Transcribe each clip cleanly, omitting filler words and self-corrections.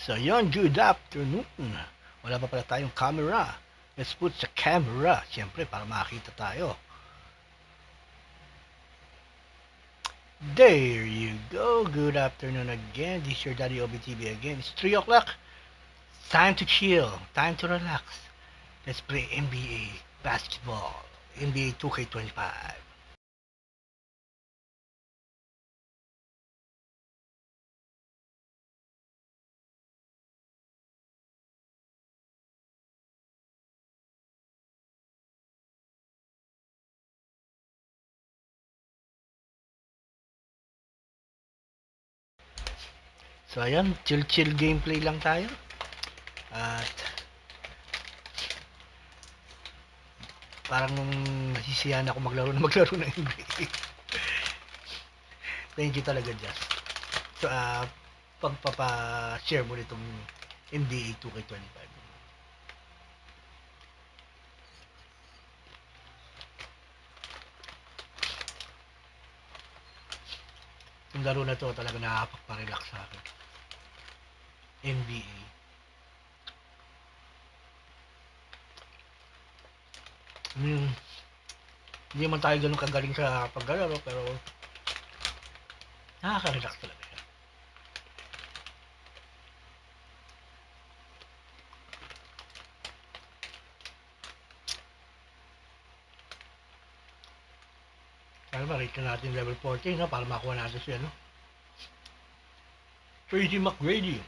So yon, good afternoon. Wala pa pala tayong camera. Let's put sa camera, siyempre, para makita tayo. There you go. Good afternoon again. This is your Daddy OBTV again. It's 3 o'clock. Time to chill. Time to relax. Let's play NBA basketball. NBA2K25. So ayan, chill gameplay lang tayo. At parang nasisiyahan ako maglaro ng NBA. Thank you talaga, Jess. So, pagpapa-share mo nitong NBA 2K25. Yung laro na to talaga nakakapag-relax sa akin. NBA. Hindi man tayo ganun kagaling sa paglalaro, pero nakaka-relax talaga siya. Kaya ma-rate na natin level 14, no? Para makuha natin siya, no? Tracy McGrady.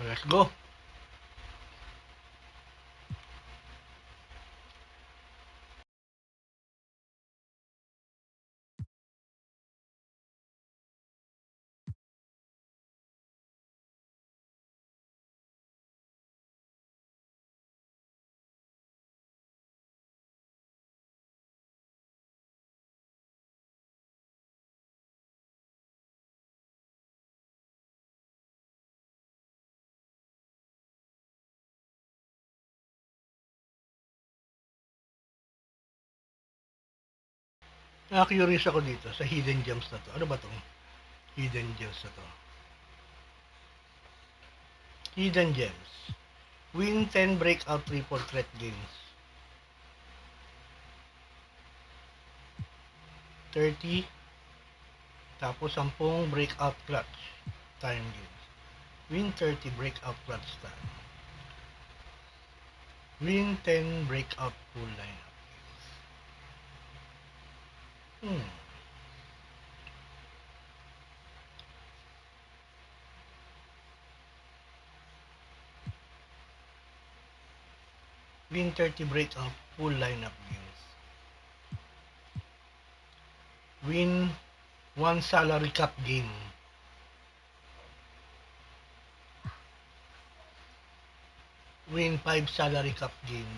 So, let's go. Curious ako dito sa hidden gems na to. Ano ba tong hidden gems na to? Hidden gems. Win 10 breakout triple threat games. 30. Tapos 10 breakout clutch time games. Win 30 breakout clutch time. Win 10 breakout pool lineup games. Win 30 breakout pool lineup games. Win 1 salary cap game. Win 5 salary cap game.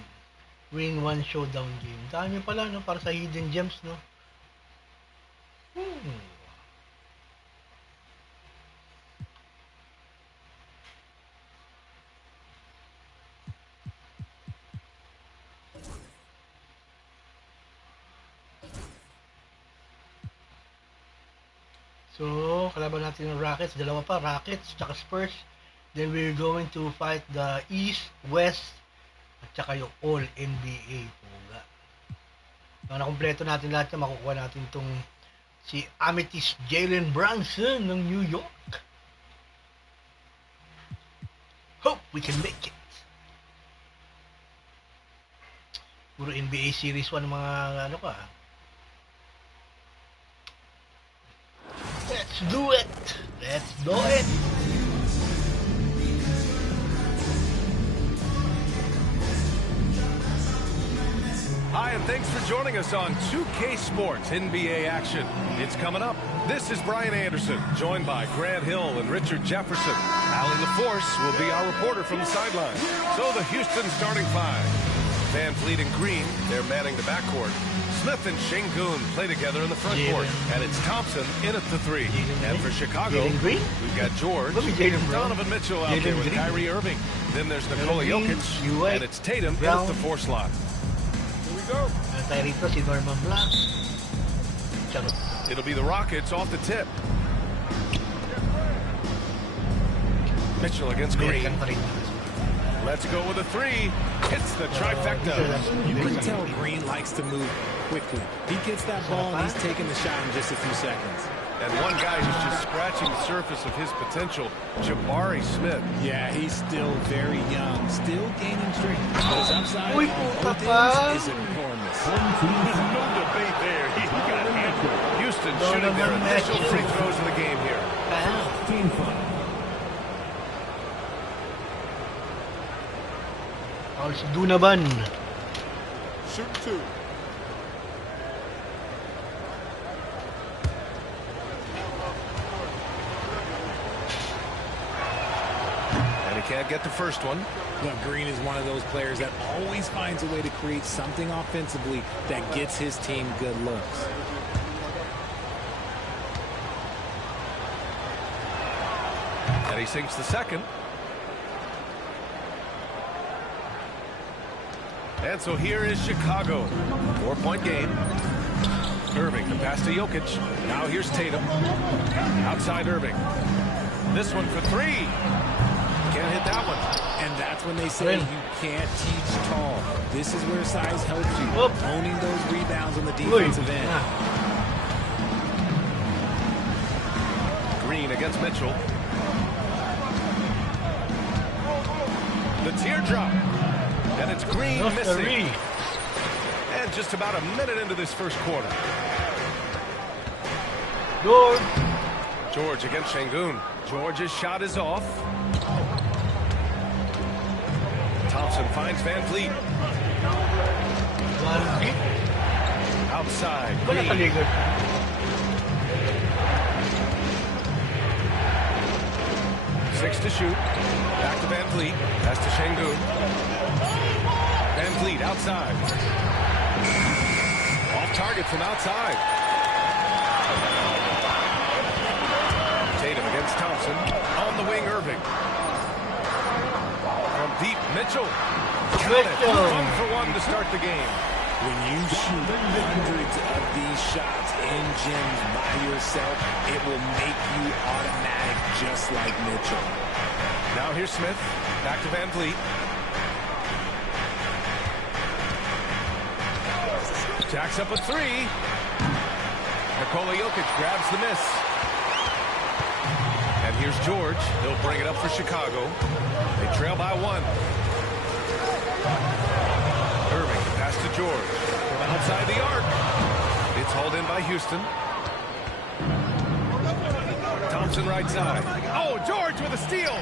Win 1 showdown game. Dami pala, no? Para sa hidden gems, no? So, kalaban natin ng Rockets. Dalawa pa, Rockets, tsaka Spurs. Then we're going to fight the East, West, at tsaka yung All-NBA. Puga. So, nakompleto natin lahat na makukuha natin tong si Amethyst Jalen Brunson ng New York. Hope we can make it. Puro NBA Series 1 mga ano ka. Let's do it! Let's do it! Hi, and thanks for joining us on 2K Sports NBA action. It's coming up. This is Brian Anderson, joined by Grant Hill and Richard Jefferson. Allie LaForce will be our reporter from the sideline. So the Houston starting five. Van Vliet and Green, they're manning the backcourt. Smith and Şengün play together in the front court. And it's Thompson in at the three. And for Chicago, we've got George, Donovan Mitchell out there with Kyrie Irving. Then there's Nikola Jokic, and it's Tatum in at the 4 slot. Here we go. Rito si Norman Black. It'll be the Rockets off the tip. Mitchell against Green. Let's go with a 3. It's the trifecta. You can tell Green likes to move quickly. He gets that ball and he's taking the shot in just a few seconds. And one guy who's just scratching the surface of his potential, Jabari Smith. Yeah, he's still very young, still gaining strength. But his upside on both ends is enormous. No debate there. He got hammered. Houston shooting their initial free throws of the game here. Team foul. Also, Dunaban. Shoot 2. And he can't get the first one. Look, Green is one of those players that always finds a way to create something offensively that gets his team good looks. And he sinks the second. And so here is Chicago. 4-point game. Irving, the pass to Jokic. Now here's Tatum. Outside Irving. This one for 3. Can't hit that one. And that's when they say you can't teach tall. This is where size helps you. Owning those rebounds on the defensive end. Green against Mitchell. The teardrop. And it's Green missing. And just about a minute into this first quarter. George against Şengün. George's shot is off. Thompson finds Van Vliet. Outside. Green. 6 to shoot. Back to Van Vliet. Pass to Şengün. Van Vliet outside. Off target from outside. Tatum against Thompson. On the wing, Irving. From deep, Mitchell. Got it. 1 for 1 to start the game. When you shoot hundreds of these shots in gyms by yourself, it will make you automatic just like Mitchell. Now here's Smith. Back to Van Vliet. Jacks up a 3. Nikola Jokic grabs the miss. And here's George. He'll bring it up for Chicago. They trail by 1. Irving, pass to George. From outside the arc. It's hauled in by Houston. Thompson right side. Oh, George with a steal.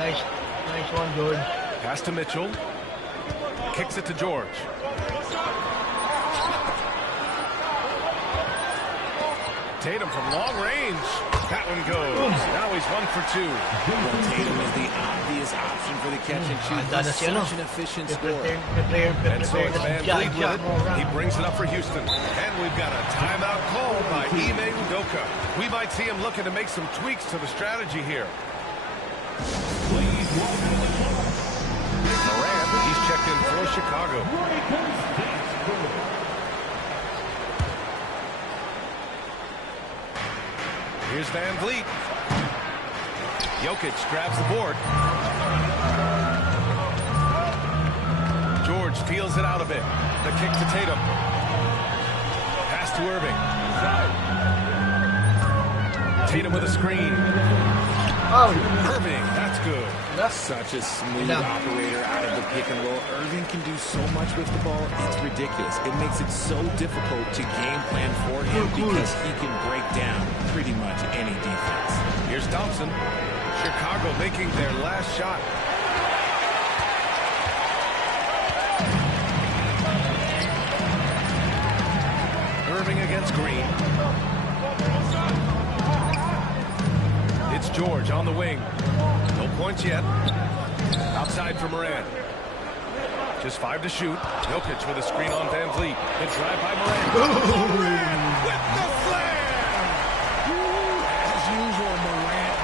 Nice one, George. Pass to Mitchell. Kicks it to George. Tatum from long range. That one goes. Now he's 1 for 2. Well, Tatum is the obvious option for the catch and shoot. He's such an efficient scorer. And so it's Van Vliet with it. He brings it up for Houston. And we've got a timeout called by Ime Udoka. We might see him looking to make some tweaks to the strategy here. Morant, he's checked in for Chicago. Here's Van Vliet. Jokic grabs the board. George feels it out a bit. The kick to Tatum. Pass to Irving. Tatum with a screen. Irving, that's good. That's such a smooth operator out of the pick and roll. Irving can do so much with the ball, it's ridiculous. It makes it so difficult to game plan for him because he can break down pretty much any defense. Here's Thompson. Chicago making their last shot. Irving against Green. It's George on the wing. No points yet. Outside for Morant. Just 5 to shoot. Jokic with a screen on Van Vliet. The drive by Morant. Morant with the slam! As usual, Morant.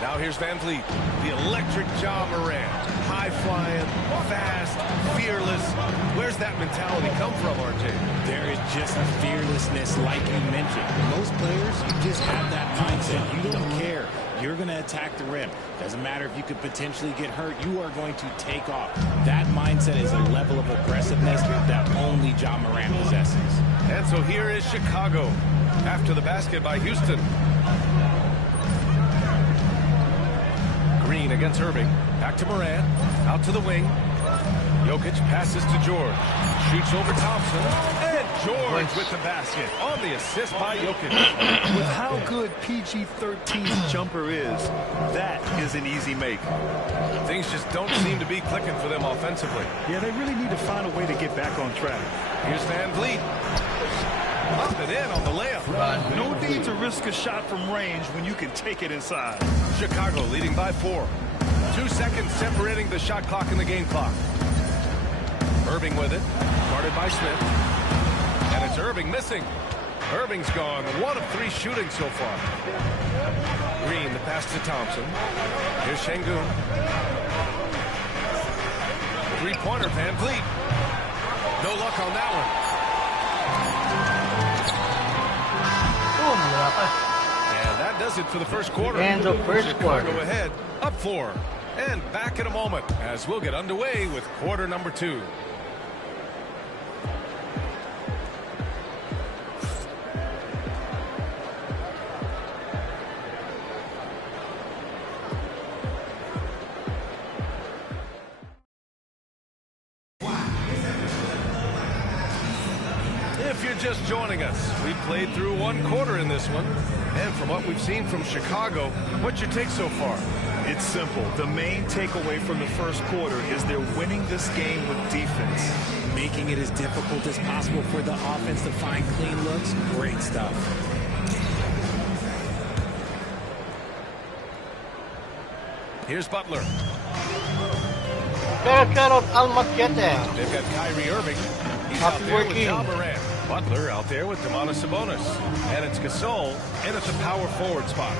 Now here's Van Vliet. The electric Ja Morant. High-flying, fast, fearless. Where's that mentality come from, RJ? There is just a fearlessness like you mentioned. Most players, you just have that mindset. You don't care. You're going to attack the rim. Doesn't matter if you could potentially get hurt. You are going to take off. That mindset is a level of aggressiveness that only Ja Morant possesses. And so here is Chicago. After the basket by Houston. Green against Irving. Back to Morant. Out to the wing. Jokic passes to George. Shoots over Thompson. And George with the basket on the assist by Jokic. With how good PG-13's jumper is, that is an easy make. Things just don't seem to be clicking for them offensively. Yeah, they really need to find a way to get back on track. Here's Van Vliet. Up and in on the layup. No need to risk a shot from range when you can take it inside. Chicago leading by 4. 2 seconds separating the shot clock and the game clock. Irving with it. Guarded by Smith. And it's Irving missing. Irving's gone 1 of 3 shooting so far. Green, the pass to Thompson. Here's Şengün. Three-pointer, Van Vliet. No luck on that one. And that does it for the first quarter. And the first quarter. Go ahead, up 4. And back in a moment as we'll get underway with quarter number 2. If you're just joining us, we've played through 1 quarter in this one. And from what we've seen from Chicago, what's your take so far? It's simple. The main takeaway from the first quarter is they're winning this game with defense. Making it as difficult as possible for the offense to find clean looks. Great stuff. Here's Butler. Shout out Al-Maquete. They've got Kyrie Irving. He's Happy out there with working. Ja Morant. Butler out there with Domantas Sabonis. And it's Gasol in at the power forward spot.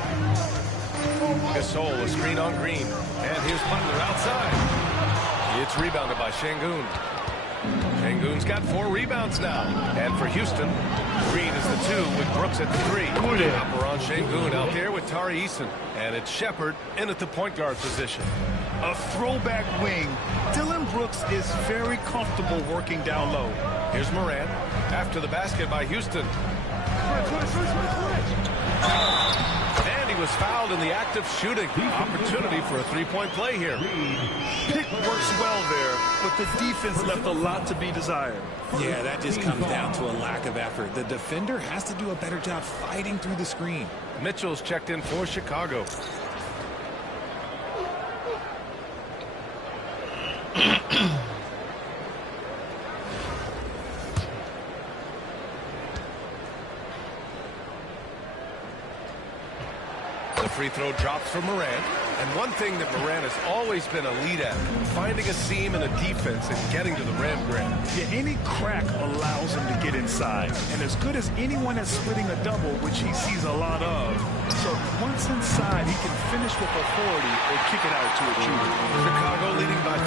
Gasol, a screen on Green. And here's Butler outside. It's rebounded by Şengün. Şengün's got 4 rebounds now. And for Houston, Green is the 2 with Brooks at the 3. Upper on Şengün out there with Tari Eason. And it's Shepard in at the point guard position. A throwback wing. Dylan Brooks is very comfortable working down low. Here's Morant after the basket by Houston. And he was fouled in the act of shooting. Opportunity for a 3-point play here. Pick works well there, but the defense left a lot to be desired. Yeah, that just comes down to a lack of effort. The defender has to do a better job fighting through the screen. Mitchell's checked in for Chicago. The free throw drops for Morant. And one thing that Morant has always been a lead at, finding a seam in a defense and getting to the rim, Grant. Yeah, any crack allows him to get inside. And as good as anyone at splitting a double, which he sees a lot of. So once inside, he can finish with authority or kick it out to a shooter. Chicago leading by 5.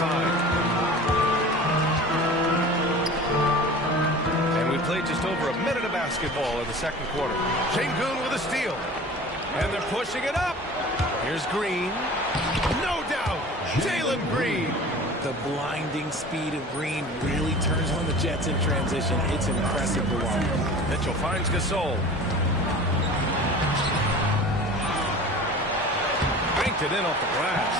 And we played just over a minute of basketball in the second quarter. Şengün with a steal. And they're pushing it up. Here's Green. No doubt. Jalen Green. The blinding speed of Green really turns on the Jets in transition. It's impressive to watch. Mitchell finds Gasol. Banked it in off the glass.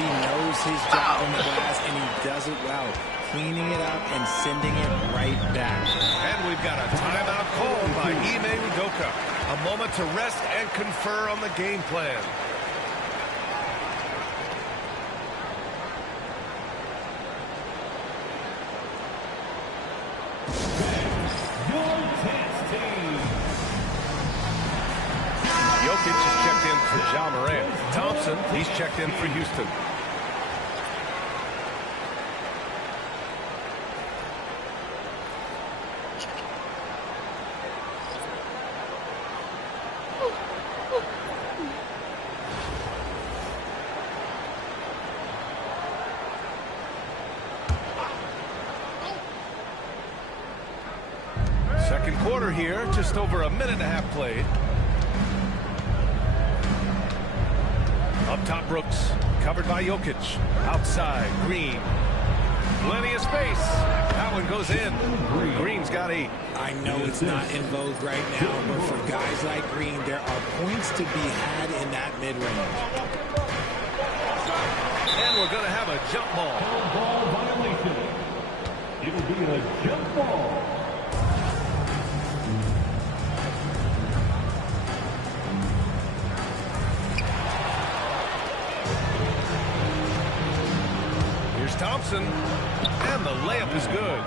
He knows his job on the glass, and he does it well. Cleaning it up and sending it right back. And we've got a timeout called by Ime Udoka. A moment to rest and confer on the game plan. Jokic is checked in for Ja Morant. Thompson, he's checked in for Houston. Second quarter here, just over a minute and a half played. Up top, Brooks, covered by Jokic. Outside, Green. Plenty of space. That one goes in. Green's got 8. I know it's not in vogue right now, but for guys like Green, there are points to be had in that mid-range. And we're going to have a jump ball. Ball violation. It'll be a jump ball. Thompson, and the layup is good.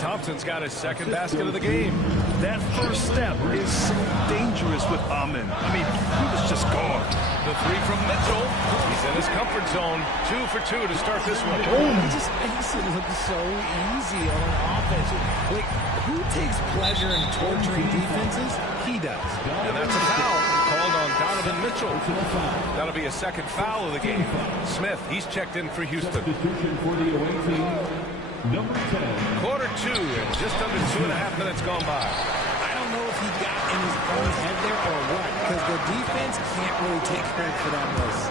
Thompson's got his second basket of the game. That first step is so dangerous with Amin. I mean, he was just gone. The 3 from Mitchell. He's in his comfort zone. 2 for 2 to start this one. He just makes it look so easy on offense. Like, who takes pleasure in torturing defenses? He does. And that's a foul called on Donovan Mitchell. That'll be a second foul of the game. Smith, he's checked in for Houston. For the away team, number 10. Quarter 2 and just under 2.5 minutes gone by. I don't know if he got in his own head there or what, because the defense can't really take credit for that miss.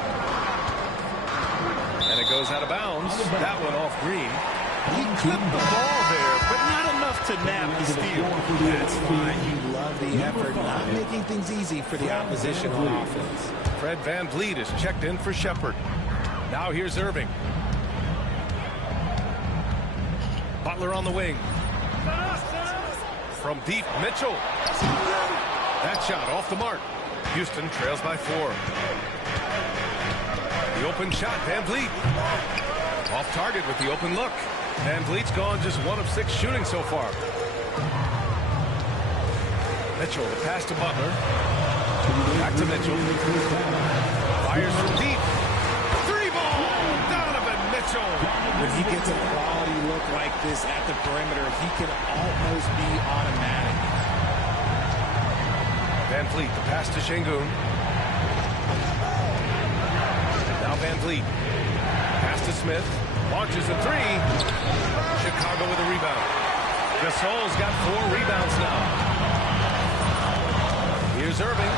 And it goes out of bounds. That one off Green. He clipped the ball there, but not enough to nab the steal. That's fine. You love the effort, not making things easy for the opposition on offense. Fred VanVleet is checked in for Shepard. Now here's Irving. Butler on the wing. From deep, Mitchell. That shot off the mark. Houston trails by 4. The open shot, VanVleet. Off target with the open look. VanVleet's gone just 1 of 6 shooting so far. Mitchell, the pass to Butler. Back to Mitchell. Fires from deep. 3-ball! Donovan Mitchell! When he gets a quality look like this at the perimeter, he can almost be automatic. VanVleet, the pass to Şengün. Now VanVleet. Pass to Smith. Launches a 3. Chicago with a rebound. Gasol's got 4 rebounds now. Here's Irving.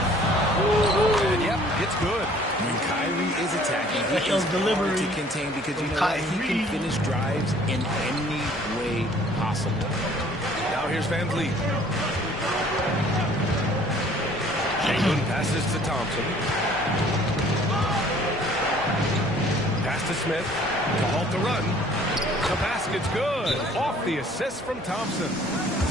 And yep, it's good. When Kyrie is attacking, he is hard to contain because you know what? He can finish drives in any way possible. Now here's VanVleet. Şengün passes to Thompson. Pass to Smith to halt the run. The basket's good. Off the assist from Thompson.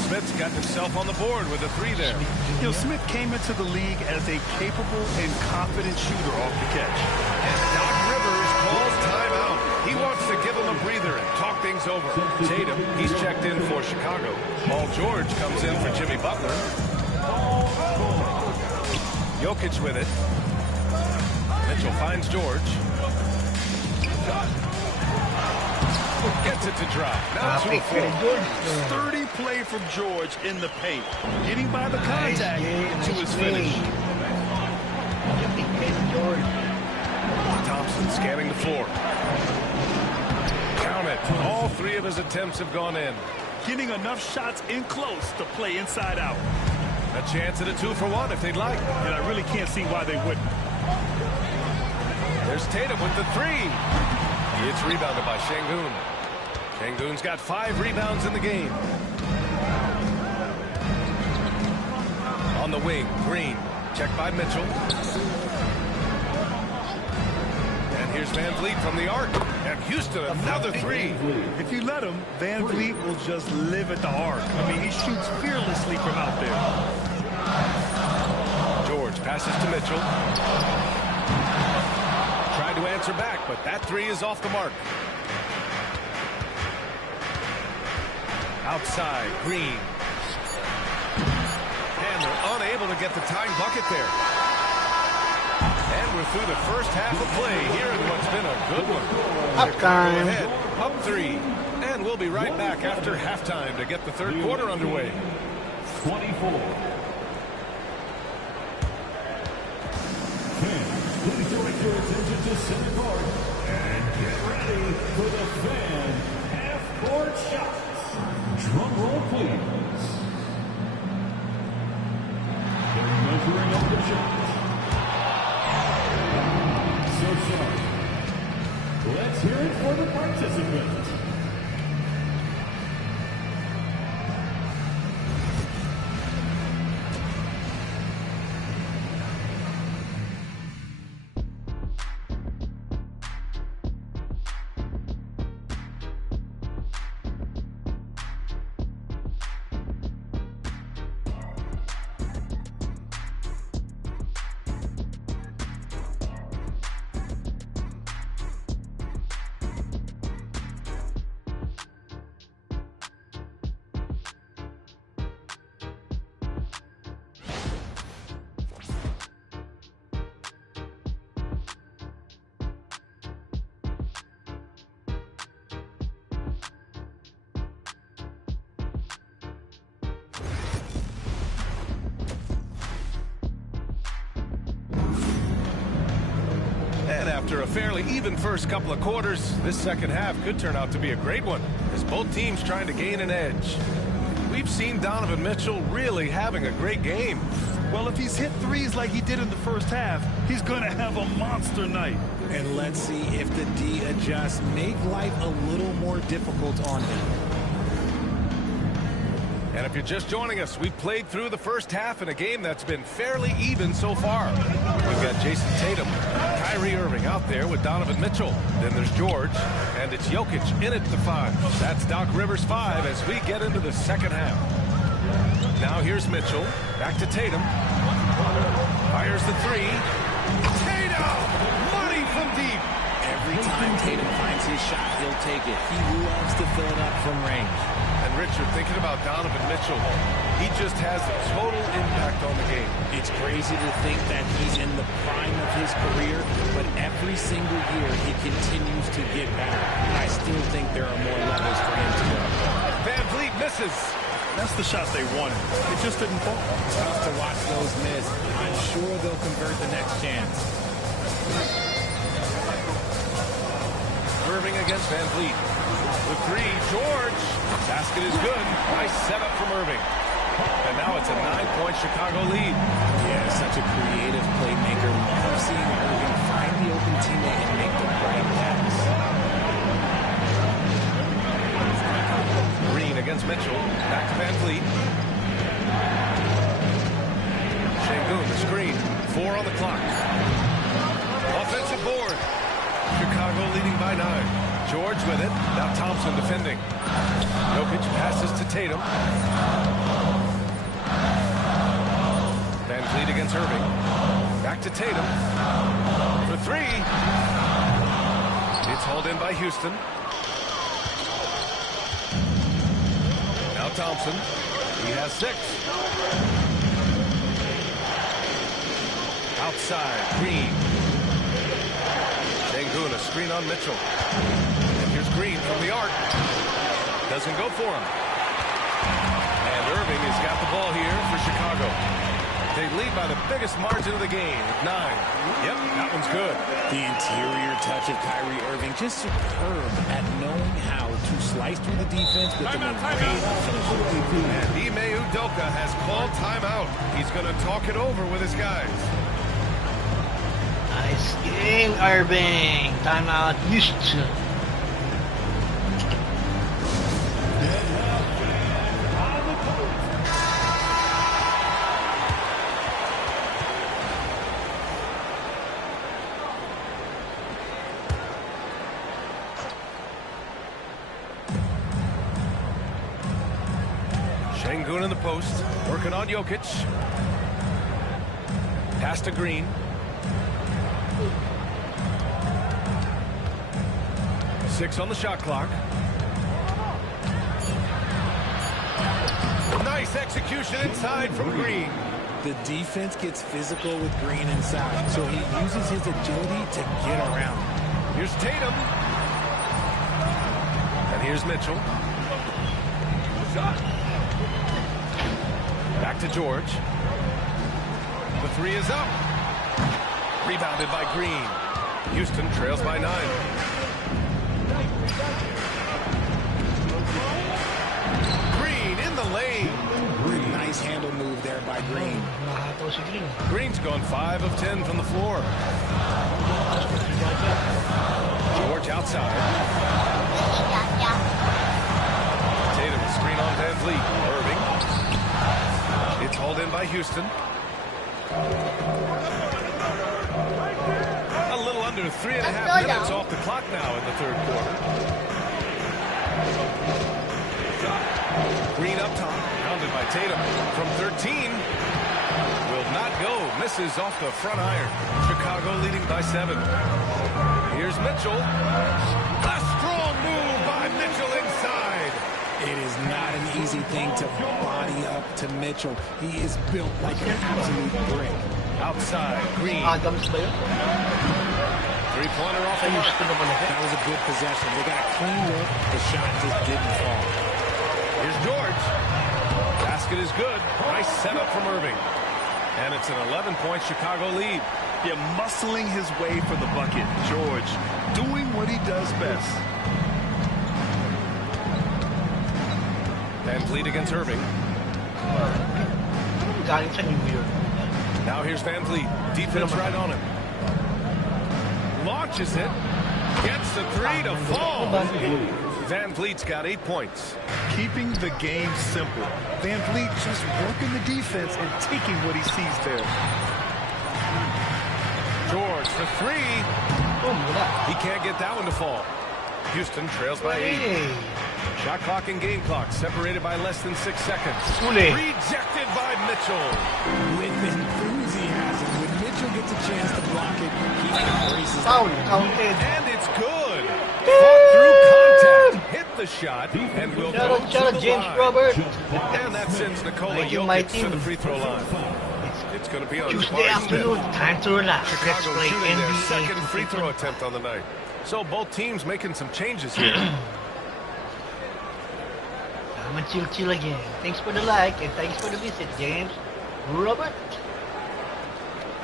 Smith's got himself on the board with a 3 there. You know, Smith came into the league as a capable and confident shooter off the catch. And Doc Rivers calls timeout. He wants to give him a breather and talk things over. Tatum, he's checked in for Chicago. Paul George comes in for Jimmy Butler. Jokic with it. Mitchell finds George. Gets it to drop. Now to a 4. Sturdy play from George in the paint. Getting by the contact to his finish. Thompson scanning the floor. Count it. All 3 of his attempts have gone in. Getting enough shots in close to play inside out. A chance at a 2-for-1 if they'd like. And I really can't see why they wouldn't. There's Tatum with the 3. It's rebounded by Şengün. Şengün's got 5 rebounds in the game. On the wing, Green. Checked by Mitchell. And here's VanVleet from the arc. And Houston, another 3. If you let him, VanVleet will just live at the arc. I mean, he shoots fearlessly from out there. George passes to Mitchell. Tried to answer back, but that 3 is off the mark. Outside, Green. And they're unable to get the tying bucket there. And we're through the first half of play here in what's been a good one. Halftime. Ahead, up 3. And we'll be right back after halftime to get the third quarter underway. 24. 10. Please direct your attention to center court and get ready for the fan half-court shots. Drum roll, please. They're measuring up the shot. So sorry. Let's hear it for the participant. And after a fairly even first couple of quarters, this second half could turn out to be a great one, as both teams trying to gain an edge. We've seen Donovan Mitchell really having a great game. Well, if he's hit threes like he did in the first half, he's going to have a monster night. And let's see if the D adjusts, make life a little more difficult on him. And if you're just joining us, we've played through the first half in a game that's been fairly even so far. We've got Jason Tatum, Kyrie Irving out there with Donovan Mitchell. Then there's George, and it's Jokic in at the 5. That's Doc Rivers' 5 as we get into the second half. Now here's Mitchell, back to Tatum. Fires the 3. Tatum! Money from deep! Every time Tatum finds his shot, he'll take it. He loves to fill it up from range. And Richard, thinking about Donovan Mitchell, he just has a total impact on the game. It's crazy to think that he's in the prime of his career, but every single year he continues to get better. I still think there are more levels for him to go. Van Vliet misses. That's the shot they wanted. It just didn't fall. Tough to watch those miss. I'm sure they'll convert the next chance. Irving against Van Vliet. The 3, George. Basket is good. Nice setup from Irving. And now it's a 9-point Chicago lead. Yeah, such a creative playmaker. Love seeing Irving find the open teammate and make the right pass. Green against Mitchell. Back to Van Vliet. Şengün, the screen. 4 on the clock. Offensive board. Chicago leading by 9. George with it. Now Thompson defending. Jokic passes to Tatum. Van Vliet against Irving. Back to Tatum. For 3. It's hauled in by Houston. Now Thompson. He has 6. Outside. Green. Şengün, a screen on Mitchell. And here's Green from the arc. Doesn't go for him. And Irving has got the ball here for Chicago. They lead by the biggest margin of the game at 9. Yep, that one's good. The interior touch of Kyrie Irving, just superb at knowing how to slice through the defense with the great finish. And Ime Udoka has called timeout. He's going to talk it over with his guys. Nice game, Irving. Timeout, Houston. Şengün in the post, working on Jokic. Pass to Green. Six on the shot clock. Nice execution inside from Green. The defense gets physical with Green inside, so he uses his agility to get around. Here's Tatum. And here's Mitchell. Back to George. The three is up. Rebounded by Green. Houston trails by 9. Green in the lane. Nice handle move there by Green. Green's gone 5 of 10 from the floor. George outside. Tatum screen on Van Vliet. Irving. It's hauled in by Houston. A little under 3.5 minutes off the clock now in the third quarter. Green up top, pounded by Tatum from 13. Will not go, misses off the front iron. Chicago leading by 7. Here's Mitchell. A strong move by Mitchell inside. It is not an easy thing to body up to Mitchell. He is built like an absolute brick. Outside, Green. Adams ba yun? Three-pointer off the mark. That was a good possession. They got a clean look. The shot just didn't fall. Here's George. Basket is good. Nice setup from Irving. And it's an 11-point Chicago lead. Yeah, muscling his way for the bucket. George doing what he does best. Van Vliet against Irving. Galing sa New York. Now here's Van Vliet. Defense right on him. Launches it. Gets the three to fall. Van Vliet's got 8 points. Keeping the game simple. Van Vliet just working the defense and taking what he sees there. George for 3. He can't get that one to fall. Houston trails by 8. Shot clock and game clock separated by less than 6 seconds. Rejected by Mitchell. With enthusiasm, when Mitchell gets a chance to block it, he embraces Foul, it. counted. And it's good. Fought through contact. Hit the shot and will go to the James line. Robert. And that sends Nikola MyTeam, Jokic to the free throw line. It's going to be on Tuesday Jabari afternoon, Smith. time to relax. Let's Chicago play shooting their NBA. second free throw attempt on the night. So both teams making some changes here. I'm chill again. Thanks for the like and thanks for the visit, James. Robert,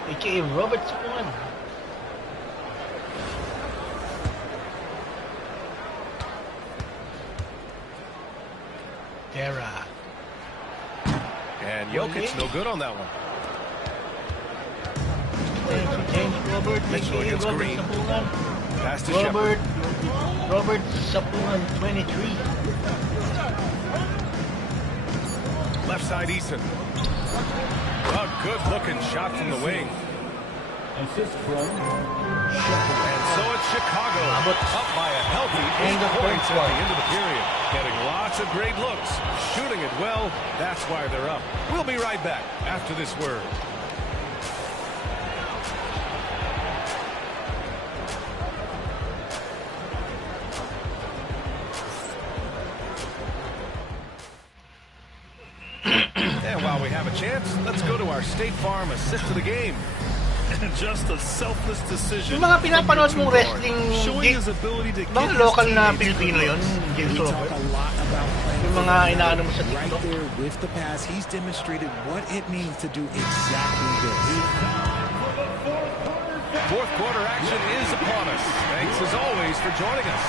aka Robert Spoon. Terra. And Jokic no good on that one. James Robert, Mitchell aka against Robert Green. Sapungan. Pass to Shepard. Robert Sapungan 23. Left side Eason. A good looking shot from the wing. Assist from And so it's Chicago up by a healthy 8 points at the end of the period. Getting lots of great looks. Shooting it well. That's why they're up. We'll be right back after this word. And while we have a chance, let's go to our State Farm assist of the game. And just a selfless decision. Yung mga pinapanood mong wrestling, showing his ability to get mga his local na teammates Pilipino yun, James We talk Robert. a lot about playing Yung mga inaano mo sa right TikTok. there with the pass. He's demonstrated what it means to do exactly this. Fourth quarter action is upon us. Thanks as always for joining us.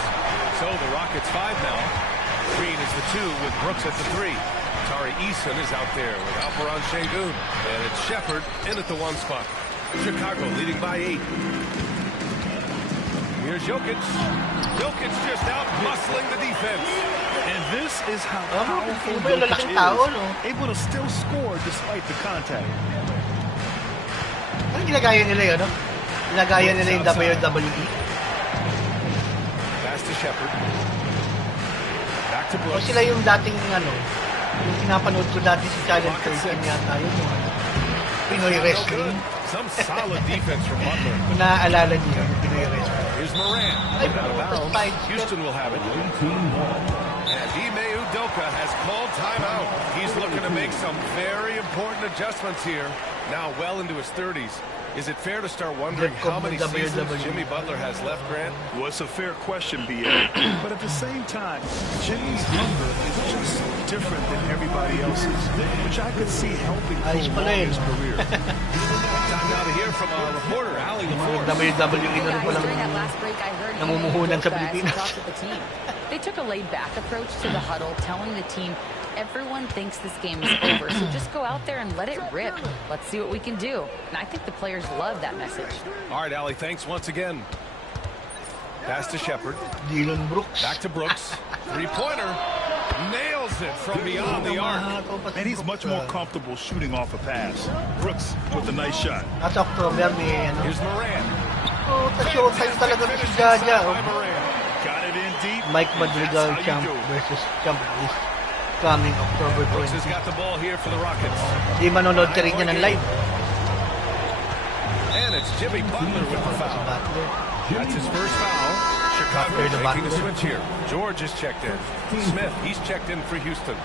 So the Rockets 5 now. Green is the 2 with Brooks at the 3. Tari Eason is out there with Alperon Şengün. And it's Shepard in at the 1 spot. Chicago leading by 8. Here's Jokic. Jokic just out muscling the defense. And this is how Oh, powerful yung lalaking tao, Jokic no? is. Able to still score despite the contact. Ano ginagaya nila yun, no? Ginagaya nila yung WWE. Pass to Shepard. Back to O Brooks. sila yung dating, yung pinapanood ko dati si Channel 13 yata yun, yung Pinoy Wrestling. Some solid defense from Butler. Kung naaalala niyo yung Pinoy Wrestling. Here's Moran. Ay, Out of bounds. side step. Houston will have it. And Ime Udoka has called timeout. He's looking to make some very important adjustments here. Now well into his 30s. Is it fair to start wondering how many seasons Jimmy Butler has left, Grant? Well, it's a fair question, B.A. But at the same time, Jimmy's hunger is just so different than everybody else's, which I could see helping prolong his career. Time now to hear from our reporter, Ali LaForce. WWE na rin During that last break, I heard namumuhunan sa Udoka as he Pilipinas. talked with the team. They took a laid-back approach to the huddle, telling the team, everyone thinks this game is over, so just go out there and let it rip. Let's see what we can do. And I think the players love that message. All right, Ali, thanks once again. Pass to Shepard. Dylan Brooks. Back to Brooks. Three-pointer. Nails it from beyond the arc. And he's much more comfortable shooting off a pass. Brooks with a nice shot. At October, may ano. Here's Moran. Oh, showtime talaga si Jaja. Got it in deep. Mike Madrigal champ versus champ this coming October Brooks 20. has got the ball here for the Rockets. Di manonood ka rin niya ng live. And it's Jimmy Butler with the foul. That's his first foul. Chicago making the switch here. George is checked in. Smith, he's checked in for Houston.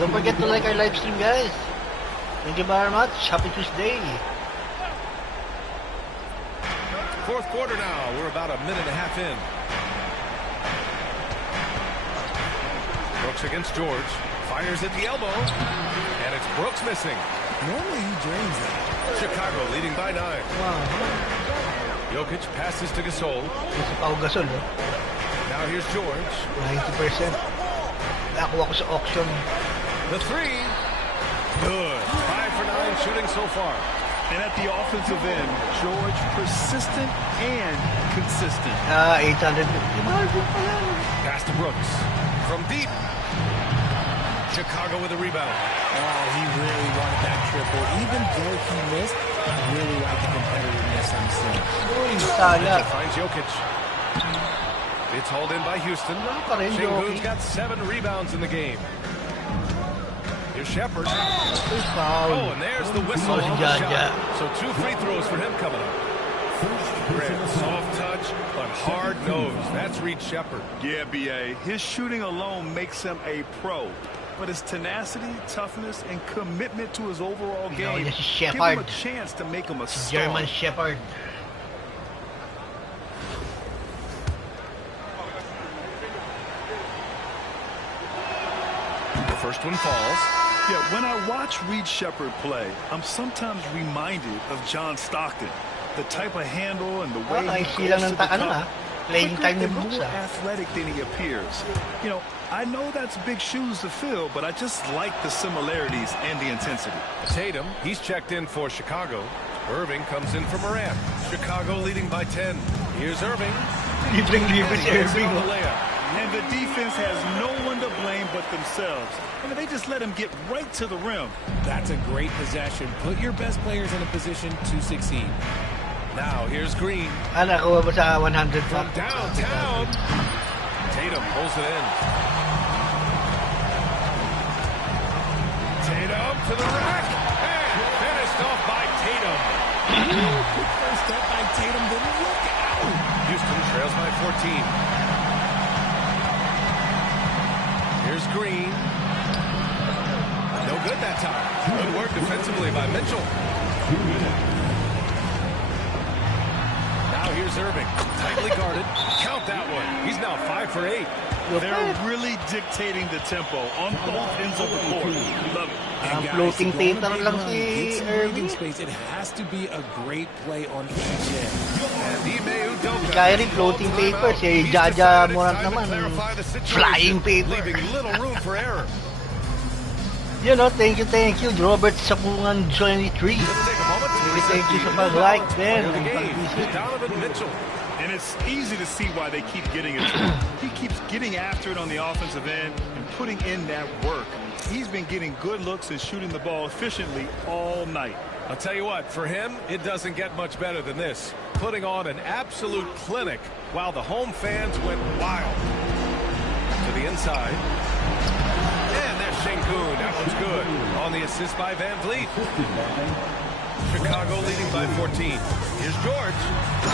Don't forget to like our live stream, guys. Thank you very much. Happy Tuesday. Fourth quarter now. We're about a minute and a half in. Brooks against George. Fires at the elbow. And it's Brooks missing. Normally he drains that. Chicago leading by 9. Wow. Jokic passes to Gasol. Si Pau Gasol, no? Now here's George. 90%. Nakuha ko sa auction. The three. Good. 5 for 9 shooting so far. And at the offensive end, George persistent and consistent. 850. Pass to Brooks. From deep. Chicago with a rebound. Oh, he really wanted that triple. Even though he missed, I really like the competitiveness I'm seeing. Sala. Finds Jokic. It's hauled in by Houston. Sengun's got 7 rebounds in the game. Here's Shepard. Oh, and there's the whistle on the shot. So 2 free throws for him coming up. Grant, soft touch, but hard nose. That's Reed Shepard. Yeah, B.A. His shooting alone makes him a pro. But his tenacity, toughness, and commitment to his overall game give him a chance to make him a star. German Shepherd. The first one falls. Yeah, when I watch Reed Shepard play, I'm sometimes reminded of John Stockton. The type of handle and the way he goes to the cup. Playing time and more athletic than he appears. You know, I know that's big shoes to fill, but I just like the similarities and the intensity. Tatum, he's checked in for Chicago. Irving comes in for Morant. Chicago leading by 10. Here's Irving. Irving. And the defense has no one to blame but themselves. I mean, they just let him get right to the rim. That's a great possession. Put your best players in a position to succeed. Now here's Green. Nakuha mo sa 100 from downtown. Tatum pulls it in. Tatum to the rack. And finished off by Tatum. Quick first step by Tatum. Then look out. Houston trails by 14. Here's Green. No good that time. Good work defensively by Mitchell. Now here's Irving. Tightly guarded. Count that one. He's now 5 for 8. They're really dictating the tempo on both ends of the court. Love it. Floating paper lang si Irving. Space. It has to be a great play on each end. Si Kyrie floating paper. Si Jaja Morant naman. Flying paper. Leaving little room for error. You know, thank you. Robert Sapungan 23. Thank you sa pag-like, Ben. Donovan Mitchell. And it's easy to see why they keep getting it to him. He keeps getting after it on the offensive end and putting in that work. He's been getting good looks and shooting the ball efficiently all night. I'll tell you what, for him, it doesn't get much better than this. Putting on an absolute clinic while the home fans went wild. To the inside. And there's Sengun. That one's good. On the assist by Van Vliet. Chicago leading by 14. Here's George.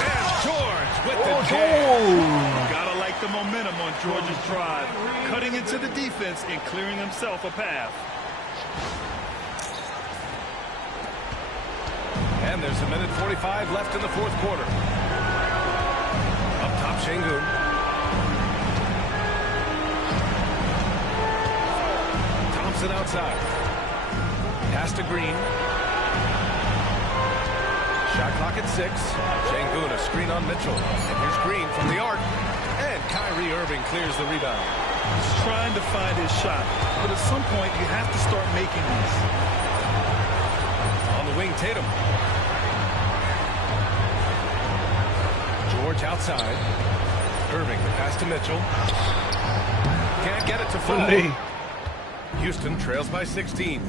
And George with the jam. Gotta like the momentum on George's drive, cutting into the defense and clearing himself a path. And there's a minute 45 left in the fourth quarter. Up top, Şengün. Thompson outside. Pass to Green. Shot clock at 6. Şengün, a screen on Mitchell. And here's Green from the arc. And Kyrie Irving clears the rebound. He's trying to find his shot, but at some point you have to start making these. On the wing, Tatum. George outside. Irving, the pass to Mitchell. Can't get it to fall. Houston trails by 16.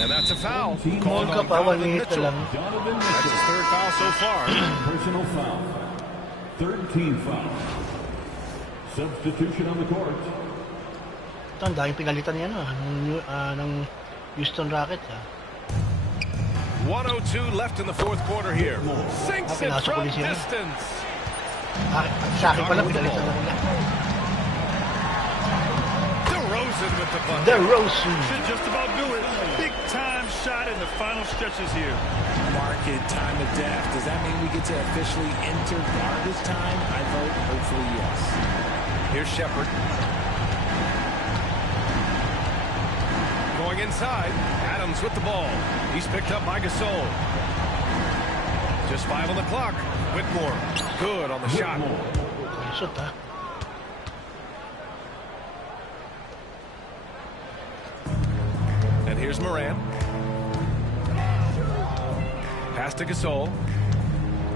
And that's a foul. Called on Donovan Mitchell. That's his third foul so far. Personal foul. Third team foul. Substitution on the court. Ito, ang daming pinalitan niya ng Houston Rockets. 1:02 left in the fourth quarter here. Sinks it from distance. Sa akin pala, pinalitan na nila. DeRozan with the bucket. DeRozan. Should just about do it. Big time shot in the final stretches here. Market time of death. Does that mean we get to officially enter garbage time? I vote hopefully yes. Here's Shepherd. Going inside. Adams with the ball. He's picked up by Gasol. Just 5 on the clock. Whitmore. Good on the shot. Shoot, ha? And here's Morant. Pass to Gasol.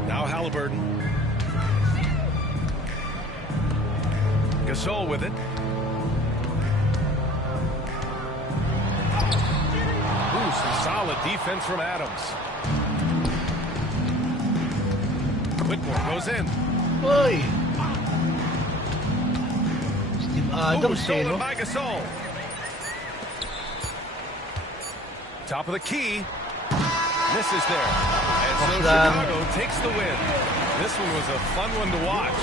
Now Halliburton. Gasol with it. Ooh, some solid defense from Adams. Whitmore goes in. Oy! Steve Adams, Stolen by Gasol. Top of the key. Misses there. And so Chicago takes the win. This one was a fun one to watch.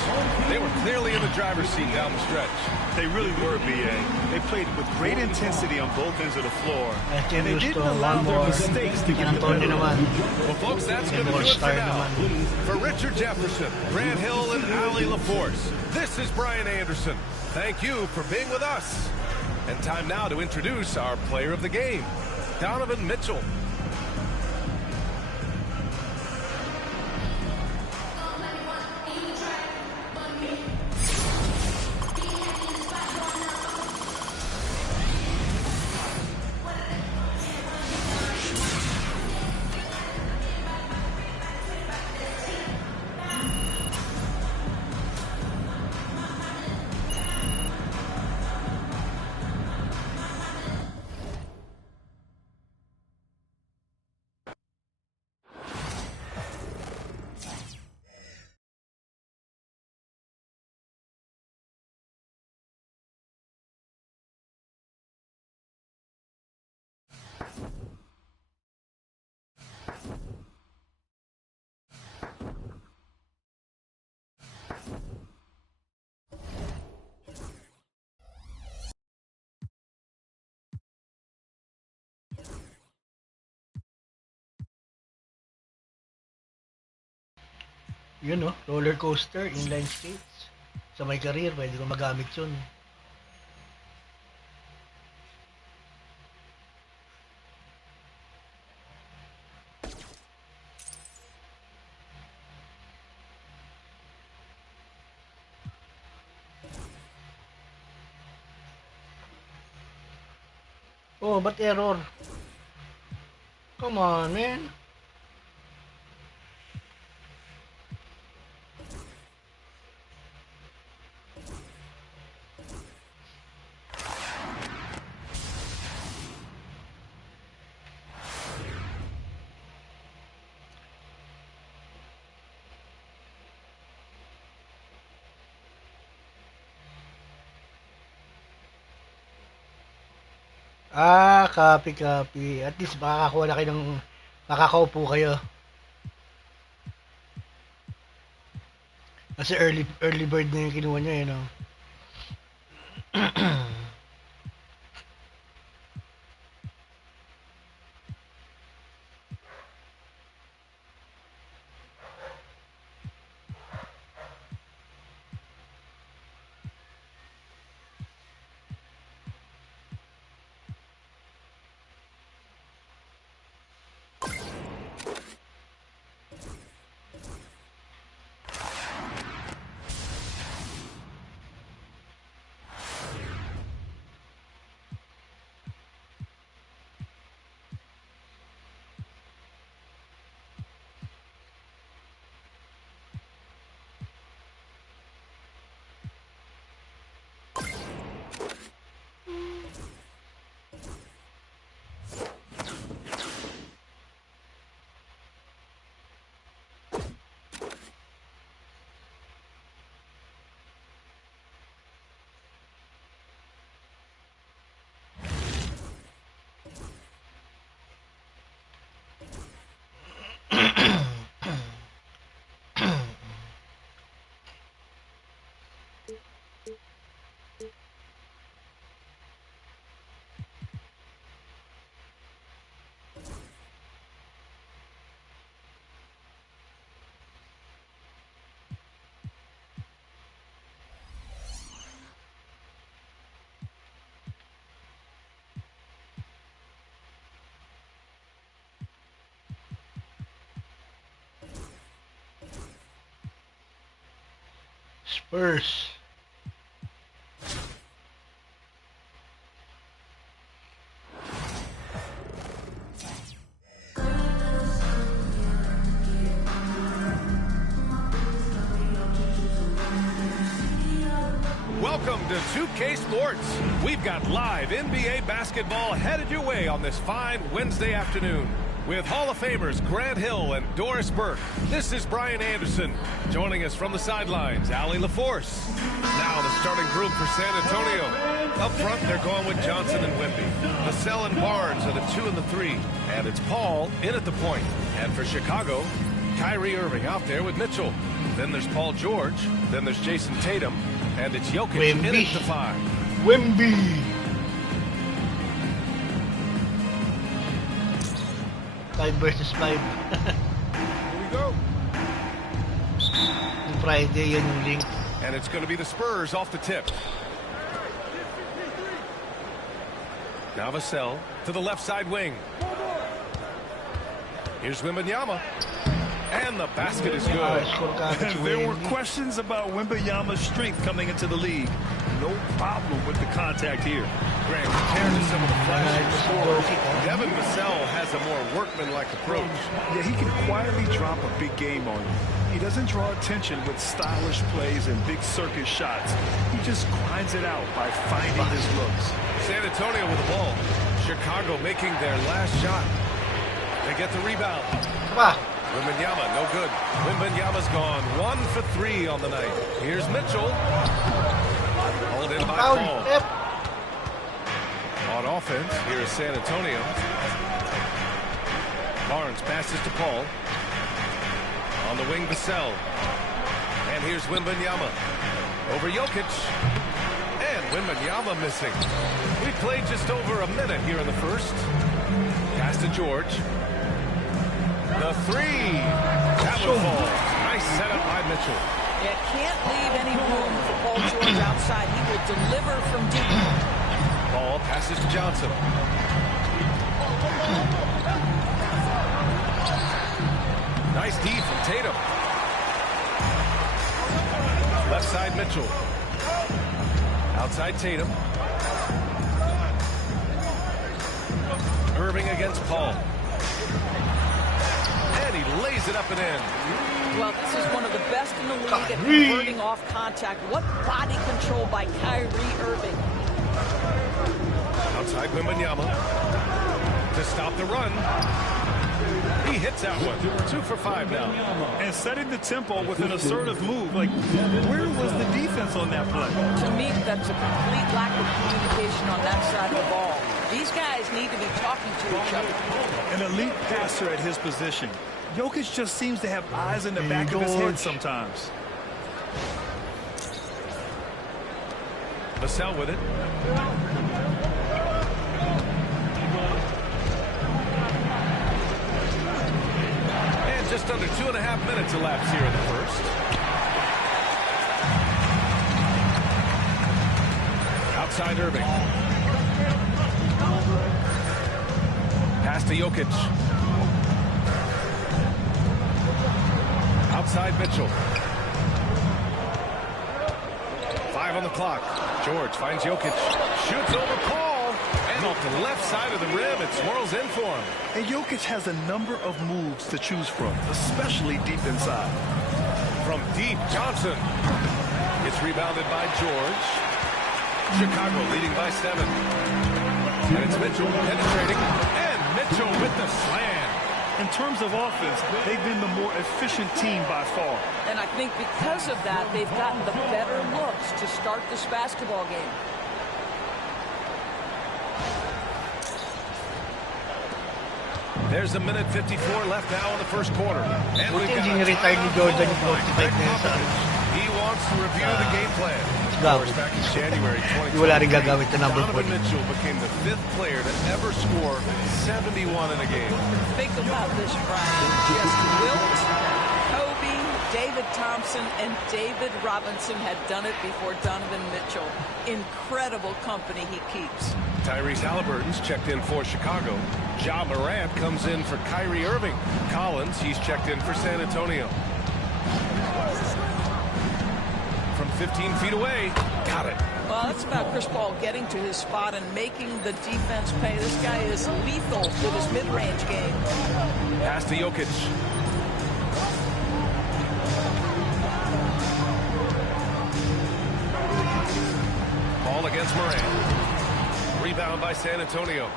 They were clearly in the driver's seat down the stretch. They really were, B.A. They played with great intensity on both ends of the floor. And they didn't allow their mistakes to get the better of them. Well, folks, that's going to do it for now. For Richard Jefferson, Grant Hill, and Ali LaForce, this is Brian Anderson. Thank you for being with us. And time now to introduce our player of the game, Donovan Mitchell. Yun, no? Roller coaster, inline skates. Sa MyCareer, pwede ko magamit yun. Oh, ba't error? Come on, man. Copy. At least makakakuha na kayo ng makakaupo kayo. Kasi early bird na yung kinuha niya, you know. Spurs. Welcome to 2K Sports. We've got live NBA basketball headed your way on this fine Wednesday afternoon. With Hall of Famers Grant Hill and Doris Burke, this is Brian Anderson. Joining us from the sidelines, Allie LaForce. Now the starting group for San Antonio. Up front, they're going with Johnson and Wemby. Vassell and Barnes are the 2 and the 3. And it's Paul in at the point. And for Chicago, Kyrie Irving out there with Mitchell. Then there's Paul George. Then there's Jason Tatum. And it's Jokic in at the 5. Wemby. 5 versus 5. Here we go. Friday, yan yung link. And it's going to be the Spurs off the tip. Now Vassell to the left side wing. Here's Wembanyama. And the basket is good. There were questions about Wembanyama's strength coming into the league. No problem with the contact here. Grant, compared to some of the flashes before, Devin Vassell has a more workmanlike approach. Yeah, he can quietly drop a big game on you. He doesn't draw attention with stylish plays and big circus shots. He just grinds it out by finding his looks. San Antonio with the ball. Chicago making their last shot. They get the rebound. Come on. Wembanyama, no good. Wembanyama's gone 1 for 3 on the night. Here's Mitchell. Hold in by Paul. Yep. On offense, here is San Antonio. Barnes passes to Paul. On the wing, Vassell. And here's Wembanyama. Over Jokic. And Wembanyama missing. We played just over a minute here in the first. Pass to George. The 3. That would fall. Nice setup by Mitchell. Yeah, can't leave any room for Paul George outside. He will deliver from deep. Ball passes to Johnson. Nice D from Tatum. Left side Mitchell. Outside Tatum. Irving against Paul. And he lays it up and in. Well, this is one of the best in the league at converting off contact. What body control by Kyrie Irving. Outside Wembanyama. To stop the run. He hits that one. 2 for 5 now. And setting the tempo with an assertive move. Like, where was the defense on that play? To me, that's a complete lack of communication on that side of the ball. These guys need to be talking to each other. An elite passer at his position. Jokic just seems to have eyes in the back of his head sometimes. Vassell with it. And just under 2.5 minutes elapsed here in the first. Outside Irving. Pass to Jokic. Outside Mitchell. 5 on the clock. George finds Jokic. Shoots over Paul. And off the left side of the rim, it swirls in for him. And Jokic has a number of moves to choose from, especially deep inside. From deep, Johnson. It's rebounded by George. Chicago leading by 7. And it's Mitchell penetrating. And Mitchell with the slam. In terms of offense, they've been the more efficient team by far. And I think because of that, they've gotten the better looks to start this basketball game. There's 1:54 left now in the first quarter. And we've got retired ni Jordan yung 45 na sa he wants to review the game plan. Gago. Back in January 2020, Wala rin gagamit na number Donovan 40. Mitchell became the 5th player to ever score 71 in a game. Think about this, Brian. Just Wilt, Kobe, David Thompson, and David Robinson had done it before Donovan Mitchell. Incredible company he keeps. Tyrese Halliburton's checked in for Chicago. Ja Morant comes in for Kyrie Irving. Collins, he's checked in for San Antonio. From 15 feet away, got it. Well, that's about Chris Paul getting to his spot and making the defense pay. This guy is lethal with his mid-range game. Pass to Jokic. Paul against Morant. Rebound by San Antonio.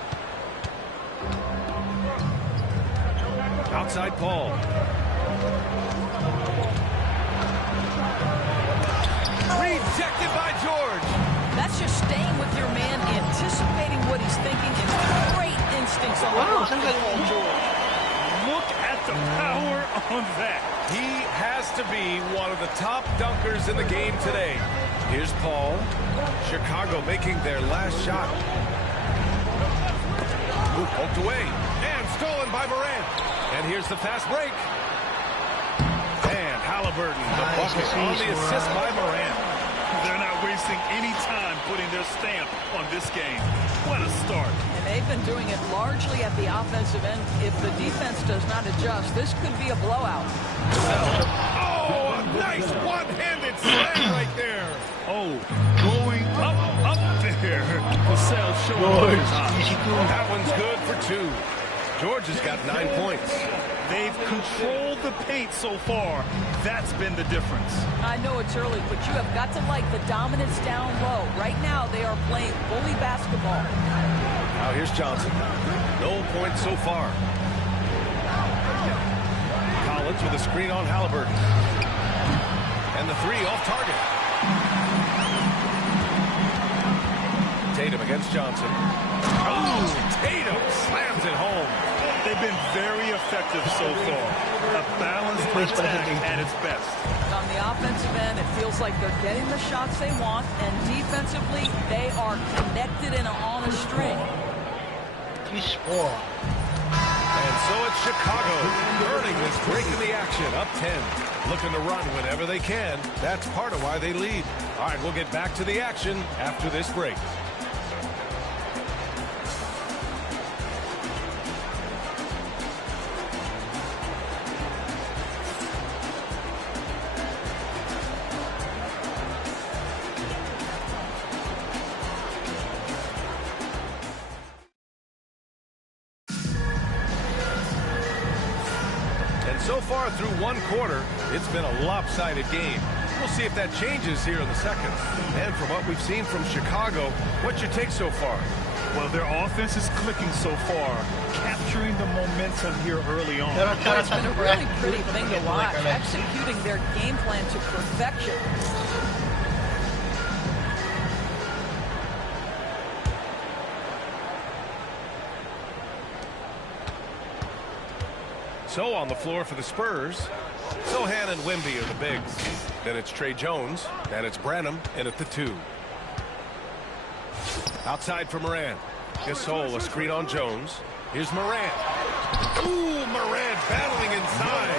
Outside Paul. Rejected by George. That's just staying with your man, anticipating what he's thinking, and great instincts on the block. George. Look at the power on that. He has to be one of the top dunkers in the game today. Here's Paul. Chicago making their last shot. Ooh, poked away. And stolen by Morant. And here's the fast break. And Halliburton, the bucket on the assist by Morant. They're not wasting any time putting their stamp on this game. What a start. And they've been doing it largely at the offensive end. If the defense does not adjust, this could be a blowout. Oh, a nice one-handed slam right there. Oh, going up there. Vassell showing That one's good for 2. George has got 9 points. They've controlled the paint so far. That's been the difference. I know it's early, but you have got to like the dominance down low. Right now, they are playing bully basketball. Now here's Johnson. No points so far. Collins with a screen on Halliburton. And the 3 off target. Tatum against Johnson. Oh, Tatum slams it home. They've been very effective so far. A balanced attack at its best. On the offensive end, it feels like they're getting the shots they want, and defensively, they are connected and on a string. He's 4. And so it's Chicago earning this break in the action, up 10. Looking to run whenever they can. That's part of why they lead. All right, we'll get back to the action after this break. So far through one quarter, it's been a lopsided game. We'll see if that changes here in the second. And from what we've seen from Chicago, what's your take so far? Well, their offense is clicking so far, capturing the momentum here early on. It's been a really pretty thing to watch, executing their game plan to perfection. So on the floor for the Spurs, Sohan and Wemby are the bigs. Then it's Trey Jones. And it's Branham in at the 2. Outside for Morant. Gasol, a screen on Jones. Here's Morant. Ooh, Morant battling inside.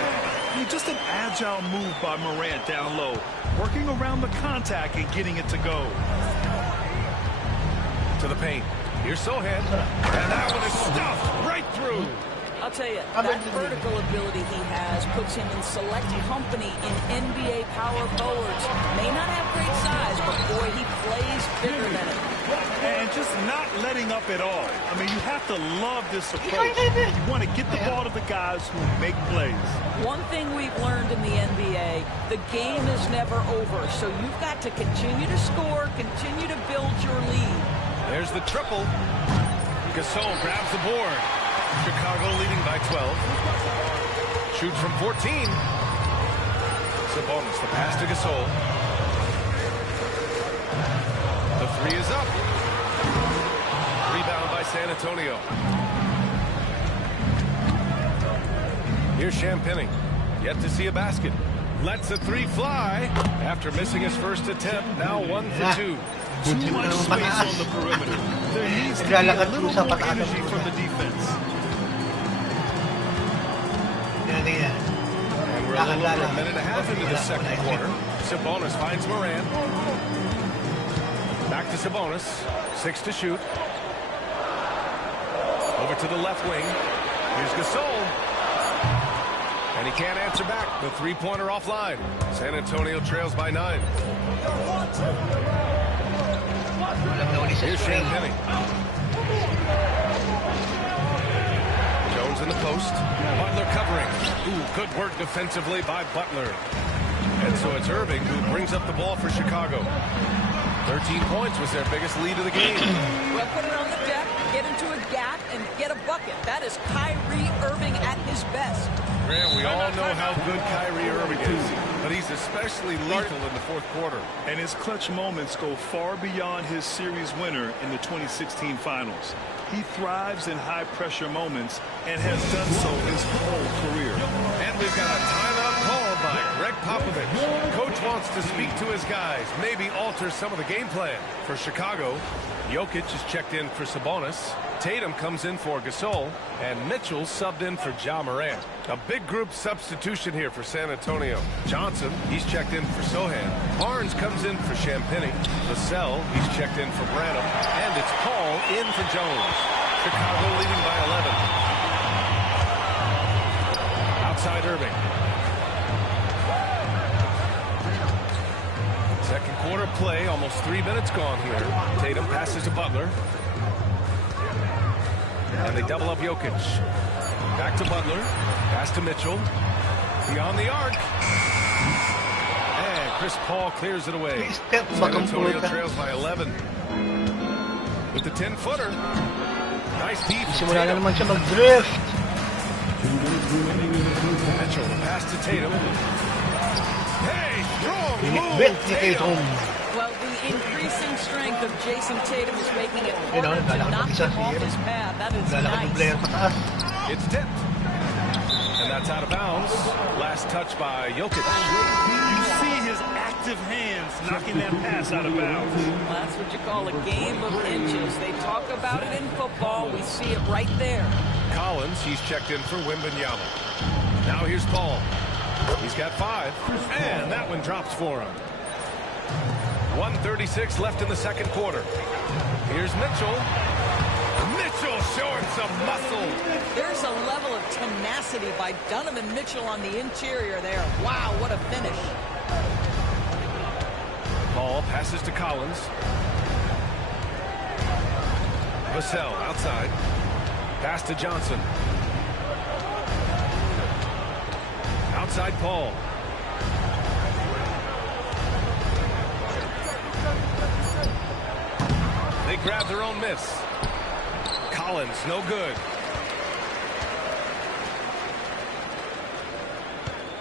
Just an agile move by Morant down low, working around the contact and getting it to go. To the paint. Here's Sohan. And that one is stuffed right through. I'll tell you, that vertical ability he has puts him in select company in NBA power forwards. May not have great size, but boy, he plays bigger than it. And just not letting up at all. I mean, you have to love this approach. You want to get the ball to the guys who make plays. One thing we've learned in the NBA, the game is never over. So you've got to continue to score, continue to build your lead. There's the triple. Gasol grabs the board. Chicago leading by 12. Shoots from 14. Sabonis, the pass to Gasol. The 3 is up. Rebound by San Antonio. Here's Champagnie. Yet to see a basket. Lets a 3 fly. After missing his first attempt, now 1 for 2. Too much space on the perimeter. There needs to be a little more energy from the defense. And we're a little over a minute and a half into the second quarter. Sabonis finds Morant. Back to Sabonis. 6 to shoot. Over to the left wing. Here's Gasol. And he can't answer back. The 3-pointer offline. San Antonio trails by 9. Here's Champagnie. Jones in the post. Butler covering. Ooh, good work defensively by Butler. And so it's Irving who brings up the ball for Chicago. 13 points was their biggest lead of the game. Well, put it on the deck, get into a gap, and get a bucket. That is Kyrie Irving at his best. Grant, we all know how good Kyrie Irving is, but he's especially lethal in the fourth quarter. And his clutch moments go far beyond his series winner in the 2016 finals. He thrives in high-pressure moments and has done so his whole career. And we've got a timeout called by Greg Popovich. Coach wants to speak to his guys, maybe alter some of the game plan. For Chicago, Jokic is checked in for Sabonis. Tatum comes in for Gasol, and Mitchell subbed in for Ja Morant. A big group substitution here for San Antonio. Johnson, he's checked in for Sohan. Barnes comes in for Champagnie. Vassell, he's checked in for Branham. And it's Paul in for Jones. Chicago leading by 11. Outside Irving. Second quarter play, almost 3 minutes gone here. Tatum passes to Butler. And they double up Jokic. Back to Butler. Pass to Mitchell. Beyond the arc. And Chris Paul clears it away. San Antonio trails by 11. With the 10-footer. Nice deep. Simula na naman siya mag-drift. Mitchell, the pass to Tatum. Hey, strong move, Tatum. Well, the increasing strength of Jason Tatum is making it harder to knock him off his path. That is nice. It's tipped. And that's out of bounds. Last touch by Jokic. You see his active hands knocking that pass out of bounds. Well, that's what you call a game of inches. They talk about it in football. We see it right there. Collins, he's checked in for Wembanyama. Now here's Paul. He's got 5. And that one drops for him. 1:36 left in the second quarter. Here's Mitchell. Mitchell showing some muscle. There's a level of tenacity by Donovan Mitchell on the interior there. Wow, what a finish. Ball passes to Collins. Vassell outside. Pass to Johnson. Outside Paul. They grab their own miss. Collins, no good.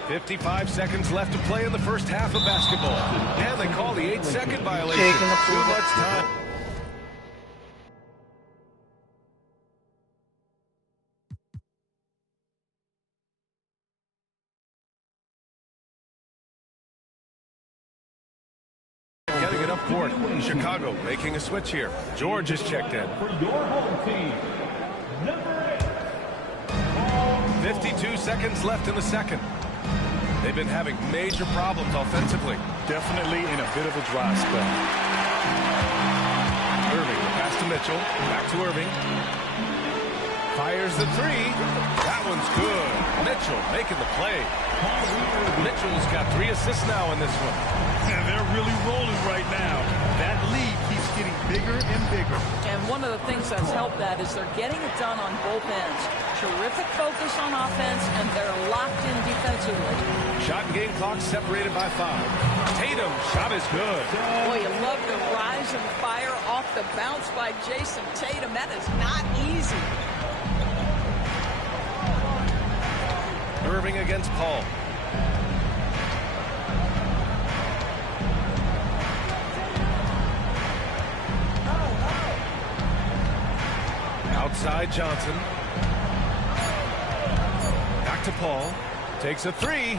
55 seconds left to play in the first half of basketball. And they call the 8-second violation. Too much time. up court. Chicago making a switch here. George is checked in. For your home team, number 8. 52 seconds left in the second. They've been having major problems offensively. Definitely in a bit of a dry spell. Irving, the pass to Mitchell. Back to Irving. Fires the three. That one's good. Mitchell making the play. Mitchell's got 3 assists now in this one. And they're really rolling right now. That lead keeps getting bigger and bigger. And one of the things that's helped that is they're getting it done on both ends. Terrific focus on offense, and they're locked in defensively. Shot and game clock separated by 5. Tatum's shot is good. Boy, you love the rise and fire off the bounce by Jason Tatum. That is not easy. Irving against Paul. Outside Johnson. Back to Paul. Takes a 3.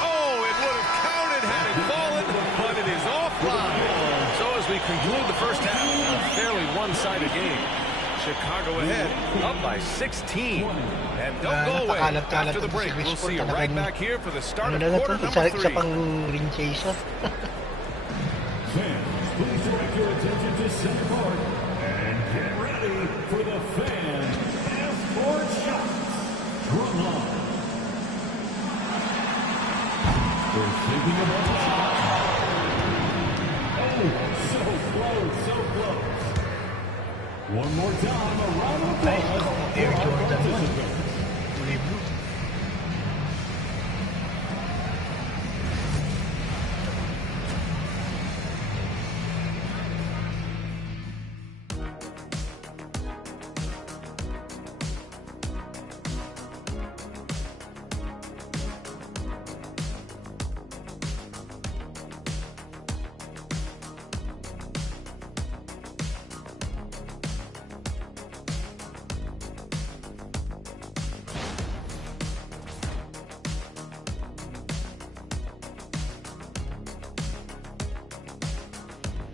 Oh, it would have counted had it fallen, but it is offline. So as we conclude the first half, a fairly one-sided game. Chicago ahead, up by 16. And don't go away. After the break, we'll see you right back here for the start of quarter number 3. Isa pang ring chaser. Fans, please direct your attention to center court and get ready for the fan half-court shots. Front line. They're thinking about the shot. Oh, so close, so close. One more time around the court. Air Jordan.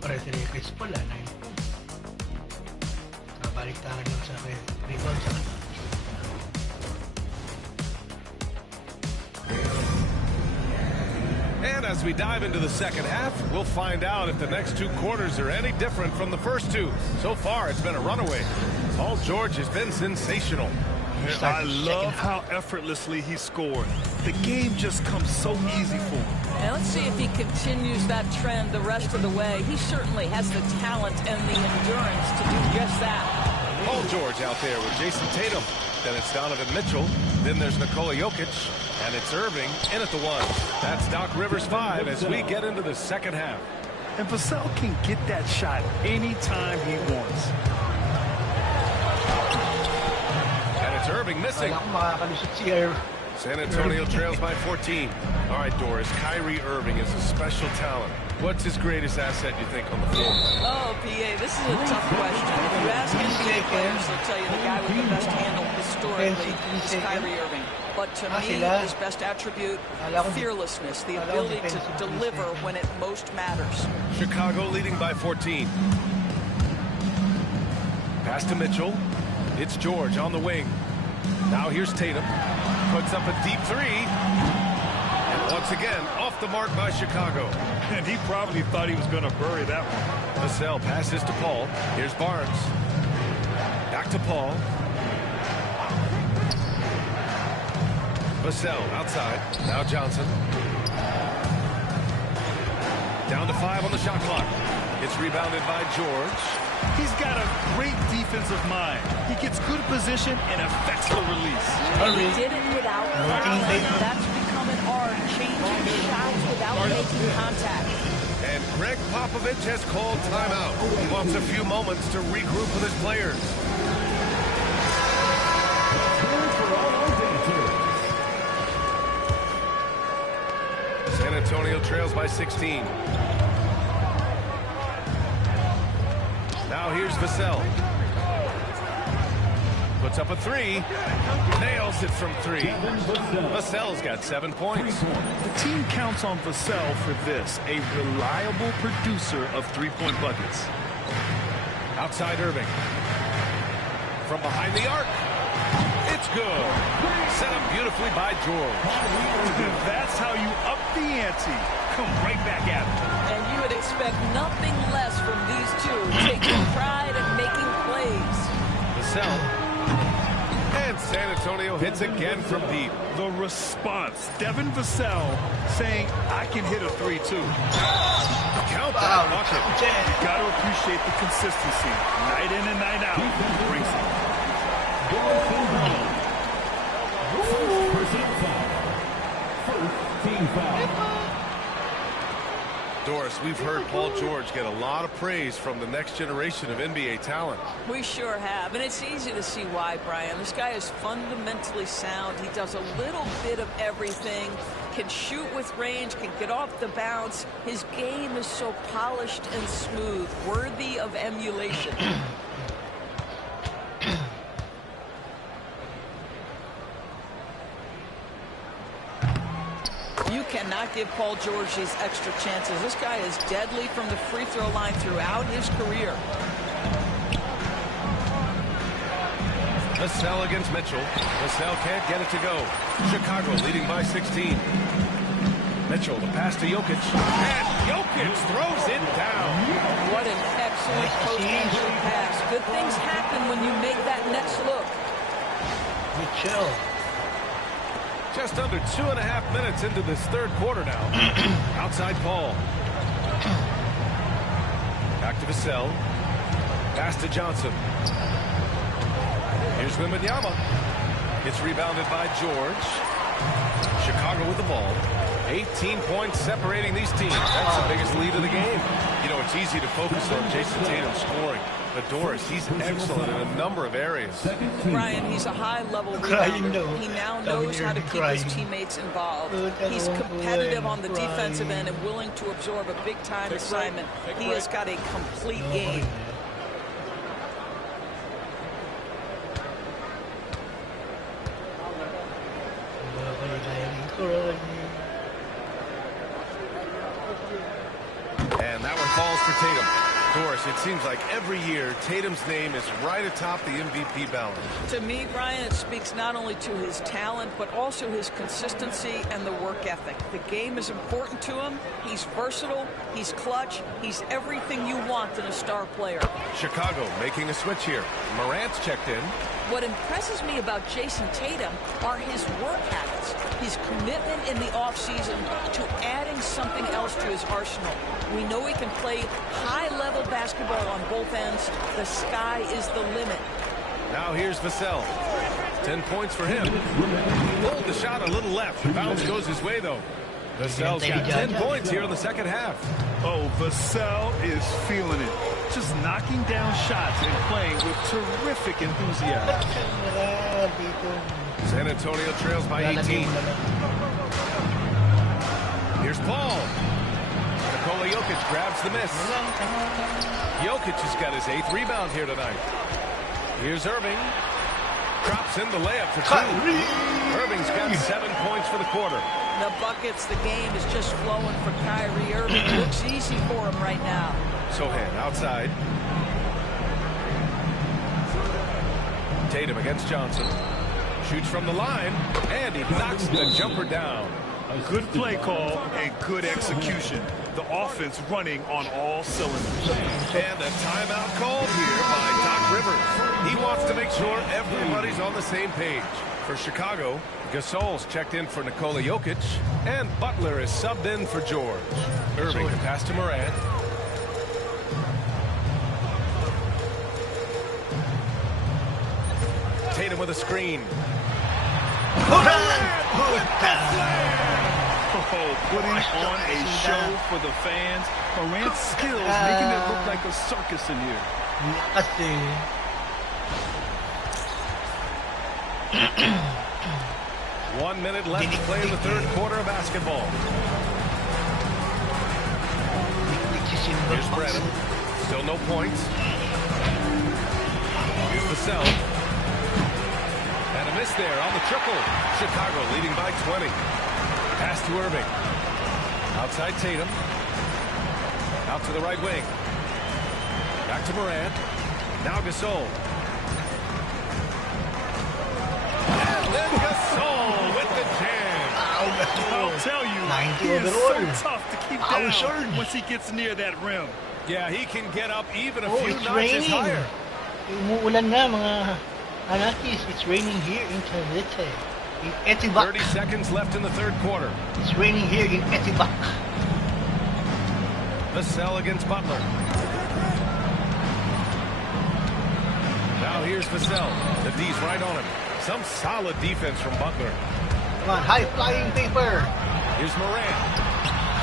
Pare si Chris Paul, 9 points. Kabaliktaran yung sa rebound sa And as we dive into the second half, we'll find out if the next 2 quarters are any different from the first 2. So far, it's been a runaway. Paul George has been sensational. I love how effortlessly he scored. The game just comes so easy for him. And let's see if he continues that trend the rest of the way. He certainly has the talent and the endurance to do just that. Paul George out there with Jason Tatum. Then it's Donovan Mitchell. Then there's Nikola Jokic. And it's Irving in at the 1. That's Doc Rivers 5 as we get into the second half. And Vassell can get that shot anytime he wants. And it's Irving missing. San Antonio trails by 14. All right, Doris, Kyrie Irving is a special talent. What's his greatest asset, you think, on the floor? Oh, PA, this is a tough question. If you ask NBA players, they'll tell you the guy with the best handle historically is Kyrie Irving. But to me, his best attribute, fearlessness, the ability to deliver when it most matters. Chicago leading by 14. Pass to Mitchell. It's George on the wing. Now here's Tatum. Puts up a deep 3. And once again, off the mark by Chicago. And he probably thought he was going to bury that one. Vassell passes to Paul. Here's Barnes. Back to Paul. Vassell outside. Now Johnson. Down to 5 on the shot clock. It's rebounded by George. He's got a great defensive mind. He gets good position and affects the release. And he did it without fouling. That's become an art, changing shots without making contact. And Greg Popovich has called timeout. He wants a few moments to regroup with his players. San Antonio trails by 16. Now here's Vassell. Puts up a three. Nails it from three. Vassell's got 7 points. The team counts on Vassell for this, a reliable producer of three-point buckets. Outside Irving. From behind the arc. It's good. Set up beautifully by George. That's how you up the ante. Come right back at it. And you would expect nothing less from these two, taking pride in making plays. Vassell. And San Antonio hits again from deep. The response, Devin Vassell saying, I can hit a 3-2. Count that bucket. You got to appreciate the consistency. Night in and night out. Brings it. First team foul. Doris, we've heard Paul George get a lot of praise from the next generation of NBA talent. We sure have, and it's easy to see why, Brian. This guy is fundamentally sound. He does a little bit of everything, can shoot with range, can get off the bounce. His game is so polished and smooth, worthy of emulation. You cannot give Paul George these extra chances. This guy is deadly from the free throw line throughout his career. Vassell against Mitchell. Vassell can't get it to go. Chicago leading by 16. Mitchell, the pass to Jokic. And Jokic throws it down. What an excellent post-entry pass. Good things happen when you make that next look. Mitchell. Just under 2.5 minutes into this third quarter now. Outside Paul. Back to Vassell. Pass to Johnson. Here's Wembanyama. It's rebounded by George. Chicago with the ball. 18 points separating these teams. That's the biggest lead of the game. You know, it's easy to focus on Jason Tatum scoring. But Doris, he's excellent in a number of areas. Brian, he's a high-level rebounder. He now knows how to keep his teammates involved. He's competitive on the defensive end and willing to absorb a big-time assignment. He has got a complete game. And that one falls for Tatum. Doris, it seems like every year Tatum's name is right atop the MVP ballot. To me, Brian, it speaks not only to his talent, but also his consistency and the work ethic. The game is important to him. He's versatile. He's clutch. He's everything you want in a star player. Chicago making a switch here. Morant's checked in. What impresses me about Jason Tatum are his work habits, his commitment in the offseason to adding something else to his arsenal. We know he can play high-level basketball on both ends. The sky is the limit. Now here's Vassell. 10 points for him. Pulled the shot a little left. The bounce goes his way, though. Vassell's got 10 points here in the second half. Oh, Vassell is feeling it. Just knocking down shots and playing with terrific enthusiasm. San Antonio trails by 18. Here's Paul. Nikola Jokic grabs the miss. Jokic has got his 8th rebound here tonight. Here's Irving. Drops in the layup for 2. Irving's got 7 points for the quarter. The buckets, the game is just flowing for Kyrie Irving. It looks easy for him right now. Sohan outside. Tatum against Johnson. Shoots from the line, and he knocks the jumper down. A good play call and good execution. The offense running on all cylinders. And a timeout called here by Doc Rivers. He wants to make sure everybody's on the same page. For Chicago, Gasol's checked in for Nikola Jokic, and Butler is subbed in for George. Irving to pass to Morant. Tatum with a screen. Putting on a show for the fans. Morant's skills making it look like a circus in here. 1 minute left to play in the third quarter of basketball. Here's Brennan. Still no points. Here's Vassell. assist there on the triple. Chicago leading by 20. Pass to Irving. Outside Tatum. Out to the right wing. Back to Morant. Now Gasol. And then Gasol with the jam. I'll tell you, 90 he is overall. so tough to keep down once he gets near that rim. Yeah, he can get up even a Oh, few it's notches raining. higher. Umuulan na mga Anakis. It's raining here in Cavite. In Etibac. 30 seconds left in the third quarter. It's raining here in Etibac. Vassell against Butler. Now here's Vassell. The D's right on him. Some solid defense from Butler. Come on, high flying paper. Here's Morant.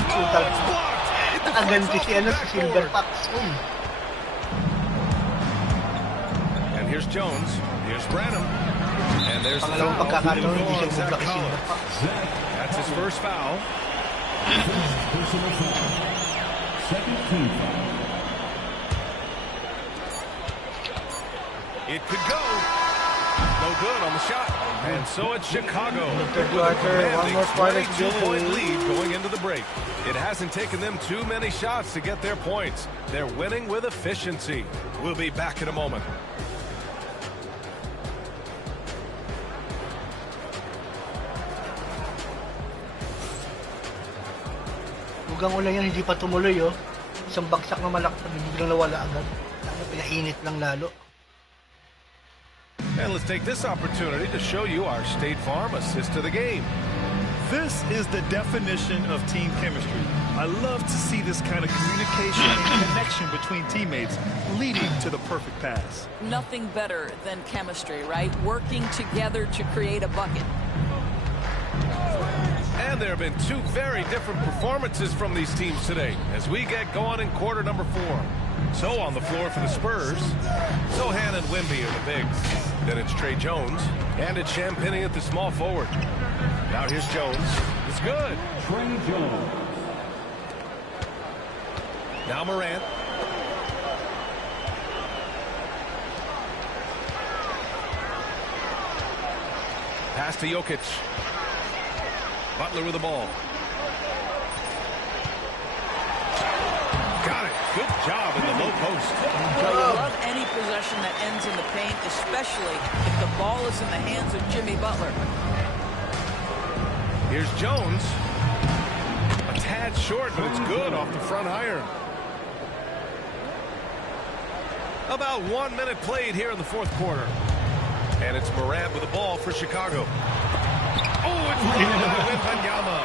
Total. It's blocked. It Nakaganti si deflects off si the Silver backboard. Fox. Uy. And here's Jones. Here's Branham. And there's the Pangalawang foul. pagkakataon, hindi siya On Zach bumblock si Silver Collins. Fox. That's his first foul. Personal foul. Second team foul. It could go. No good on the shot. And so it's Chicago. Third with a quarter, one more commanding quarter to go. 22-point lead going into the break. It hasn't taken them too many shots to get their points. They're winning with efficiency. We'll be back in a moment. Hugang ulan yan, hindi pa tumuloy, oh. Isang bagsak na malakas, biglang nawala agad. Pinainit lang lalo. And let's take this opportunity to show you our State Farm assist to the game. This is the definition of team chemistry. I love to see this kind of communication and connection between teammates leading to the perfect pass. Nothing better than chemistry, right? Working together to create a bucket. And there have been two very different performances from these teams today as we get going in quarter number 4. So on the floor for the Spurs, Sohan and Wemby are the bigs. Then it's Trey Jones, and it's Champagnie at the small forward. Now here's Jones. It's good. Trey Jones. Now Morant. Pass to Jokic. Butler with the ball. Got it. Good job in the low post. Well, you love any possession that ends in the paint, especially if the ball is in the hands of Jimmy Butler. Here's Jones. A tad short, but it's good off the front iron. About 1 minute played here in the fourth quarter. And it's Morant with the ball for Chicago. Oh, it's Wembanyama.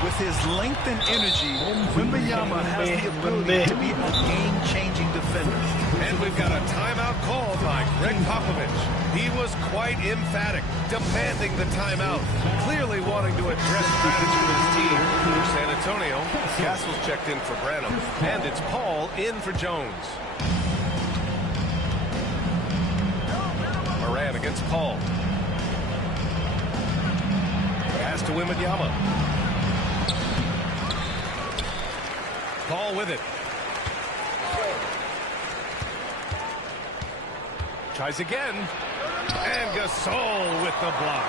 With his length and energy, Wembanyama has the ability to be a game-changing defender. And we've got a timeout called by Greg Popovich. He was quite emphatic, demanding the timeout, clearly wanting to address strategy with his team. For San Antonio, Castle's checked in for Branham, and it's Paul in for Jones. Morant against Paul. Pass to Wembanyama. Paul with it. Tries again. And Gasol with the block.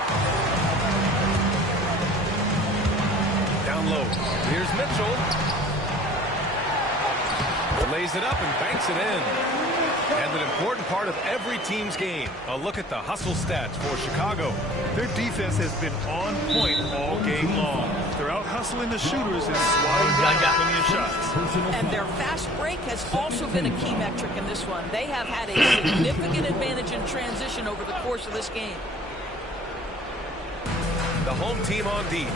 Down low. Here's Mitchell. Lays it up and banks it in. And an important part of every team's game. A look at the hustle stats for Chicago. Their defense has been on point all game long. They're out hustling the shooters and swatting down plenty of shots. And their fast break has also been a key metric in this one. They have had a significant advantage in transition over the course of this game. The home team on D.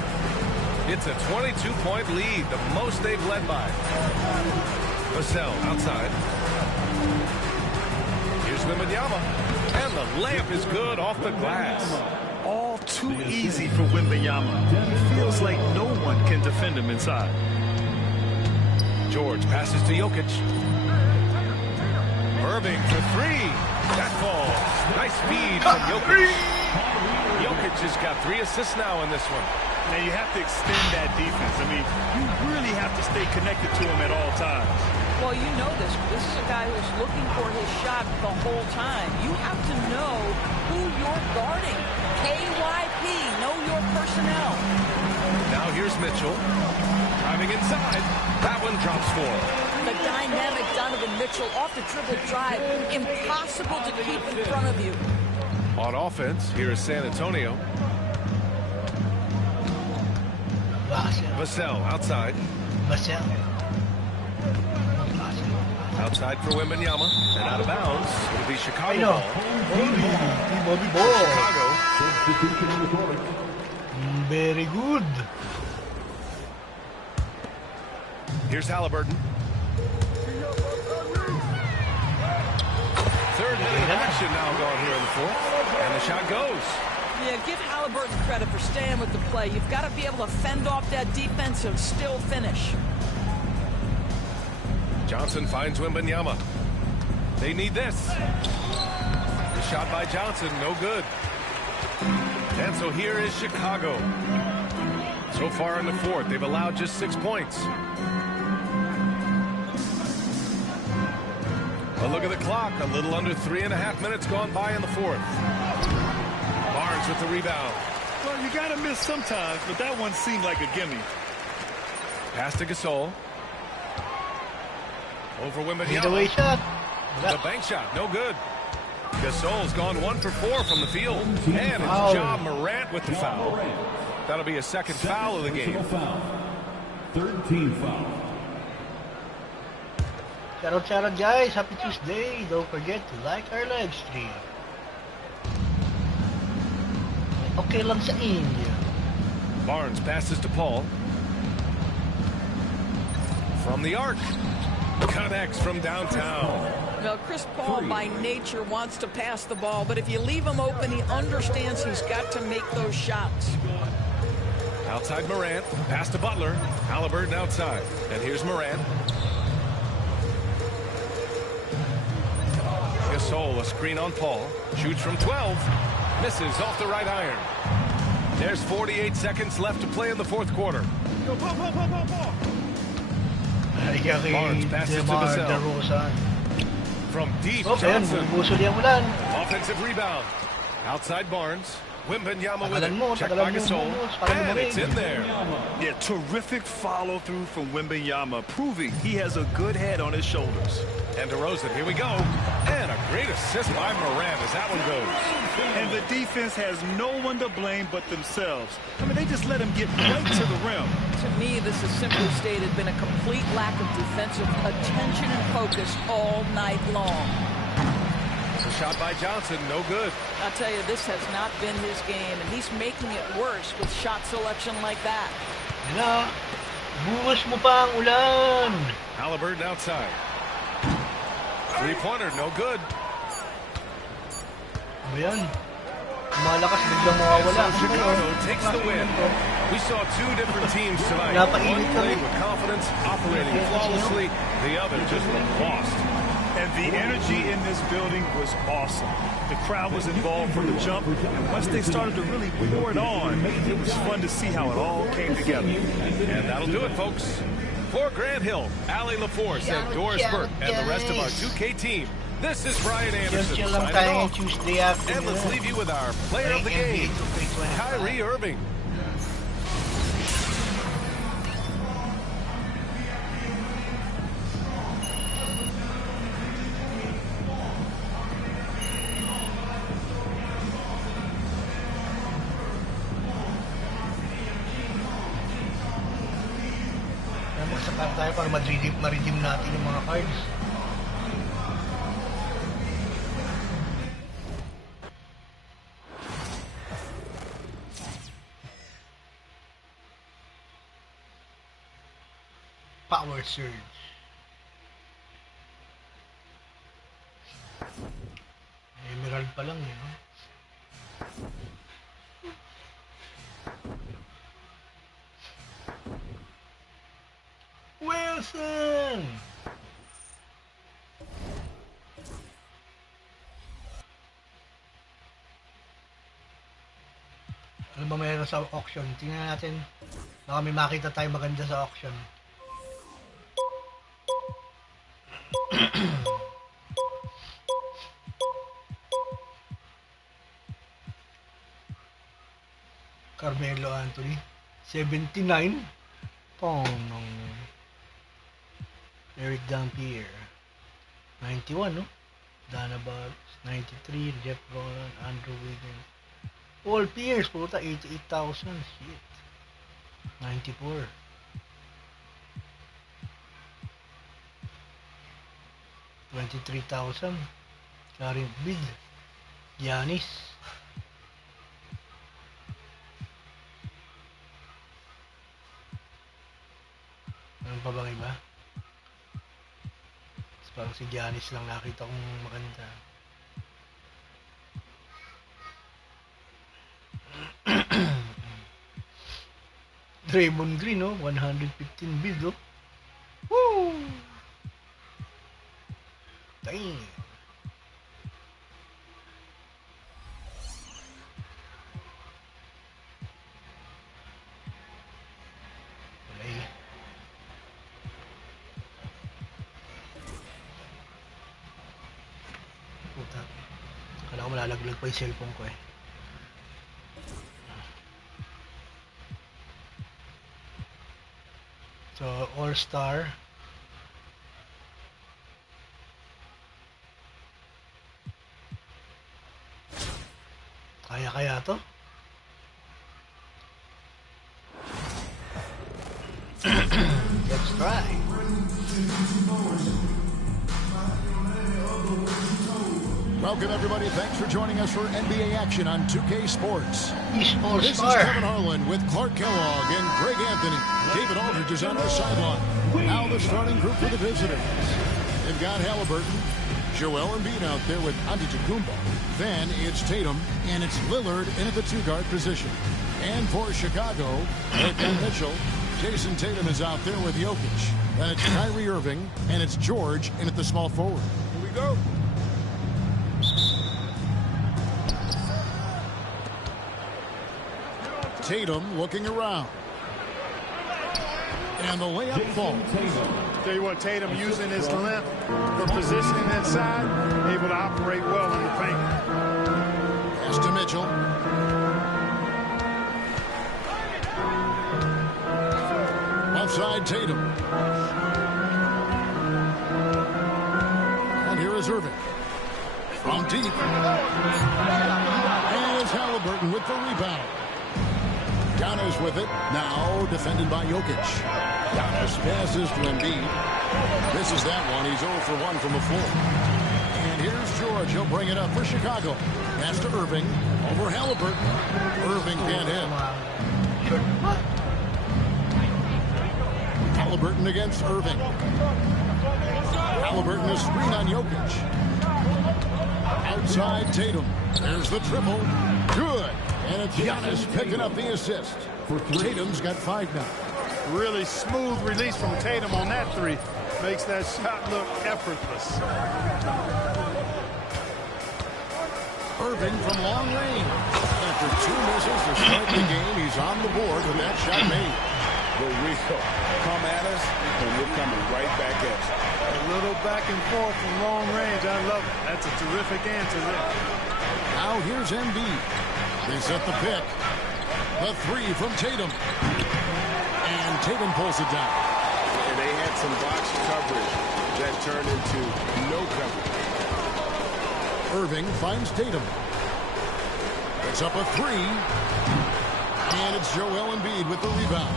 It's a 22-point lead, the most they've led by. Vassell outside. Here's Wembanyama. And the layup is good off the glass. All too easy for Wembanyama. He feels like no one can defend him inside. George passes to Jokic. Irving for three. That falls. Nice speed from Jokic. Jokic has got 3 assists now in this one. Now you have to extend that defense. I mean, you really have to stay connected to him at all times. Well, you know this. This is a guy who's looking for his shot the whole time. You have to know who you're guarding. AYP, know your personnel. Now here's Mitchell. Driving inside. That one drops 4. The dynamic Donovan Mitchell off the dribble drive. Impossible to keep in front of you. On offense, here is San Antonio. Vassell outside. Outside for Wembanyama. And out of bounds. It'll be Chicago ball. Chicago. Very good. Here's Halliburton. Third minute of action now gone here in the 4th. And the shot goes. Yeah, give Halliburton credit for staying with the play. You've got to be able to fend off that defense and still finish. Johnson finds Wembanyama. They need this. The shot by Johnson, no good. And so here is Chicago. So far in the 4th, they've allowed just 6 points. But look at the clock. A little under 3.5 minutes gone by in the 4th. Barnes with the rebound. Well, you got to miss sometimes, but that one seemed like a gimme. Pass to Gasol. Over Wembanyama. Away shot. The bank shot, no good. Gasol's gone 1 for 4 from the field. And it's Ja Morant with the foul. That'll be a second foul of the game. Third team foul. Shout out guys, happy Tuesday. Don't forget to like our live stream. Okay lang sa inyo. Barnes passes to Paul. From the arc. Connects from downtown. Well, Chris Paul by nature wants to pass the ball, but if you leave him open, he understands he's got to make those shots. Outside Morant. Pass to Butler. Halliburton outside. And here's Morant. Gasol, a screen on Paul. Shoots from 12. Misses off the right iron. There's 48 seconds left to play in the 4th quarter. Barnes passes to Vassell. From deep, Johnson. Offensive rebound. Outside Barnes. Wembanyama with it. Checked by Gasol. And it's in there. Yeah, terrific follow-through from Wembanyama, proving he has a good head on his shoulders. And DeRozan, here we go. And a great assist by Morant as that one goes. And the defense has no one to blame but themselves. I mean, they just let him get right to the rim. To me, this has simply stated been a complete lack of defensive attention and focus all night long. The shot by Johnson, no good. I'll tell you, this has not been his game, and he's making it worse with shot selection like that. Hala, buwas mo pa ang ulan. Halliburton outside. Three-pointer, no good. Ayan. Malakas biglang mawawala. So Chicago takes the win. We saw 2 different teams tonight. One played with confidence, operating flawlessly. The other just looked lost. And the energy in this building was awesome. The crowd was involved from the jump, and once they started to really pour it on, it was fun to see how it all came together. And that'll do it, folks. For Grant Hill, Allie LaForce, and Doris Burke, and the rest of our 2K team, this is Brian Anderson signing off. Tuesday afternoon. And let's leave you with our player of the game, Kyrie Irving. Magsakar tayo para ma-redeem natin yung mga cards. Power surge. Emerald pa lang eh, no? Wilson! Ano ba mayroon sa auction? Tingnan natin. Baka may makita tayo maganda sa auction. Carmelo Anthony. 79. Pong. Eric Dampier. 91, no? Dana Bugs. 93. Jeff Ronan. Andrew Wiggins. Paul Pierce, puta, 88,000. Shit. 94. $23,000. Current bid. Giannis. Ano pa bang iba? Parang si Giannis lang nakita kong maganda. Draymond Green, no? 115 bid, no? Woo! Dang! Puta. Kala ko malalaglag pa yung cellphone ko eh. So, All-Star. Kaya to? Let's try. Welcome, everybody. Thanks for joining us for NBA action on 2K Sports. Esports This is Kevin Harlan with Clark Kellogg and Greg Anthony. David Aldridge is on our sideline. Now the starting group for the visitors. They've got Halliburton, Joel Embiid out there with Antetokounmpo. Then it's Tatum, and it's Lillard in at the two-guard position. And for Chicago, they've got Mitchell. Jason Tatum is out there with Jokic. Then it's Kyrie Irving, and it's George in at the small forward. Here we go. Tatum looking around. And the layup falls. Tell you what, Tatum using his length for positioning that side, able to operate well in the paint. Pass to Mitchell. Outside Tatum. And here is Irving. From deep. And it's Halliburton with the rebound. Giannis with it. Now defended by Jokic. Giannis passes to Embiid. Misses that one. He's 0 for 1 from the floor. And here's George. He'll bring it up for Chicago. Pass to Irving. Over Halliburton. Irving can't hit. Halliburton against Irving. Halliburton is screen on Jokic. Outside Tatum. There's the triple. Good. And it's Giannis picking up the assist. Tatum's got 5 now. Really smooth release from Tatum on that three. Makes that shot look effortless. Irving from long range. After 2 misses to start the game, he's on the board with that shot made. But we come at us, and we're coming right back at you. A little back and forth from long range. I love it. That's a terrific answer there. Now here's Embiid. They set the pick. The 3 from Tatum. And Tatum pulls it down. And they had some box coverage that turned into no coverage. Irving finds Tatum. It's up a 3. And it's Joel Embiid with the rebound.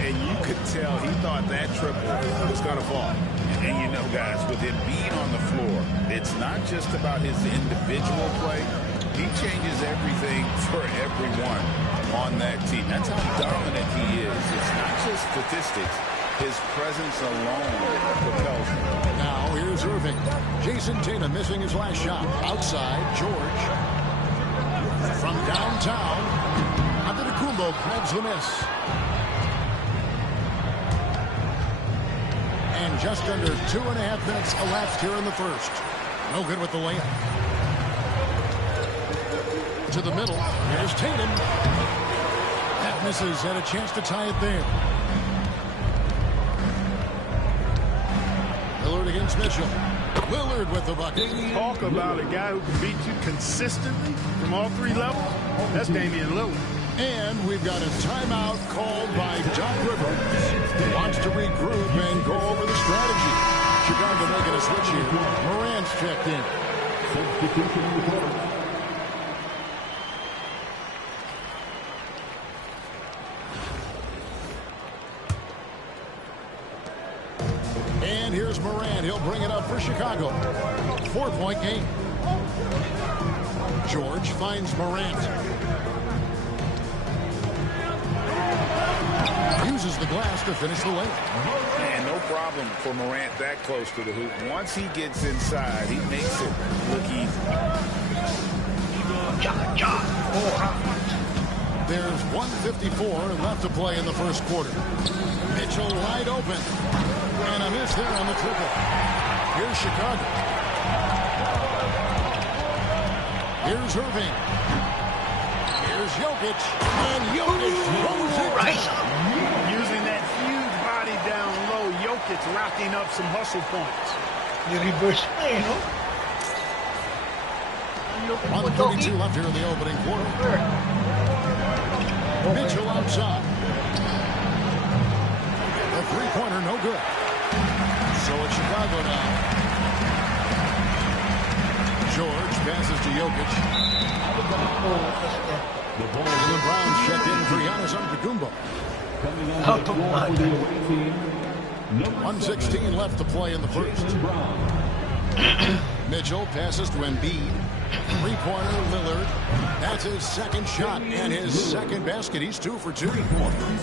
And you could tell he thought that triple was going to fall. And you know, guys, with Embiid on the floor, it's not just about his individual play. He changes everything for everyone on that team. That's how dominant he is. It's not just statistics. His presence alone propels him. Now here's Irving. Jason Tatum missing his last shot. Outside, George. From downtown, Antetokounmpo grabs the miss. And just under 2.5 minutes elapsed here in the first. No good with the layup. To the middle. Here's Tatum. That misses. Had a chance to tie it there. Lillard against Mitchell. Lillard with the bucket. Talk about a guy who can beat you consistently from all 3 levels. That's Damian Lillard. And we've got a timeout called by Doc Rivers. He wants to regroup and go over the strategy. Chicago making a switch here. Morant's checked in. Substitution in the court. And here's Morant. He'll bring it up for Chicago. 4-point game. George finds Morant. Uses the glass to finish the lane. And no problem for Morant that close to the hoop. Once he gets inside, he makes it look easy. There's 1:54 left to play in the first quarter. Mitchell wide open. And a miss there on the triple. Here's Chicago. Here's Irving. Here's Jokic. And Jokic throws it right. Using that huge body down low, Jokic racking up some hustle points. The reverse play, no? 1:32 left here in the opening quarter. Mitchell outside. The three-pointer no good. So it's Chicago now. George passes to Jokic. The ball And the Browns checked in for Giannis Antetokounmpo. coming on the floor for the away team. Number 1:16 left to play in the first. Mitchell passes to Embiid. Three-pointer Lillard. That's his second shot and his second basket. He's 2 for 2. You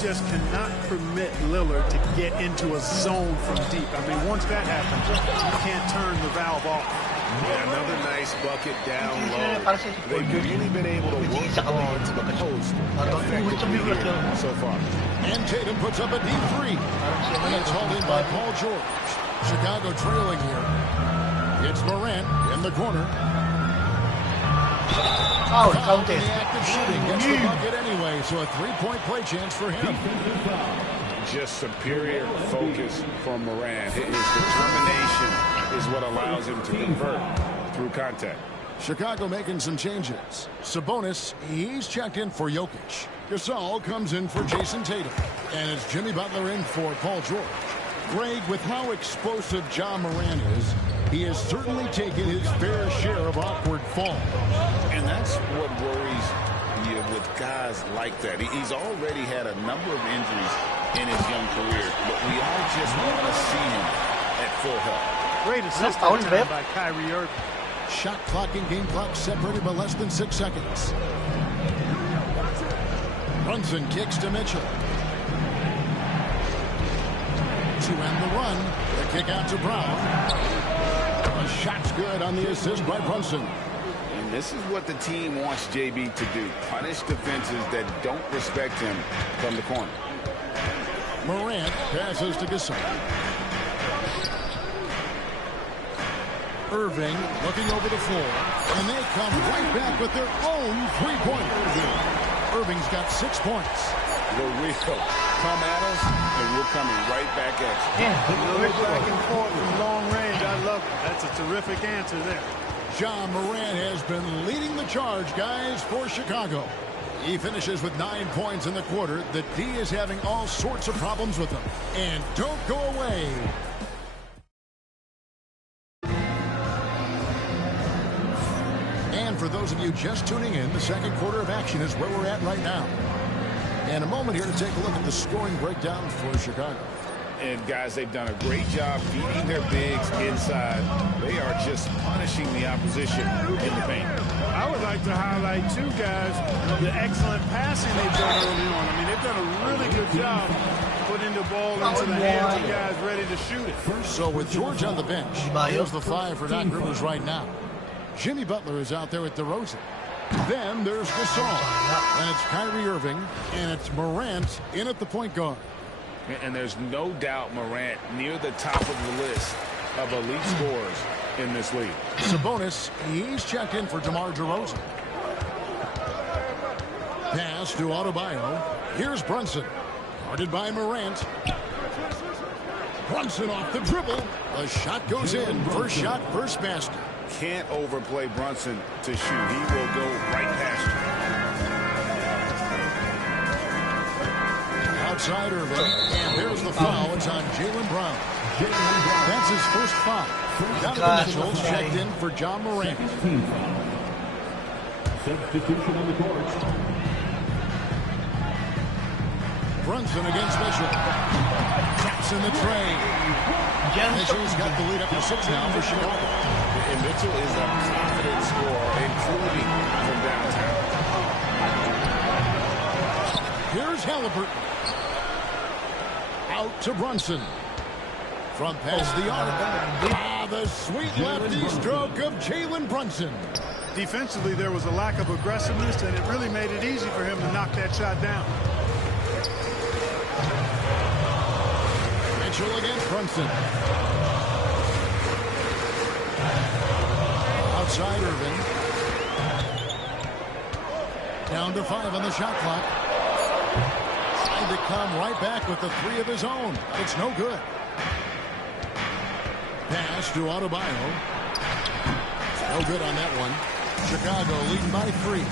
just cannot permit Lillard to get into a zone from deep. I mean, once that happens, you can't turn the valve off. Yeah, another nice bucket down low. They've really been able to work on to the post effectively here so far. And Tatum puts up a deep three. It's hauled in by Paul George. Chicago trailing here. It's Morant in the corner. Foul, Foul in counted. the act of shooting. Gets the bucket anyway, so a three-point play chance for him. Just superior focus from Morant. His determination is what allows him to convert through contact. Chicago making some changes. Sabonis, he's checked in for Jokic. Gasol comes in for Jason Tatum. And it's Jimmy Butler in for Paul George. Greg, with how explosive Ja Morant is, he has certainly taken his fair share of awkward falls. And that's what worries you with guys like that. He's already had a number of injuries in his young career, but we all just want to see him at full health. Great assist foul, that time by Kyrie Irving. Shot clock and game clock separated by less than 6 seconds. Brunson kicks to Mitchell. To end the run, the kick out to Brown. The shot's good on the assist by Brunson. And this is what the team wants JB to do. Punish defenses that don't respect him from the corner. Morant passes to Gasol. Irving looking over the floor. And they come right back with their own three-pointer. Irving's got 6 points. The wheel come at us, and we're coming right back at you. Back and forth from long range. I love it. That's a terrific answer there. Ja Morant has been leading the charge, guys, for Chicago. He finishes with 9 points in the quarter. The D is having all sorts of problems with him. And don't go away. And for those of you just tuning in, the second quarter of action is where we're at right now. And a moment here to take a look at the scoring breakdown for Chicago. And guys, they've done a great job feeding their bigs inside. They are just punishing the opposition in the paint. I would like to highlight, too, guys, the excellent passing they've done early on. I mean, they've done a really good job putting the ball into the hands of guys ready to shoot it. So with George on the bench, here's the 5 for Doc Rivers right now. Jimmy Butler is out there with DeRozan. Then there's Gasol. And it's Kyrie Irving. And it's Morant in at the point guard. And there's no doubt Morant near the top of the list of elite scorers in this league. Sabonis, he's checked in for DeMar DeRozan. Pass to Adebayo. Here's Brunson. Guarded by Morant. Brunson off the dribble. The shot goes in. First shot, first basket. Can't overplay Brunson to shoot. He will go right past Outside Irving. And there's the foul. It's on Jaylen Brown. That's his first foul. Donovan Mitchell checked in for John Moran. Substitution on the court. Brunson against Mitchell. Taps in the tray. Mitchell's got the lead up to 6 now for Chicago. And Mitchell is a confident scorer, including from downtown. Here's Halliburton. Out to Brunson. From past the arc. The sweet lefty stroke of Jalen Brunson. Defensively, there was a lack of aggressiveness, and it really made it easy for him to knock that shot down. Mitchell against Brunson. Outside Irving. Down to 5 on the shot clock. Trying to come right back with the 3 of his own. It's no good. Pass to Adebayo. No good on that one. Chicago leading by 3.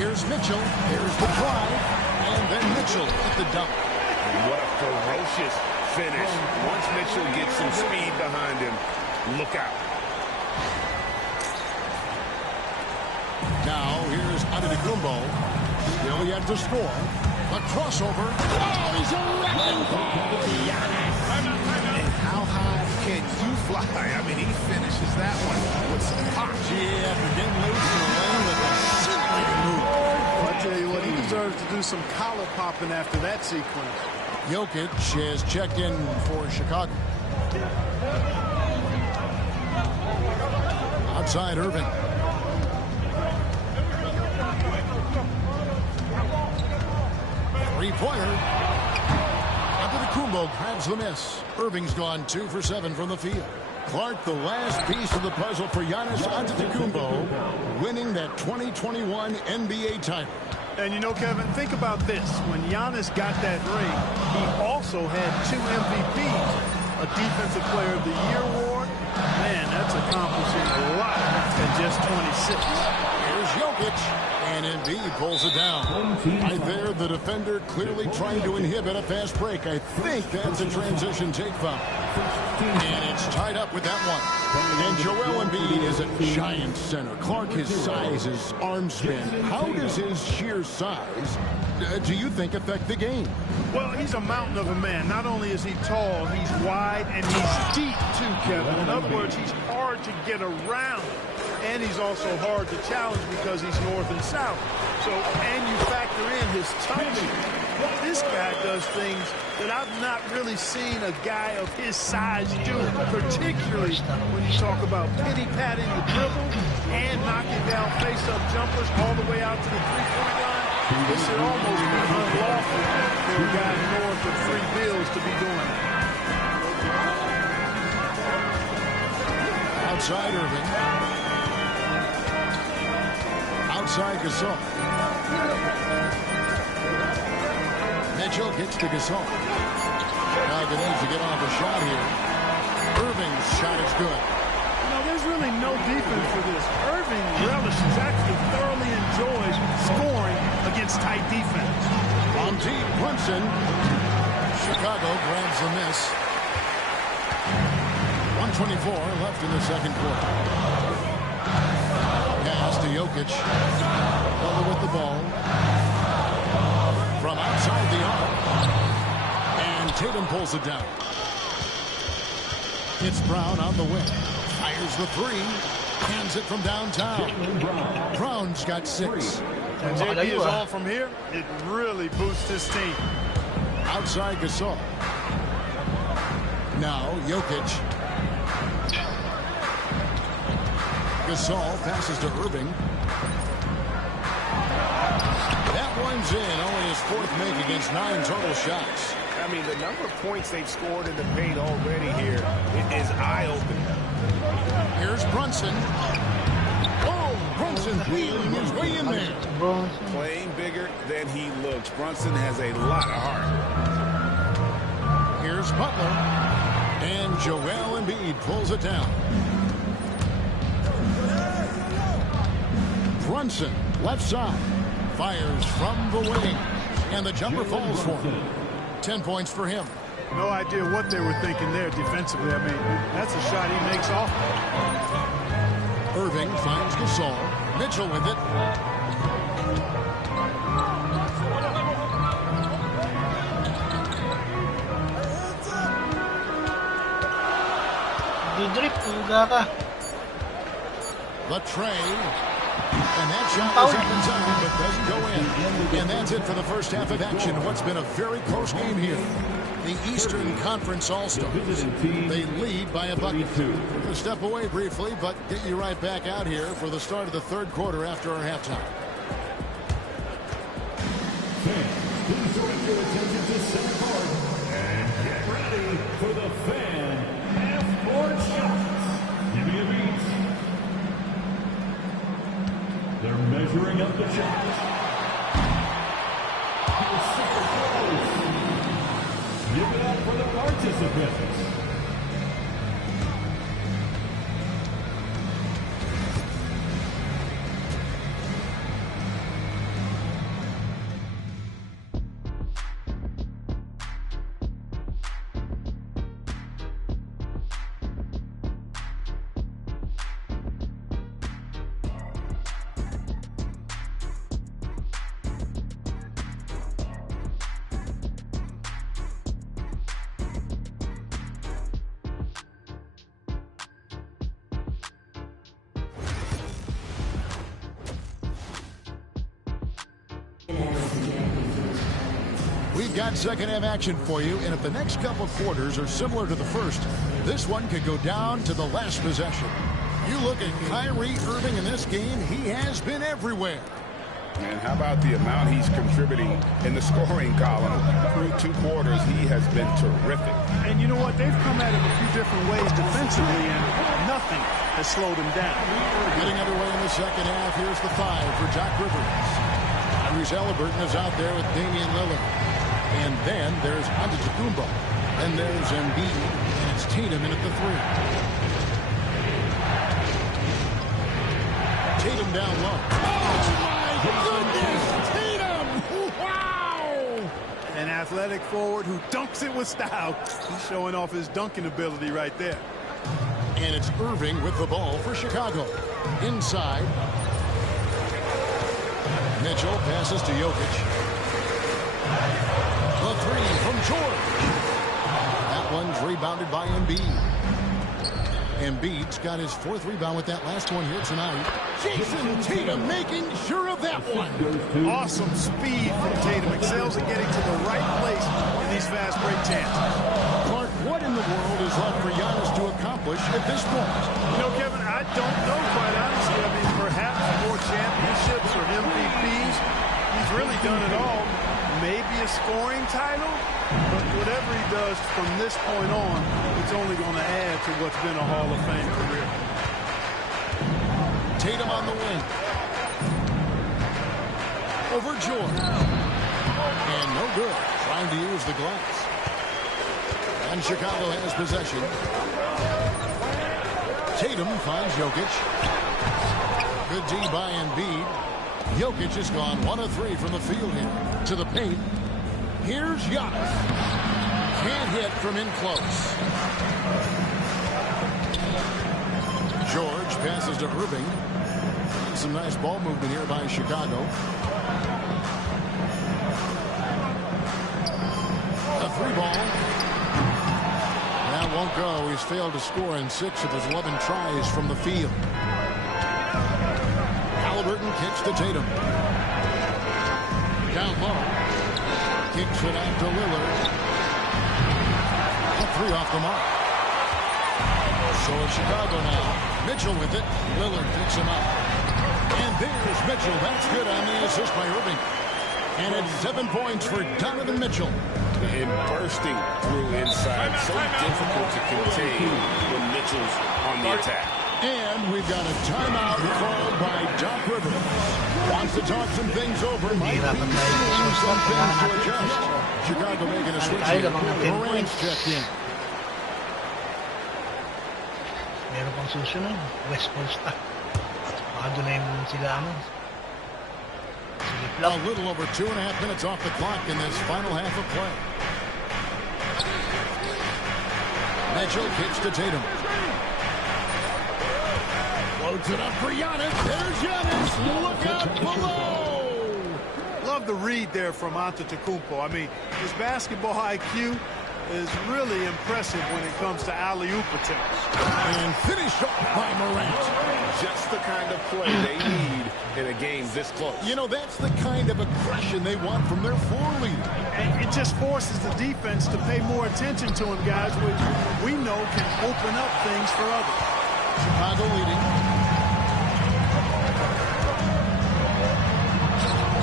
Here's Mitchell. Here's the drive. And then Mitchell at the dunk. What a ferocious finish. Once Mitchell gets some speed behind him, look out. Now here's Antetokounmpo. Still yet to score. A crossover. Oh, he's a wrecking ball. And how high can you fly? I mean, he finishes that one with some pop. Yeah, after getting loose in the lane with a scintillating move. Well, I tell you what, he deserves to do some collar popping after that sequence. Jokic has checked in for Chicago. Outside Irving. Three-pointer. Antetokounmpo grabs the miss. Irving's gone 2 for 7 from the field. Clark, the last piece of the puzzle for Giannis Antetokounmpo, winning that 2021 NBA title. And you know, Kevin, think about this. When Giannis got that ring, he also had 2 MVPs, a Defensive Player of the Year award. Man, that's accomplishing a lot at just 26. Here's Jokic. And Embiid pulls it down. Right there, the defender clearly trying to inhibit a fast break. I think that's a transition take foul. And it's tied up with that one. And Joel Embiid is a giant center. Clark, his size, his arm span. How does his sheer size, do you think, affect the game? Well, he's a mountain of a man. Not only is he tall, he's wide, and he's deep, too, Kevin. In other words, he's hard to get around. And he's also hard to challenge because he's north and south. So, and you factor in his touch. This guy does things that I've not really seen a guy of his size do, particularly when you talk about pity-patting the dribble and knocking down face-up jumpers all the way out to the three-point line. This should almost be unlawful for a guy north of 3 bills to be doing that. Outside Irving. Outside Gasol. Mitchell gets to Gasol. Chicago needs to get off a shot here. Irving's shot is good. You know, there's really no defense for this. Irving relishes, actually thoroughly enjoys scoring against tight defense. On deep, Brunson. Chicago grabs the miss. 1:24 left in the second quarter. Pass to Jokic. Butler with the ball. From outside the arc. And Tatum pulls it down. It's Brown on the wing. Fires the 3. Hands it from downtown. Brown's got 6. And JP is on from here. It really boosts his team. Outside Gasol. Now Jokic. Gasol passes to Irving. That one's in. Only his 4th make against 9 total shots. I mean, the number of points they've scored in the paint already here is eye-opening. Here's Brunson. Oh, Brunson wheeling his way in there. Playing bigger than he looks. Brunson has a lot of heart. Here's Butler. And Joel Embiid pulls it down. Brunson, left side, fires from the wing. And the jumper falls for him. 10 points for him. No idea what they were thinking there defensively. I mean, that's a shot he makes off. Irving finds Gasol. Mitchell with it. Dudrip, uga ka. The tray. And that shot is up in time, but doesn't go in. And that's it for the first half of action. What's been a very close game here. The Eastern Conference All-Stars. They lead by a bucket. We're going to step away briefly, but get you right back out here for the start of the third quarter after our halftime. Please direct your attention to center court and get ready for the fan half-court shots. Give me a beat. They're measuring up the shots. Give it up for the participants. We've got second half action for you, and if the next couple quarters are similar to the first, this one could go down to the last possession. You look at Kyrie Irving in this game, he has been everywhere. And how about the amount he's contributing in the scoring column? Through 2 quarters, he has been terrific. And you know what? They've come at him a few different ways defensively, and nothing has slowed him down. Getting underway in the second half, here's the 5 for Doc Rivers. Tyrese Halliburton is out there with Damian Lillard. And then there's Antetokounmpo. Then there's Embiid, and it's Tatum in at the 3. Tatum down low. Oh, my goodness! Tatum! Wow! An athletic forward who dunks it with style. He's showing off his dunking ability right there. And it's Irving with the ball for Chicago. Inside. Mitchell passes to Jokic. The 3 from George. That one's rebounded by Embiid. Embiid's got his 4th rebound with that last one here tonight. Jason Tatum making sure of that one. Awesome speed from Tatum. Excels at getting to the right place in these fast break chances. Clark, what in the world is left for Giannis to accomplish at this point? You know, Kevin, I don't know, quite honestly. I mean, perhaps more championships or MVPs. He's really done it all. Maybe a scoring title, but whatever he does from this point on, it's only going to add to what's been a Hall of Fame career. Tatum on the wing. Over George. And no good. Trying to use the glass. And Chicago has possession. Tatum finds Jokic. Good D by Embiid. Jokic has gone 1 of 3 from the field here. To the paint. Here's Giannis. Can't hit from in close. George passes to Irving. Some nice ball movement here by Chicago. A 3 ball. That won't go. He's failed to score in 6 of his 11 tries from the field. Halliburton kicks to Tatum. Down low. Kicks it out to Lillard. A 3 off the mark. So it's Chicago now. Mitchell with it. Lillard picks him up. And there's Mitchell. That's good on the assist by Irving. And it's 7 points for Donovan Mitchell. And bursting through inside. So difficult to contain when Mitchell's on the attack. And we've got a timeout called by Doc Rivers. Wants to talk some things over. Might be some things to adjust. Chicago making a switch here. Morant's checked in. Meron pang susunod. West Coast pa. Baka doon na yung sila ano. Sige A little over 2.5 minutes off the clock in this final half of play. Mitchell kicks to Tatum. Floats it up for Giannis. There's Giannis. Look out below. Love the read there from Antetokounmpo. I mean, his basketball IQ is really impressive when it comes to alley-oop attempts. And finished off by Morant. Just the kind of play they need in a game this close. You know, that's the kind of aggression they want from their floor leader. And it just forces the defense to pay more attention to him, guys, which we know can open up things for others. Chicago leading.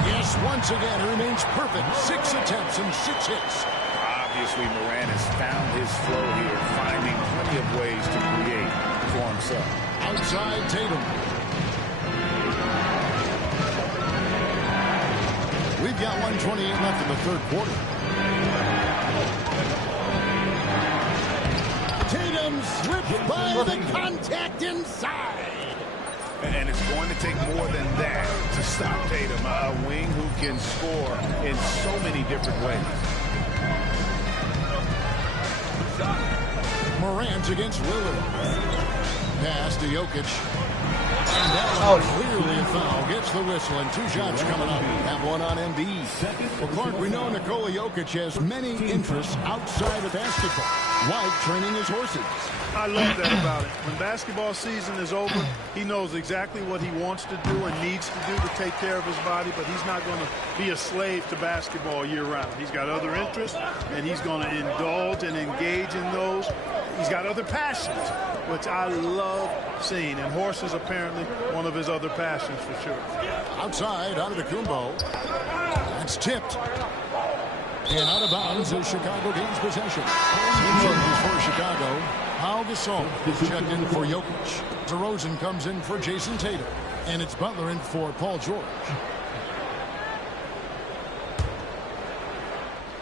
Yes, once again, he remains perfect. 6 attempts and 6 hits. Obviously, Morant has found his flow here, finding plenty of ways to create for himself. Outside Tatum. We've got 1:28 left in the third quarter. Tatum slipped by the contact inside. And it's going to take more than that to stop Tatum, a wing who can score in so many different ways. Morant against Lillard. Pass to Jokic. And that one clearly a foul. Gets the whistle, and 2 shots coming up. Have one on Embiid. Well, Clark, we know Nikola Jokic has many interests outside of basketball, like training his horses. I love that about it. When basketball season is over, he knows exactly what he wants to do and needs to do to take care of his body, but he's not going to be a slave to basketball year-round. He's got other interests, and he's going to indulge and engage in those. He's got other passions, which I love seeing, and horses apparently one of his other passions for sure. Outside, Antetokounmpo. That's tipped. And out of bounds as Chicago gains possession. Changes for Chicago. Pau Gasol checked in for Jokic. DeRozan comes in for Jason Tatum. And it's Butler in for Paul George.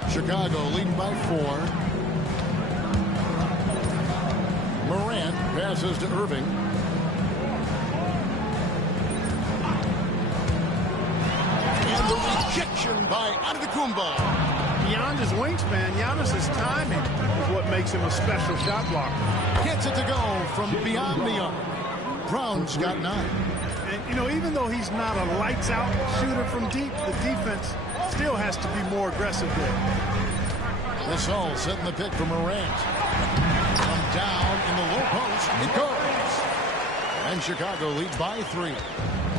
Chicago leading by 4. Morant passes to Irving. And the rejection by Antetokounmpo. Beyond his wingspan, Giannis's timing is what makes him a special shot blocker. Gets it to go from beyond the arc. Brown's got 9. And, you know, even though he's not a lights-out shooter from deep, the defense still has to be more aggressive there. Gasol setting the pick for Morant. From down in the low post, it goes. And Chicago leads by 3.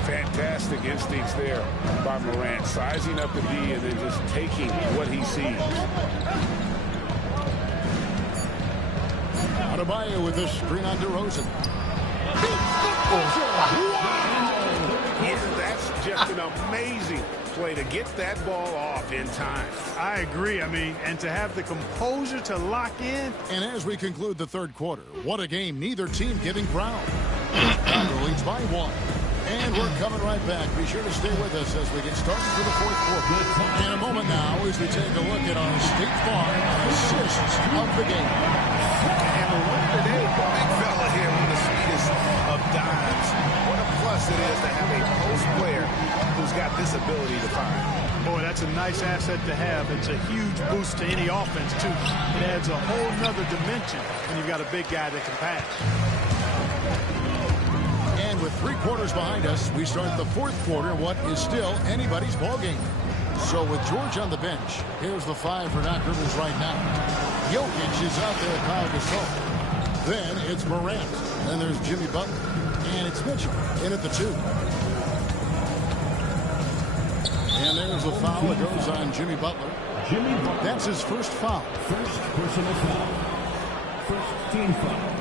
Fantastic instincts there by Morant, sizing up the D and then just taking what he sees. Adebayo with the screen on DeRozan. Yeah, that's just an amazing play to get that ball off in time. I agree. I mean, and to have the composure to lock in. And as we conclude the third quarter, what a game. Neither team giving ground. Chicago leads by 1. And we're coming right back. Be sure to stay with us as we get started for the fourth quarter. In a moment now, as we take a look at our State Farm assists of the game. And the winner today, big fella here with the sweetest of dimes. What a plus it is to have a post player who's got this ability to find. Boy, that's a nice asset to have. It's a huge boost to any offense, too. It adds a whole nother dimension when you've got a big guy that can pass. And with 3 quarters behind us, we start the fourth quarter, what is still anybody's ball game. So with George on the bench, here's the 5 for Doc Rivers right now. Jokic is out there, Pau Gasol. Then it's Morant. Then there's Jimmy Butler. And it's Mitchell in at the 2. And there's the foul that goes on Jimmy Butler. That's his first foul. First personal foul. First team foul.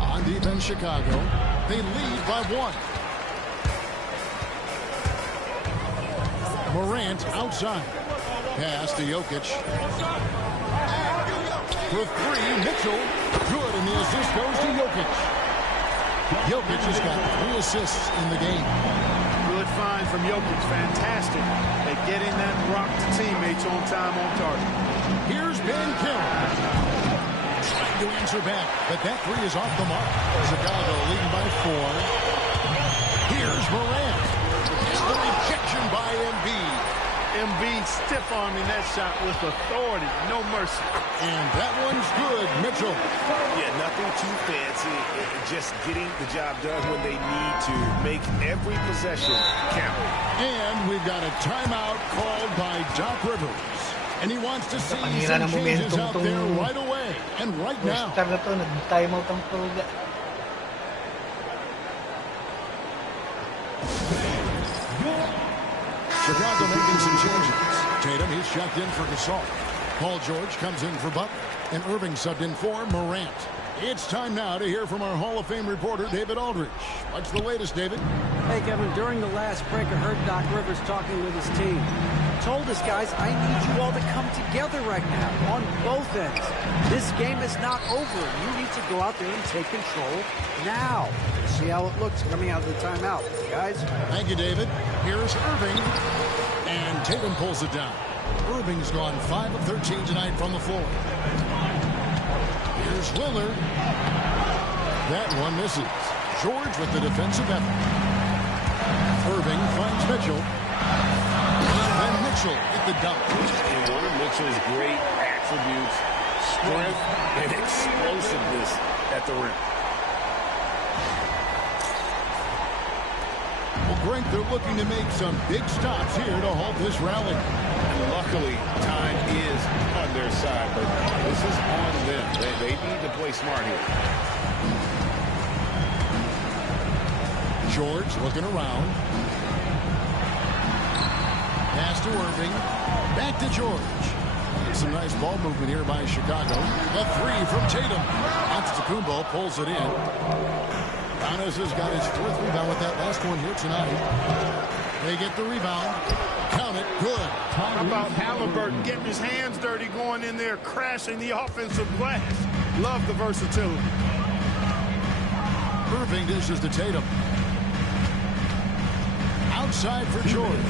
On defense, Chicago. They lead by 1. Morant outside. Pass to Jokic. For 3, Mitchell. Good, and the assist goes to Jokic. Jokic has got 3 assists in the game. Good find from Jokic. Fantastic at getting that rock to teammates on time, on target. Here's Ben Carroll. Trying to answer back, but that 3 is off the mark. Chicago leading by Embiid stiff-arming that shot with authority. No mercy. And that one's good, Mitchell. Yeah, nothing too fancy. Just getting the job done when they need to. Make every possession count. And we've got a timeout called by Doc Rivers. And he wants to see some changes out there right away. And right now. Star na to, nag-timeout ang Puga. Chicago making some changes. Tatum, he's checked in for Gasol. Paul George comes in for Butler. And Irving subbed in for Morant. It's time now to hear from our Hall of Fame reporter, David Aldridge. What's the latest, David? Hey, Kevin, during the last break, I heard Doc Rivers talking with his team. He told us, guys, I need you all to come together right now on both ends. This game is not over. You need to go out there and take control now. See how it looks coming out of the timeout, guys. Thank you, David. Here's Irving. And Tatum pulls it down. Irving's gone 5 of 13 tonight from the floor. Here's Lillard. That one misses. George with the defensive effort. Irving finds Mitchell. And Mitchell hit the dunk. And one of Mitchell's great attributes, strength and explosiveness at the rim. Well, Greg, they're looking to make some big stops here to halt this rally. And luckily, time is on their side, but this is on them. They need to play smart here. George looking around. Pass to Irving. Back to George. Some nice ball movement here by Chicago. A three from Tatum. Antetokounmpo pulls it in. Giannis has got his 4th rebound with that last one here tonight. They get the rebound. Count it. Good. How about Halliburton getting his hands dirty, going in there, crashing the offensive glass. Love the versatility. Irving dishes to Tatum. Outside for George.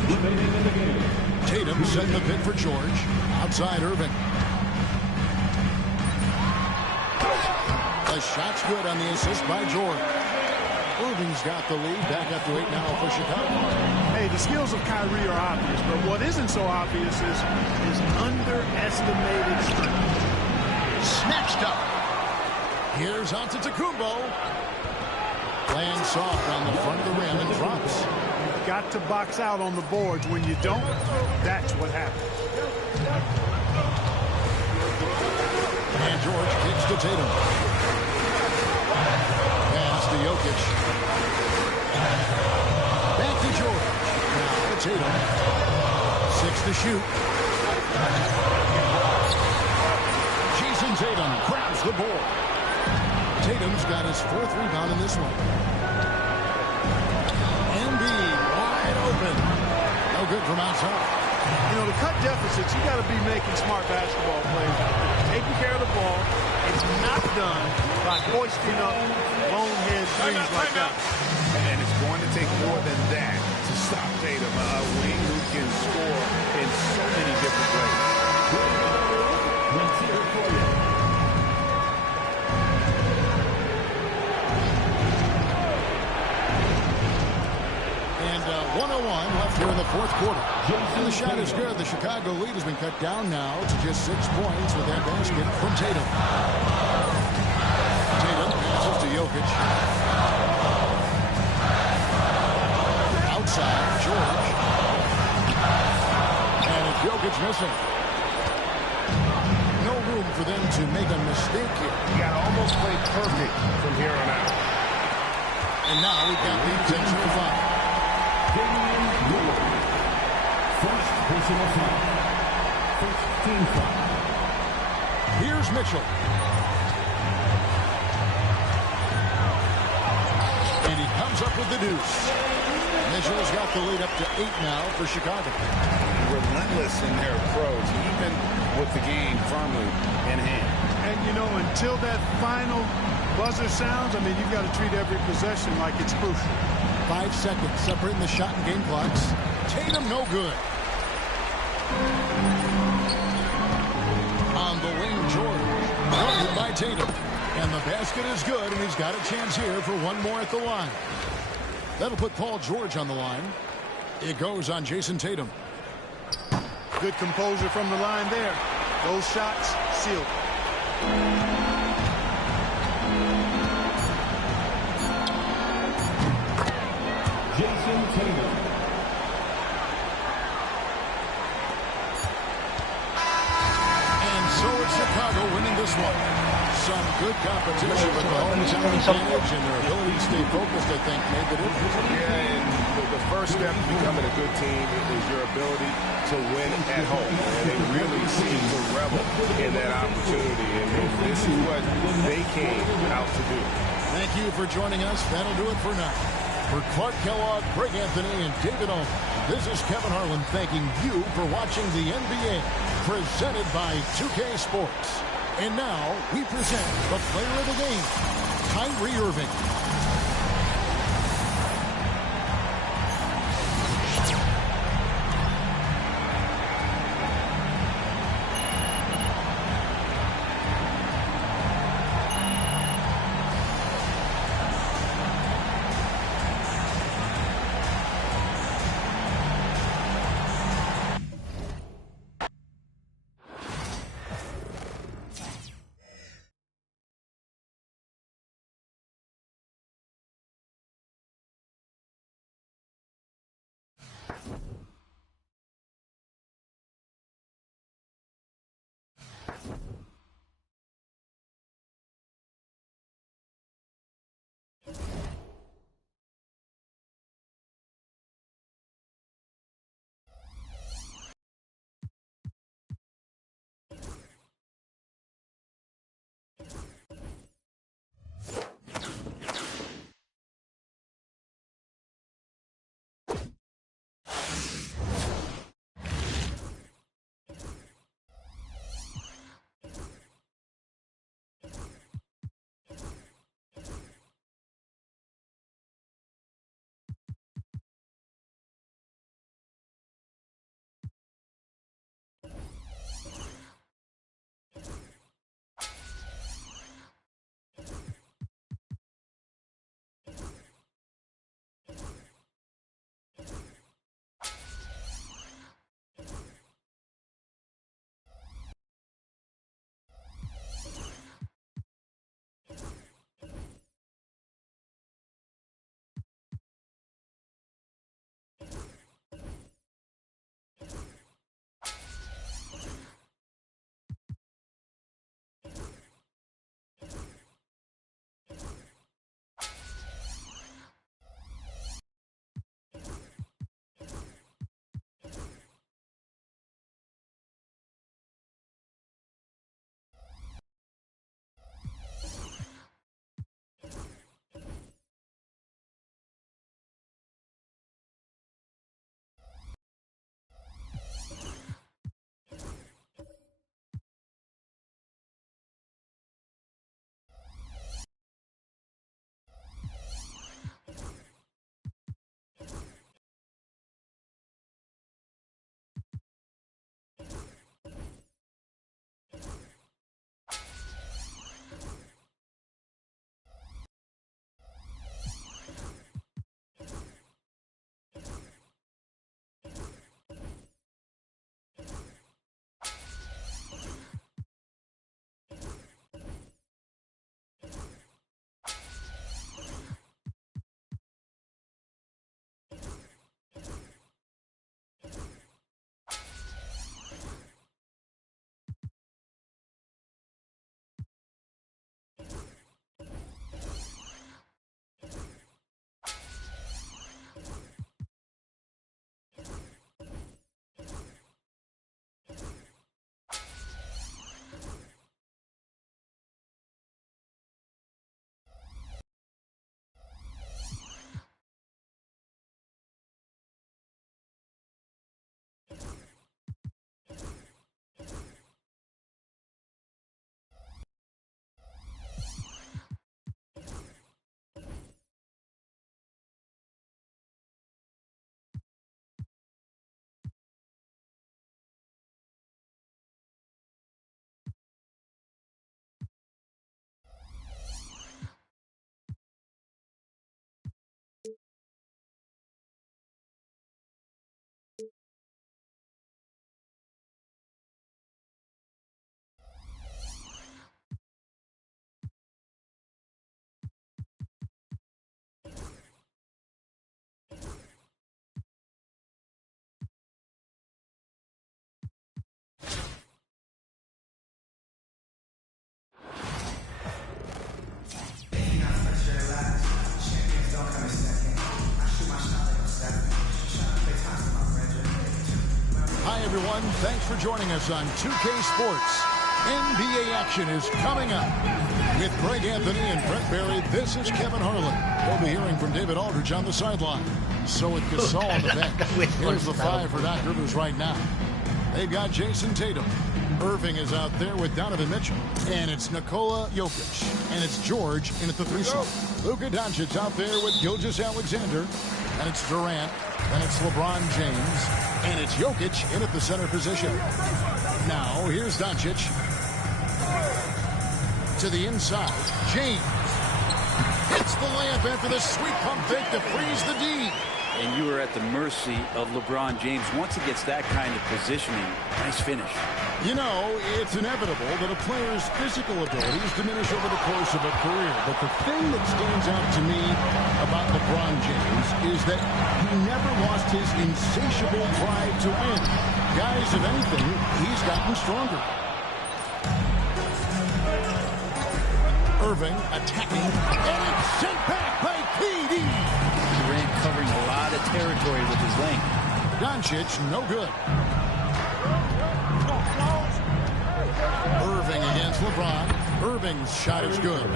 Tatum setting the pick for George. Outside Irving. The shot's good on the assist by George. Irving's got the lead. Back up to 8 now for Chicago. Hey, the skills of Kyrie are obvious, but what isn't so obvious is his underestimated strength. Snatched up. Here's Antetokounmpo. Lands soft on the front of the rim and drops. You've got to box out on the boards. When you don't, that's what happens. And George kicks to Tatum. Pass to Jokic. Back to George. Now to Tatum. 6 to shoot. Jason Tatum grabs the board. Tatum's got his 4th rebound in this one. Embiid wide open. No good from outside. You know, to cut deficits, you got to be making smart basketball plays. Taking care of the ball. It's not done by hoisting up bonehead threes like that. And it's going to take more than that to stop Tatum. A wing who can score in so many different ways. Let's hear it for you. And 101 left here in the 4th quarter. And the shot is good. The Chicago lead has been cut down now to just 6 points with that basket from Tatum. Tatum passes to Jokic. Outside, George. And it's Jokic missing. No room for them to make a mistake here. You got to almost play perfect from here on out. And now we've got the intentional foul. First personal foul. First team foul. Here's Mitchell. And he comes up with the deuce. Mitchell's got the lead up to 8 now for Chicago. Relentless in their approach, even with the game firmly in hand. And, you know, until that final buzzer sounds, I mean, you've got to treat every possession like it's crucial. 5 seconds separating the shot and game clocks. Tatum no good. On the wing, George. Brilliant by Tatum. And the basket is good, and he's got a chance here for one more at the line. That'll put Paul George on the line. It goes on Jason Tatum. Good composure from the line there. Those shots sealed. Jason Tatum. And so it's Chicago winning this one. Some good competition, but the hometown advantage and their ability to stay focused, I think, made the difference. Yeah, and the first step to becoming a good team is your ability to win at home. And they really seem to revel in that opportunity. And this is what they came out to do. Thank you for joining us. That'll do it for now. For Clark Kellogg, Greg Anthony, and David Owen, this is Kevin Harlan thanking you for watching the NBA presented by 2K Sports. And now we present the player of the game, Kyrie Irving. everyone. Thanks for joining us on 2K Sports. NBA action is coming up. With Greg Anthony and Brent Barry, this is Kevin Harlan. We'll be hearing from David Aldridge on the sideline. So with Gasol on the bench, here's the 5 for Doc Rivers right now. They've got Jason Tatum. Irving is out there with Donovan Mitchell. And it's Nikola Jokic. And it's George in at the 3 slot. Luka Doncic out there with Gilgeous-Alexander. And it's Durant. And it's LeBron James. And it's Jokic in at the center position. Now, here's Doncic. To the inside. James. Hits the layup after the sweet pump fake to freeze the D. And you are at the mercy of LeBron James once he gets that kind of positioning. Nice finish. You know, it's inevitable that a player's physical abilities diminish over the course of a career. But the thing that stands out to me about LeBron James is that he never lost his insatiable drive to win. Guys, if anything, he's gotten stronger. Irving attacking, and it's sent back by KD. Durant covering a lot of territory with his length. Doncic, no good. Irving against LeBron. Irving's shot is good.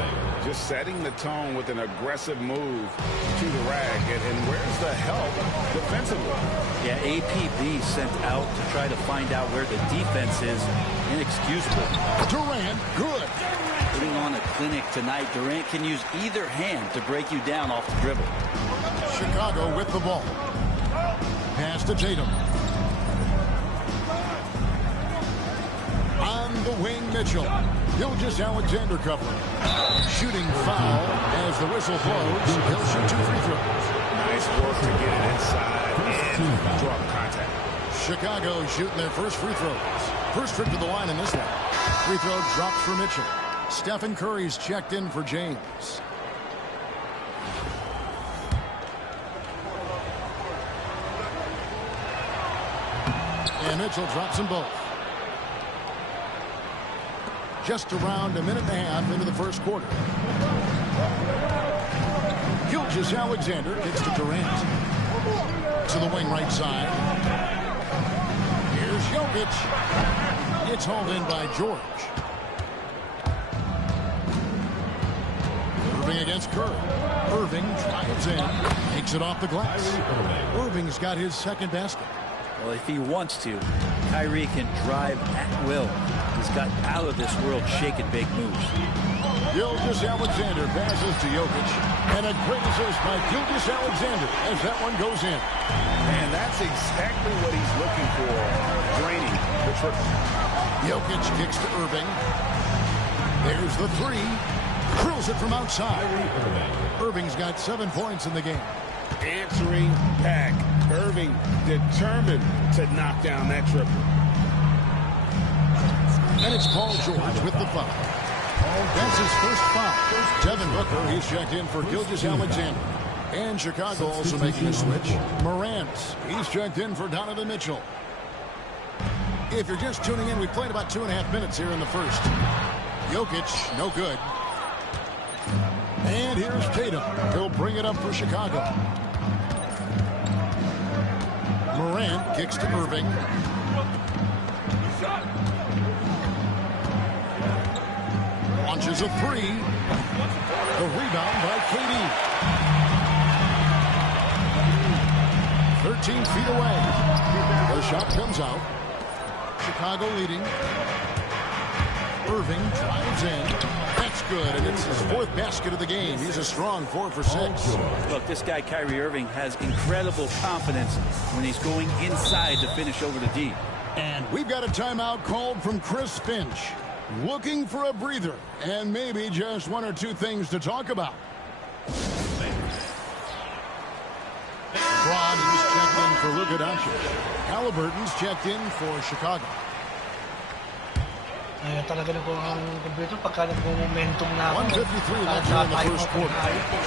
Just setting the tone with an aggressive move to the rack. And where's the help defensively? Yeah, APB sent out to try to find out where the defense is. Inexcusable. Durant, good. Putting on a clinic tonight, Durant can use either hand to break you down off the dribble. Chicago with the ball. Pass to Tatum. On the wing, Mitchell. Gilgeous-Alexander covering. Shooting foul as the whistle blows. He'll shoot 2 free throws. Nice work to get it inside and draw contact. Chicago shooting their first free throws. First trip to the line in this one. Free throw drops for Mitchell. Stephen Curry's checked in for James. And Mitchell drops them both. Just around a minute and a half into the first quarter. Gilgeous-Alexander kicks to Durant. To the wing right side. Here's Jokic. It's hauled in by George. Irving against Curry. Irving drives in. Takes it off the glass. Irving's got his second basket. Well, if he wants to, Kyrie can drive at will. He's got out of this world shake and bake moves. Gilgeous-Alexander passes to Jokic. And a great assist by Gilgeous-Alexander as that one goes in. And that's exactly what he's looking for, draining the triple. Jokic kicks to Irving. There's the 3. Drills it from outside. Irving's got 7 points in the game. Answering back. Irving determined to knock down that triple. And it's Paul George with the foul. That's his first foul. Devin Booker, he's checked in for Gilgeous-Alexander. And Chicago also making a switch. Morant, he's checked in for Donovan Mitchell. If you're just tuning in, we played about 2.5 minutes here in the first. Jokic, no good. And here's Tatum. He'll bring it up for Chicago. Morant kicks to Irving. Launches a 3. The rebound by KD. 13 feet away. The shot comes out. Chicago leading. Irving drives in. That's good, and it's his 4th basket of the game. He's a strong 4 for 6. Look, this guy, Kyrie Irving, has incredible confidence when he's going inside to finish over the D. And we've got a timeout called from Chris Finch. Looking for a breather, and maybe just 1 or 2 things to talk about. Braun is checked in for Luka Doncic. Halliburton's checked in for Chicago. Talaga na po ang computer pagka nag-momentum na 153 left in the first quarter.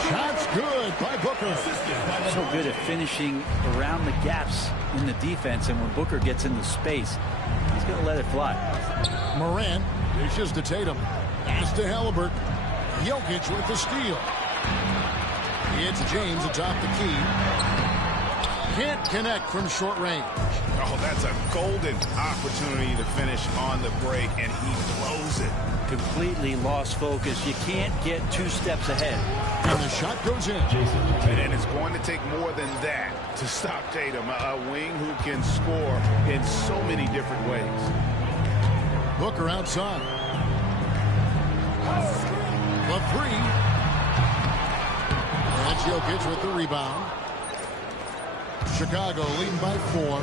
Shots good by Booker. So good at finishing around the gaps in the defense, and when Booker gets into space, he's going to let it fly. Morant dishes to Tatum. Pass to Halliburton. Jokic with the steal. It's James atop the key. Can't connect from short range. Oh, that's a golden opportunity to finish on the break, and he blows it. Completely lost focus. You can't get 2 steps ahead. And the shot goes in. And it's going to take more than that to stop Tatum, a wing who can score in so many different ways. Booker outside. The 3. That's Jokic with the rebound. Chicago leading by 4.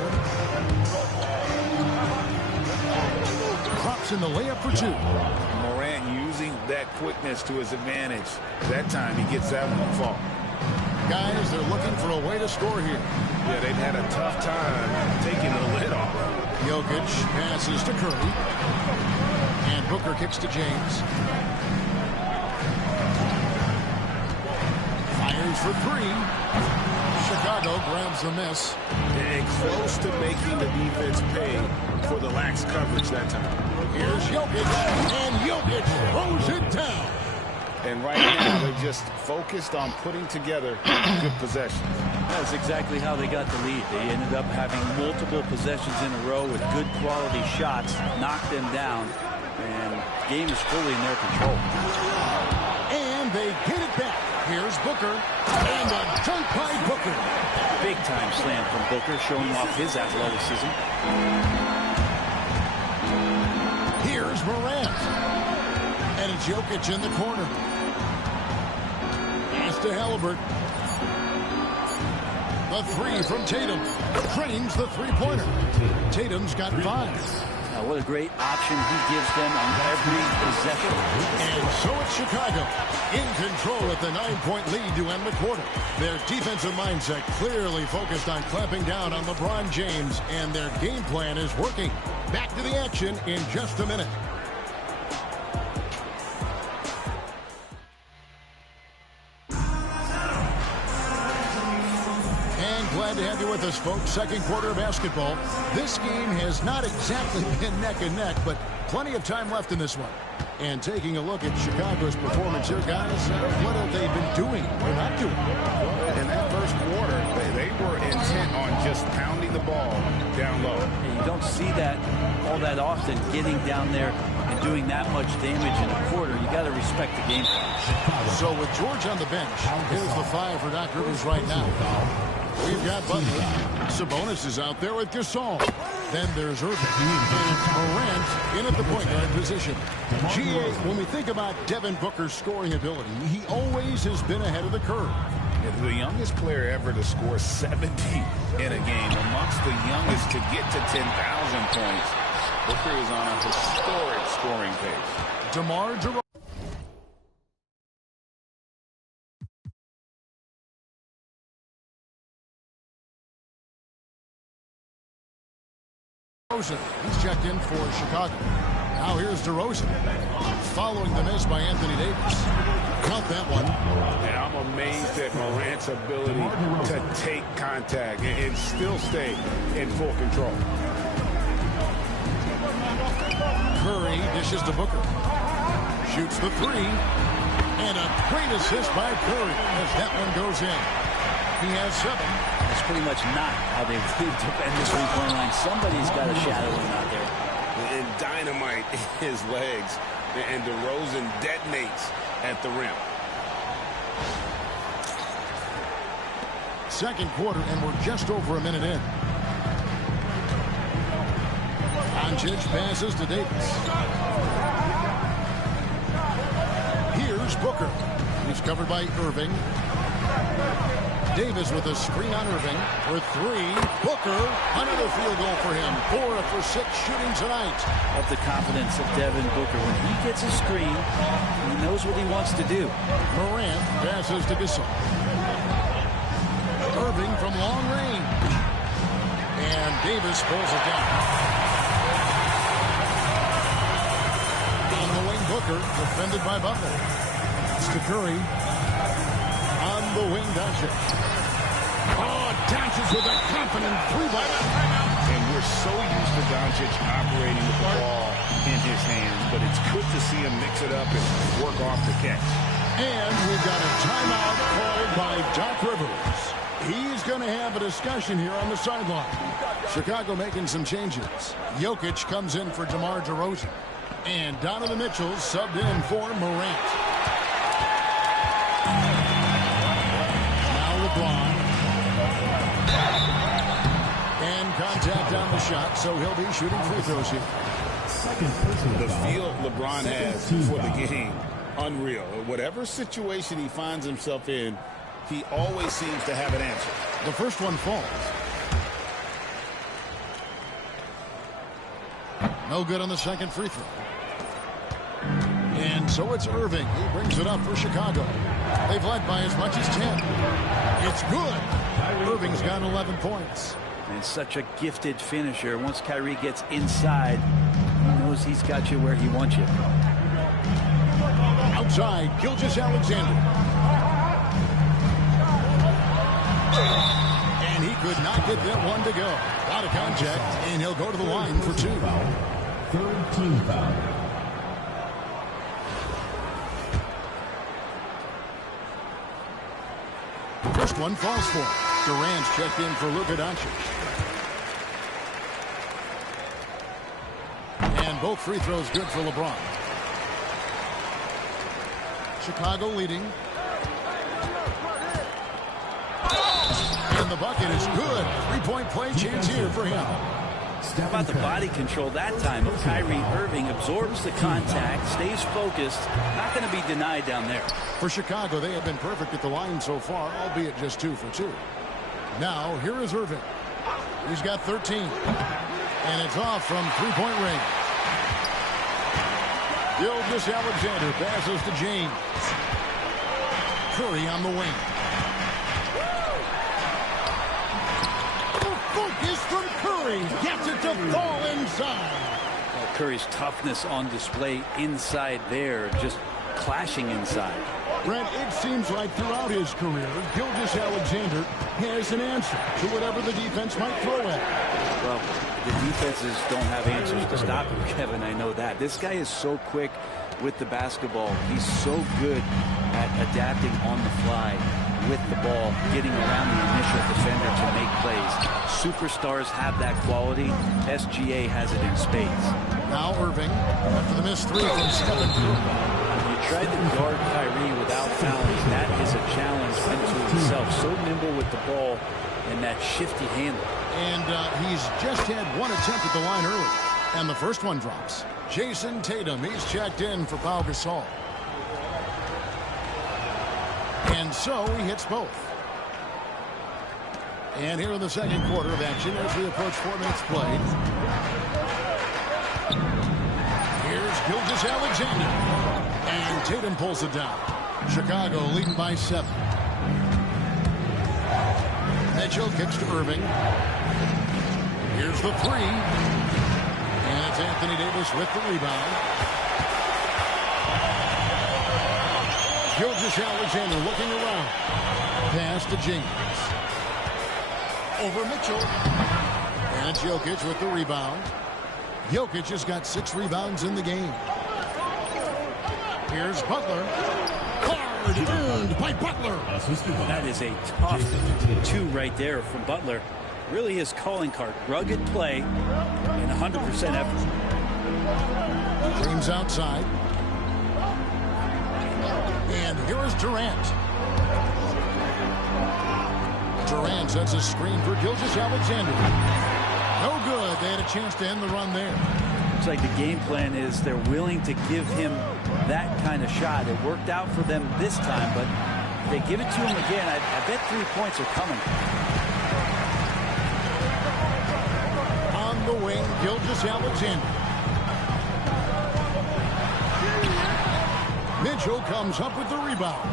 Drops in the layup for 2. Morant using that quickness to his advantage. That time he gets that one to fall. Guys, they're looking for a way to score here. Yeah, they've had a tough time taking the lid off. Jokic passes to Curry. And Booker kicks to James. Fires for 3. Chicago grabs the miss. And close to making the defense pay for the lax coverage that time. Here's Jokic, and Jokic throws it down. And right now, they're just focused on putting together good possessions. That's exactly how they got the lead. They ended up having multiple possessions in a row with good quality shots, knocked them down, and the game is fully in their control. And they get it back. Here's Booker, and a dunk by Booker. Big-time slam from Booker, showing off his athleticism. Here's Morant. And it's Jokic in the corner. Pass to Halliburton. The 3 from Tatum. Drains the 3-pointer. Tatum's got 5. What a great option he gives them on every possession. And so it's Chicago in control at the 9-point lead to end the quarter. Their defensive mindset clearly focused on clamping down on LeBron James, and their game plan is working. Back to the action in just a minute. Glad to have you with us, folks. Second quarter of basketball. This game has not exactly been neck and neck, but plenty of time left in this one. And taking a look at Chicago's performance here, guys, what have they been doing or not doing? In that first quarter, they were intent on just pounding the ball down low. And you don't see that all that often, getting down there and doing that much damage in a quarter. You got to respect the game plan. So with George on the bench, here's the 5 for Doc Rivers right now. We've got Butler. Sabonis is out there with Gasol. Then there's Irving and Morant in at the point guard position. GA, when we think about Devin Booker's scoring ability, he always has been ahead of the curve. The youngest player ever to score 70 in a game, amongst the youngest to get to 10,000 points. Booker is on a historic scoring pace. DeMar DeRozan. He's checked in for Chicago. Now here's DeRozan. Following the miss by Anthony Davis. Count that one. And I'm amazed at Morant's ability to take contact and still stay in full control. Curry dishes to Booker. Shoots the 3. And a great assist by Curry as that one goes in. He has 7. That's pretty much not how they defend this 3-point line. Somebody's got to shadow him out there. And dynamite in his legs. And DeRozan detonates at the rim. Second quarter, and we're just over a minute in. Doncic passes to Davis. Here's Booker. He's covered by Irving. Davis with a screen on Irving for 3. Booker, another field goal for him. 4 for 6 shooting tonight. Of the confidence of Devin Booker. When he gets a screen, he knows what he wants to do. Morant passes to Gasol. Irving from long range. And Davis pulls it down. On the wing, Booker, defended by Butler. It's to Curry. On the wing, Doncic. Oh, Doncic with a confident 3-ball. And we're so used to Doncic operating with the ball in his hands, but it's good to see him mix it up and work off the catch. And we've got a timeout called by Doc Rivers. He's going to have a discussion here on the sideline. Chicago making some changes. Jokic comes in for DeMar DeRozan. And Donovan Mitchell subbed in for Morant. Now LeBron. And contact on the shot, so he'll be shooting free throws here. The feel LeBron has for the game, unreal. Whatever situation he finds himself in, he always seems to have an answer. The first one falls. No good on the second free throw. And so it's Irving. He brings it up for Chicago. They've led by as much as 10. It's good. Irving's got 11 points. And such a gifted finisher. Once Kyrie gets inside, he knows he's got you where he wants you. Outside, Gilgeous-Alexander. And he could not get that one to go. Out of contact, and he'll go to the line for 2. Third team foul. First one falls for him. Durant's checked in for Luka Doncic. And both free throws good for LeBron. Chicago leading. And the bucket is good. Three-point play chance here for him. How about the body control that time of Kyrie Irving? Absorbs the contact, stays focused, not going to be denied down there. For Chicago, they have been perfect at the line so far, albeit just 2 for 2. Now, here is Irving. He's got 13. And it's off from three-point range. Gilgeous-Alexander passes to James. Curry on the wing. Focus from Curry. Gets it to fall inside. Well, Curry's toughness on display inside there, just clashing inside. Brent, it seems like throughout his career, Gilgeous-Alexander has an answer to whatever the defense might throw at him. Well, the defenses don't have answers to stop him, Kevin. I know that. This guy is so quick with the basketball. He's so good at adapting on the fly with the ball, getting around the initial defender to make plays. Superstars have that quality. SGA has it in spades. Now Irving, after the missed 3 from Stephen Curry. You tried to guard Kyrie without fouling. That is a challenge unto himself. So nimble with the ball and that shifty handle. And he's just had 1 attempt at the line early. And the first one drops. Jason Tatum, he's checked in for Pau Gasol. And so he hits both. And here in the second quarter of action as we approach 4 minutes played. Here's Gilgeous-Alexander. And Tatum pulls it down. Chicago leading by 7. Mitchell kicks to Irving. Here's the 3. And it's Anthony Davis with the rebound. Gilgeous-Alexander looking around. Pass to James. Over Mitchell. And it's Jokic with the rebound. Jokic has got 6 rebounds in the game. Here's Butler. Hard earned by Butler. That is a tough 2 right there from Butler. Really his calling card. Rugged play and 100% effort. James outside. And here is Durant. Durant sets a screen for Gilgeous-Alexander. No good. They had a chance to end the run there. Looks like the game plan is they're willing to give him that kind of shot. It worked out for them this time, but if they give it to him again, I bet 3 points are coming. On the wing, Gilgeous-Alexander. Mitchell comes up with the rebound.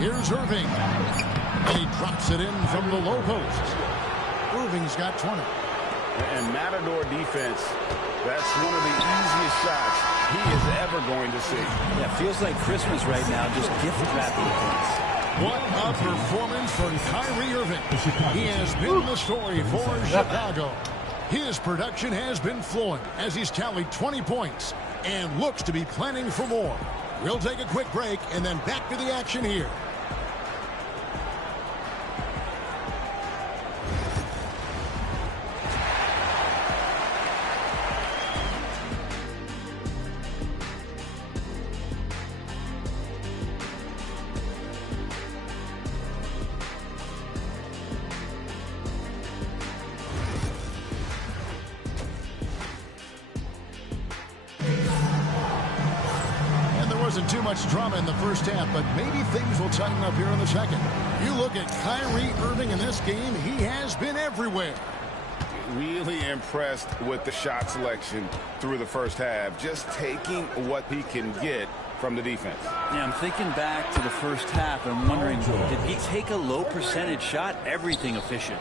Here's Irving. And he drops it in from the low post. Irving's got 20. And Matador defense, that's one of the easiest shots he is ever going to see. Yeah, feels like Christmas right now, just gift wrapping points. What a performance from Kyrie Irving. He has been the story for Chicago. His production has been flowing as he's tallied 20 points and looks to be planning for more. We'll take a quick break and then back to the action here. Wasn't too much drama in the first half, but maybe things will tighten up here in the second. You look at Kyrie Irving in this game, he has been everywhere. Really impressed with the shot selection through the first half, just taking what he can get from the defense. Yeah, I'm thinking back to the first half and wondering, did he take a low percentage shot? Everything efficient.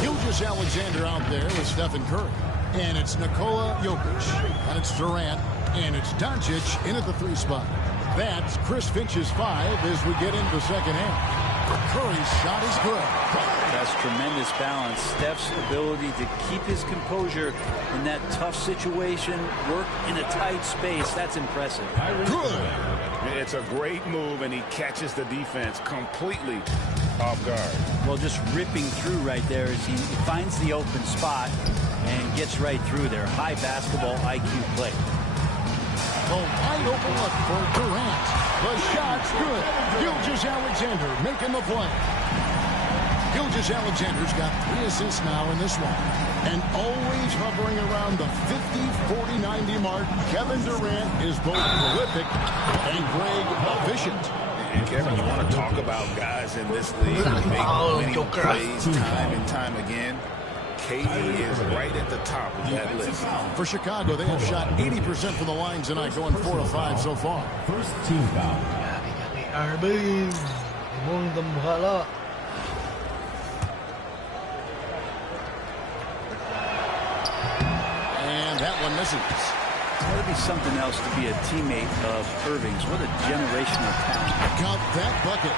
Gilgeous-Alexander out there with Stephen Curry. And it's Nikola Jokic. And it's Durant. And it's Doncic in at the 3 spot. That's Chris Finch's 5 as we get into the second half. Curry's shot is good. That's tremendous balance. Steph's ability to keep his composure in that tough situation, work in a tight space, that's impressive. Good. It's a great move, and he catches the defense completely off guard. Well, just ripping through right there as he finds the open spot and gets right through there. High basketball IQ play. A wide open look for Durant. The shot's good. Gilgeous-Alexander making the play. Gilgeous-Alexander's got 3 assists now in this one. And always hovering around the 50-40-90 mark, Kevin Durant is both prolific and Greg efficient. And Kevin, you want to talk about guys in this league who make winning plays time and time again? KD is right at the top of that list. For Chicago, they have shot 80% from the line tonight, going 4 of 5 so far. First team foul. Irving. Imong bahala. And that one misses. It's got to be something else to be a teammate of Irving's. What a generational talent. Count that bucket.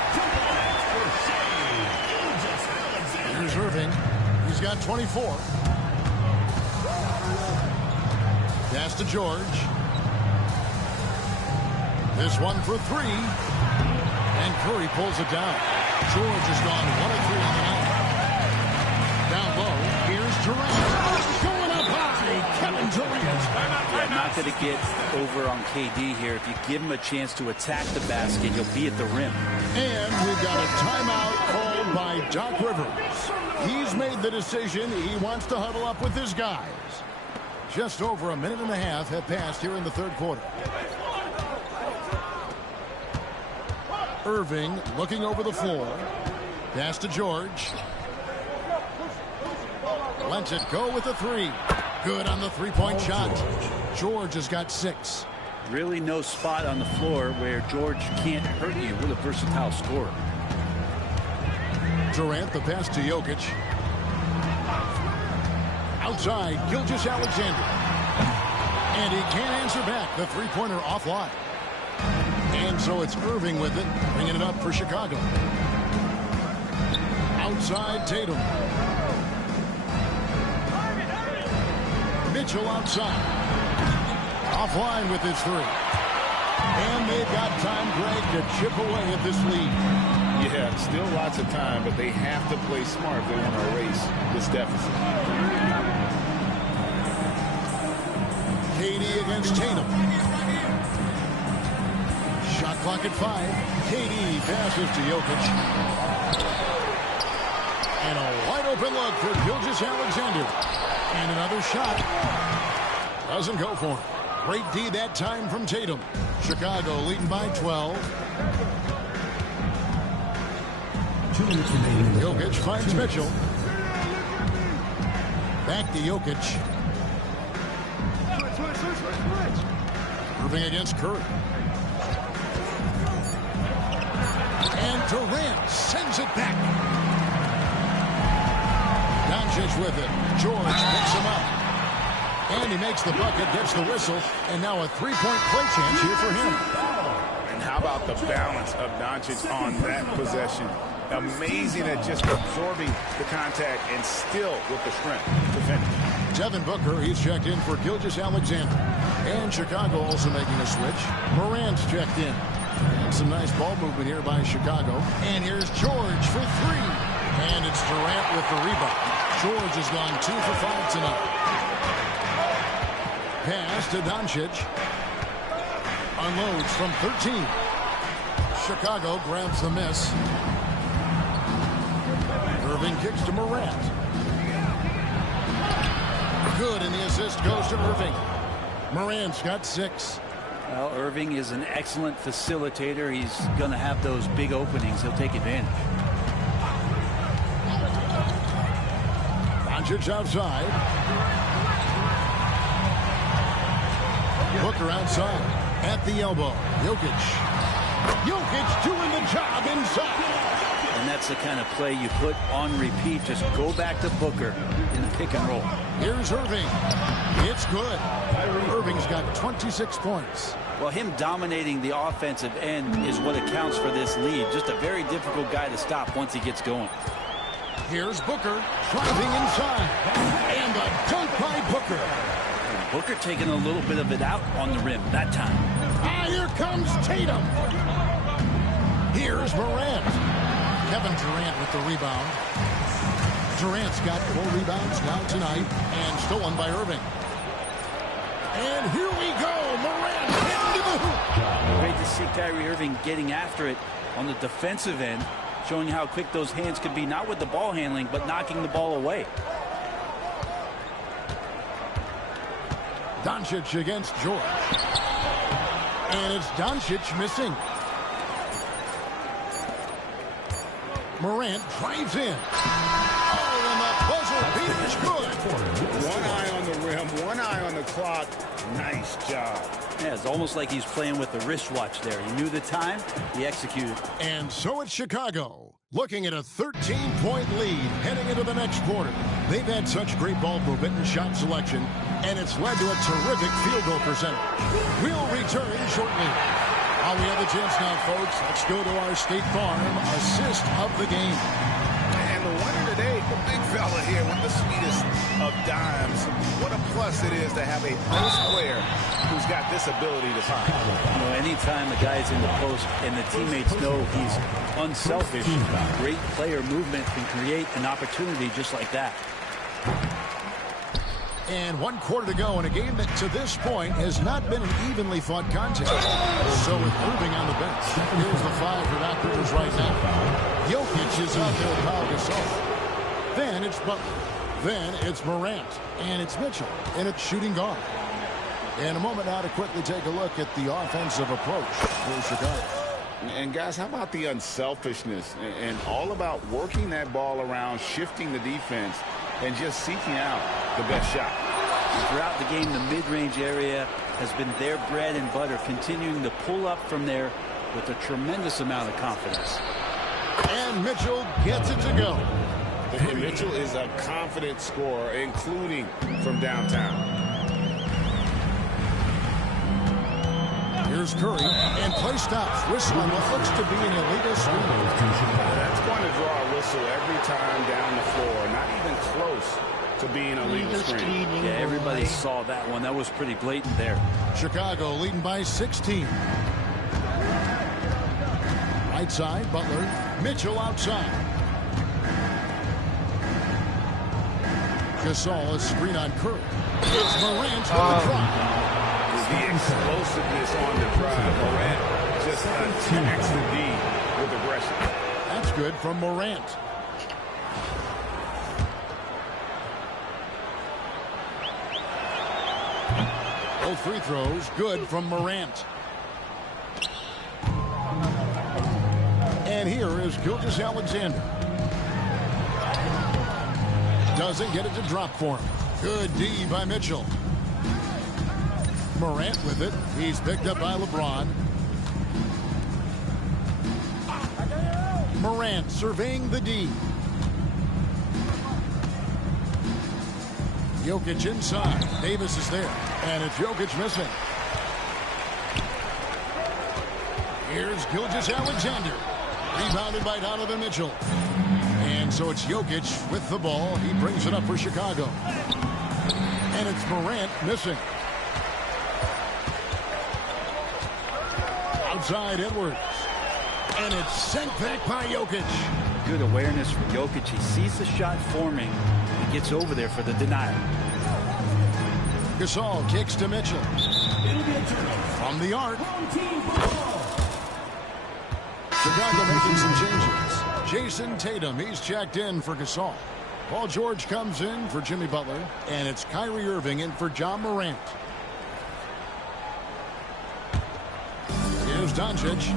Here's Irving. He's got 24. Pass to George. This one for 3. And Curry pulls it down. George has gone 1 of 3 on the night. Down low, here's Durant. Going up high, Kevin Durant. Yeah, not going to get over on KD here. If you give him a chance to attack the basket, he'll be at the rim. And we've got a timeout called by Doc Rivers. He's made the decision. He wants to huddle up with his guys. Just over a minute and a half have passed here in the third quarter. Irving looking over the floor. Pass to George. Lets it go with the 3. Good on the 3-point shot. George has got 6. Really no spot on the floor where George can't hurt you with a versatile scorer. Durant, the pass to Jokic. Outside, Gilgeous-Alexander. And he can't answer back. The 3-pointer offline. And so it's Irving with it, bringing it up for Chicago. Outside, Tatum. Mitchell outside. Offline with his 3. And they've got time, Greg, to chip away at this lead. Yeah, still lots of time, but they have to play smart if they want to erase this deficit. KD against Tatum. Shot clock at 5. KD passes to Jokic. And a wide open look for Gilgeous-Alexander. And another shot. Doesn't go for him. Great D that time from Tatum. Chicago leading by 12. 2 minutes remaining. Jokic finds Mitchell. Back to Jokic. Irving against Curry. And Durant sends it back. Doncic with it. George picks him up. And he makes the bucket, gets the whistle, and now a 3-point play chance here for him. And how about the balance of Doncic on that possession? Amazing at just absorbing the contact and still with the strength to finish. Devin Booker, he's checked in for Gilgeous-Alexander. And Chicago also making a switch. Morant's checked in. And some nice ball movement here by Chicago. And here's George for three. And it's Durant with the rebound. George has gone 2 for 5 tonight. Pass to Doncic. Unloads from 13. Chicago grabs the miss. Irving kicks to Morant. Good, and the assist goes to Irving. Morant's got 6. Well, Irving is an excellent facilitator. He's going to have those big openings. He'll take advantage. Doncic outside. Booker outside. At the elbow. Jokic doing the job inside. And that's the kind of play you put on repeat. Just go back to Booker in the pick and roll. Here's Irving. It's good. Irving's got 26 points. Well, him dominating the offensive end is what accounts for this lead. Just a very difficult guy to stop once he gets going. Here's Booker driving inside. And a dunk by Booker. And Booker taking a little bit of it out on the rim that time. Ah, here comes Tatum. Here's Morant. Kevin Durant with the rebound. Durant's got 4 rebounds now tonight and stolen by Irving. And here we go. Morant into the hoop. Great to see Kyrie Irving getting after it on the defensive end, showing how quick those hands could be, not with the ball handling, but knocking the ball away. Doncic against George. And it's Doncic missing. Morant drives in. Oh, and the buzzer beater's good. One eye on the rim, one eye on the clock. Nice job. Yeah, it's almost like he's playing with the wristwatch there. He knew the time, he executed. And so it's Chicago, looking at a 13-point lead heading into the next quarter. They've had such great ball movement and shot selection, and it's led to a terrific field goal percentage. We'll return shortly. We have a chance now, folks. Let's go to our State Farm assist of the game. And the winner today, the big fella here with the sweetest of dimes. What a plus it is to have a post player who's got this ability to find. You know, anytime a guy's in the post and the teammates know he's unselfish, great player movement can create an opportunity just like that. And 1 quarter to go in a game that to this point has not been an evenly fought contest. So with Irving on the bench, here's the 5 for Doc Rivers right now. Jokic is out there with Pau Gasol. Then it's Butler. Then it's Morant. And it's Mitchell. And it's shooting guard. And a moment now to quickly take a look at the offensive approach for Chicago. And guys, how about the unselfishness and all about working that ball around, shifting the defense, and just seeking out the best shot. Throughout the game, the mid-range area has been their bread and butter, continuing to pull up from there with a tremendous amount of confidence. And Mitchell gets it to go. And Mitchell is a confident scorer, including from downtown. Here's Curry, and play stops, whistling what looks to be an illegal screen. That's going to draw a whistle every time down the floor, not even close to being a legal screen. Yeah, everybody saw that one. That was pretty blatant there. Chicago leading by 16. Right side, Butler. Mitchell outside. Gasol is screen on Curry. It's Morant with the drop. The explosiveness on the drive. Morant just attacks the D with aggression. That's good from Morant. Both free throws good from Morant. And here is Gilgeous-Alexander. Doesn't get it to drop for him. Good D by Mitchell. Morant with it. He's picked up by LeBron. Morant surveying the D. Jokic inside. Davis is there. And it's Jokic missing. Here's Gilgeous-Alexander. Rebounded by Donovan Mitchell. And so it's Jokic with the ball. He brings it up for Chicago. And it's Morant missing. inside Edwards. And it's sent back by Jokic. Good awareness for Jokic. He sees the shot forming. He gets over there for the denial. Gasol kicks to Mitchell. From the arc. Chicago making some changes. Jason Tatum, he's checked in for Gasol. Paul George comes in for Jimmy Butler. And it's Kyrie Irving in for John Morant. Here's Doncic.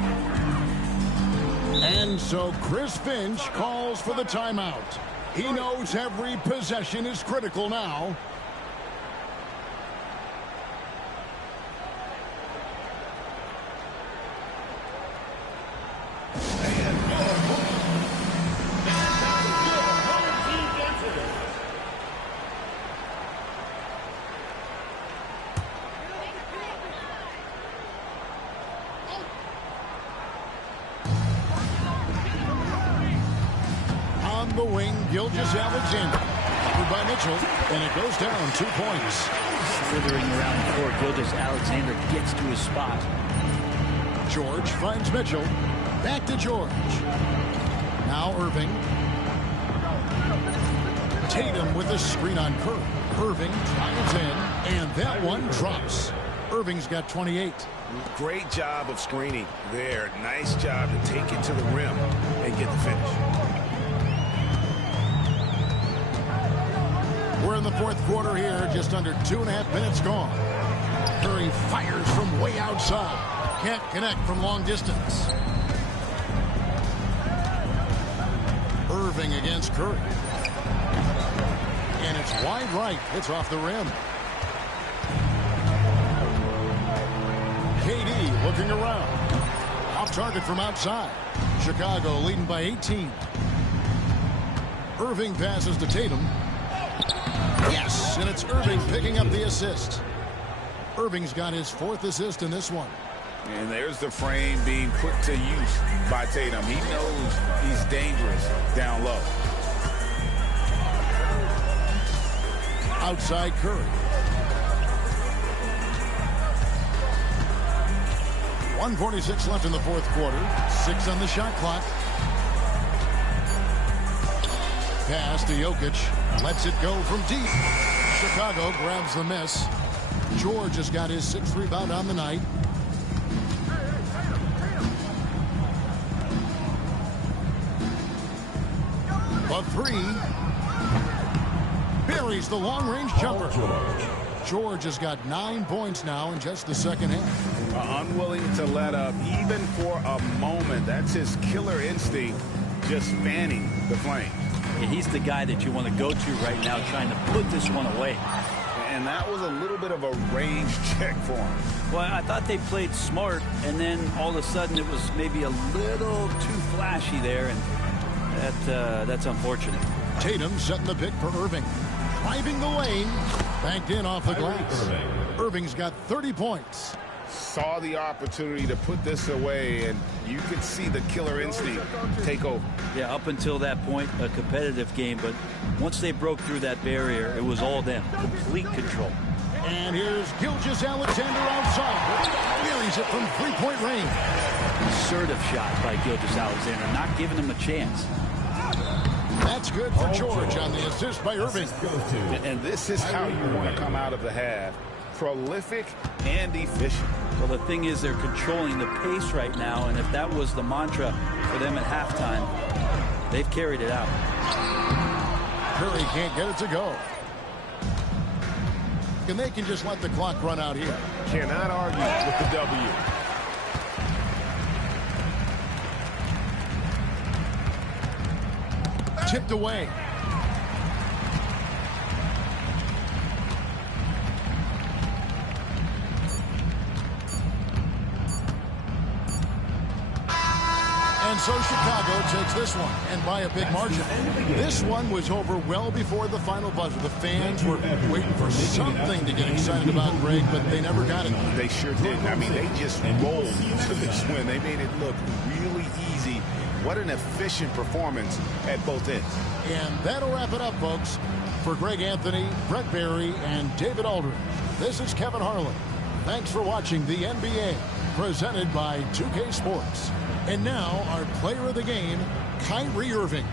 And so Chris Finch calls for the timeout. He knows every possession is critical now. The wing, Gilgeous-Alexander, covered by Mitchell, and it goes down 2 points. Slithering around the court, Gilgeous-Alexander gets to his spot. George finds Mitchell. Back to George. Now Irving. Tatum with a screen on Curry. Irving drives in, and that one drops. Irving's got 28. Great job of screening there. Nice job to take it to the rim and get the finish. We're in the fourth quarter here, just under 2.5 minutes gone. Curry fires from way outside. Can't connect from long distance. Irving against Curry. And it's wide right. It's off the rim. KD looking around. Off target from outside. Chicago leading by 18. Irving passes to Tatum. Yes, and it's Irving picking up the assist. Irving's got his 4th assist in this one. And there's the frame being put to use by Tatum. He knows he's dangerous down low. Outside Curry. 1:46 left in the fourth quarter. 6 on the shot clock. Pass to Jokic. Lets it go from deep. Chicago grabs the miss. George has got his 6th rebound on the night. A 3. Buries the long-range jumper. George has got 9 points now in just the second half. Unwilling to let up even for a moment. That's his killer instinct, just fanning the flame. Yeah, he's the guy that you want to go to right now, trying to put this one away. And that was a little bit of a range check for him. Well, I thought they played smart, and then all of a sudden it was maybe a little too flashy there, and that's unfortunate. Tatum setting the pick for Irving. Driving the lane. Banked in off the glass. Irving's got 30 points. Saw the opportunity to put this away, and you could see the killer instinct take over. Yeah, up until that point, a competitive game, but once they broke through that barrier, it was all them. Complete control. And here's Gilgeous-Alexander outside. Buries it from 3-point range. Assertive shot by Gilgeous-Alexander, not giving him a chance. That's good for George on the assist by Irving. And this is how you want to come out of the half. Prolific and efficient. Well, the thing is, they're controlling the pace right now, and if that was the mantra for them at halftime, they've carried it out. Curry can't get it to go. And they can just let the clock run out here. Cannot argue with the W. Tipped away. And so Chicago takes this one, and by a big margin. This one was over well before the final buzzer. The fans were waiting for something to get excited about, Greg, but they never got it. They sure didn't. I mean, they just rolled to this win. They made it look really easy. What an efficient performance at both ends. And that'll wrap it up, folks. For Greg Anthony, Brett Barry, and David Aldridge, this is Kevin Harlan. Thanks for watching the NBA presented by 2K Sports. And now, our player of the game, Kyrie Irving.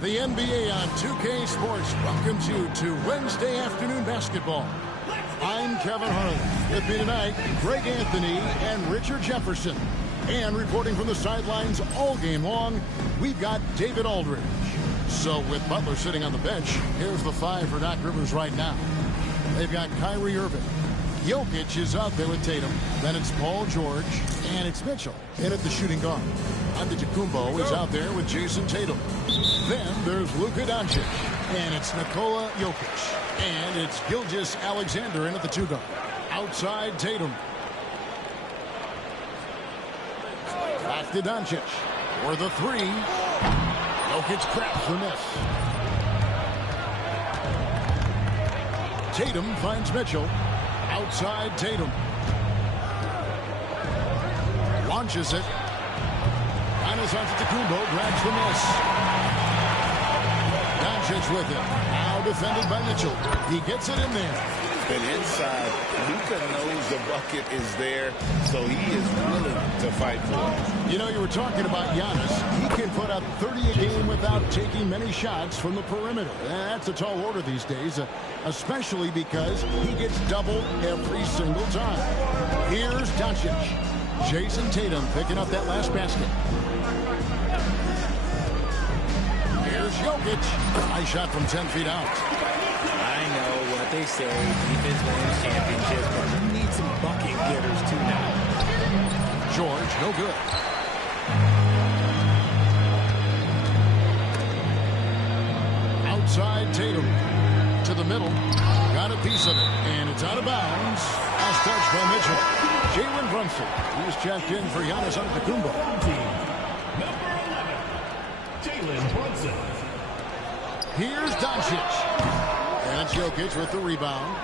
The NBA on 2K Sports welcomes you to Wednesday afternoon basketball. I'm Kevin Harlan. With me tonight, Greg Anthony and Richard Jefferson. And reporting from the sidelines all game long, we've got David Aldridge. So with Butler sitting on the bench, here's the 5 for Doc Rivers right now. They've got Kyrie Irving. Jokic is out there with Tatum. Then it's Paul George. And it's Mitchell in at the shooting guard. Antetokounmpo is out there with Jason Tatum. Then there's Luka Doncic. And it's Nikola Jokic. And it's Gilgeous Alexander in at the 2 guard. Outside Tatum. Back to Doncic for the 3. Jokic craps the miss. Tatum finds Mitchell. Outside Tatum. Launches it. Giannis Antetokounmpo grabs the miss. Doncic with it. Now defended by Mitchell. He gets it in there. And inside, Luka knows the bucket is there, so he is willing to fight for it. You know, you were talking about Giannis. He can put up 30 a game without taking many shots from the perimeter. That's a tall order these days, especially because he gets doubled every single time. Here's Doncic. Jason Tatum picking up that last basket. Here's Jokic. Nice shot from 10 feet out. I know what they say, defense wins championships, but we need some bucket getters too now. George, no good. Outside Tatum. To the middle. Got a piece of it. And it's out of bounds. Last touch by Mitchell. Jalen Brunson. He's checked in for Giannis Antetokounmpo. Number 11, Jalen Brunson. Here's Doncic. And it's Jokic with the rebound.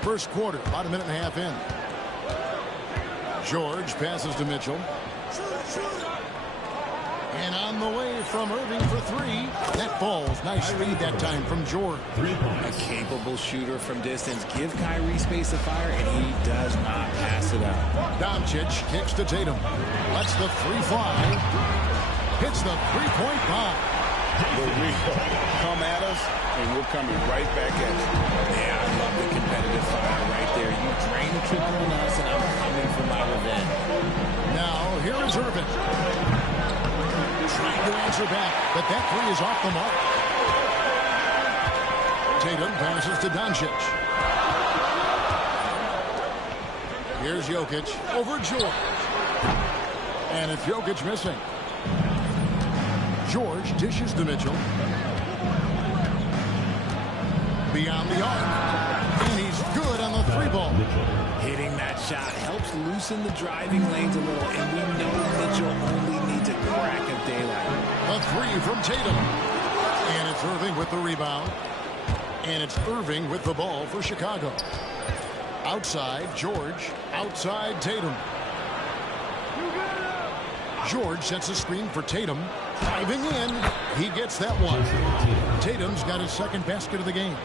First quarter, about a minute and a half in. George passes to Mitchell. And on the way from Irving for 3. That falls. Nice read that time from George. A capable shooter from distance. Give Kyrie space to fire, and he does not pass it out. Doncic kicks to Tatum. Lets the 3 fly. Hits the 3-point bomb. The real come at us, and we're coming right back at you. Yeah, I love the competitive fire right there. You drain the triple on us, and I'm coming for my revenge. Now, here is Irving. Trying to answer back, but that 3 is off the mark. Tatum passes to Doncic. Here's Jokic over George. And it's Jokic missing. George dishes to Mitchell. Beyond the arc. And he's good on the 3 ball. Hitting that shot helps loosen the driving lanes a little, and we know Mitchell only needs a crack of daylight. A 3 from Tatum. And it's Irving with the rebound. And it's Irving with the ball for Chicago. Outside, George. Outside, Tatum. George sets a screen for Tatum. Driving in. He gets that one. Tatum's got his 2nd basket of the game.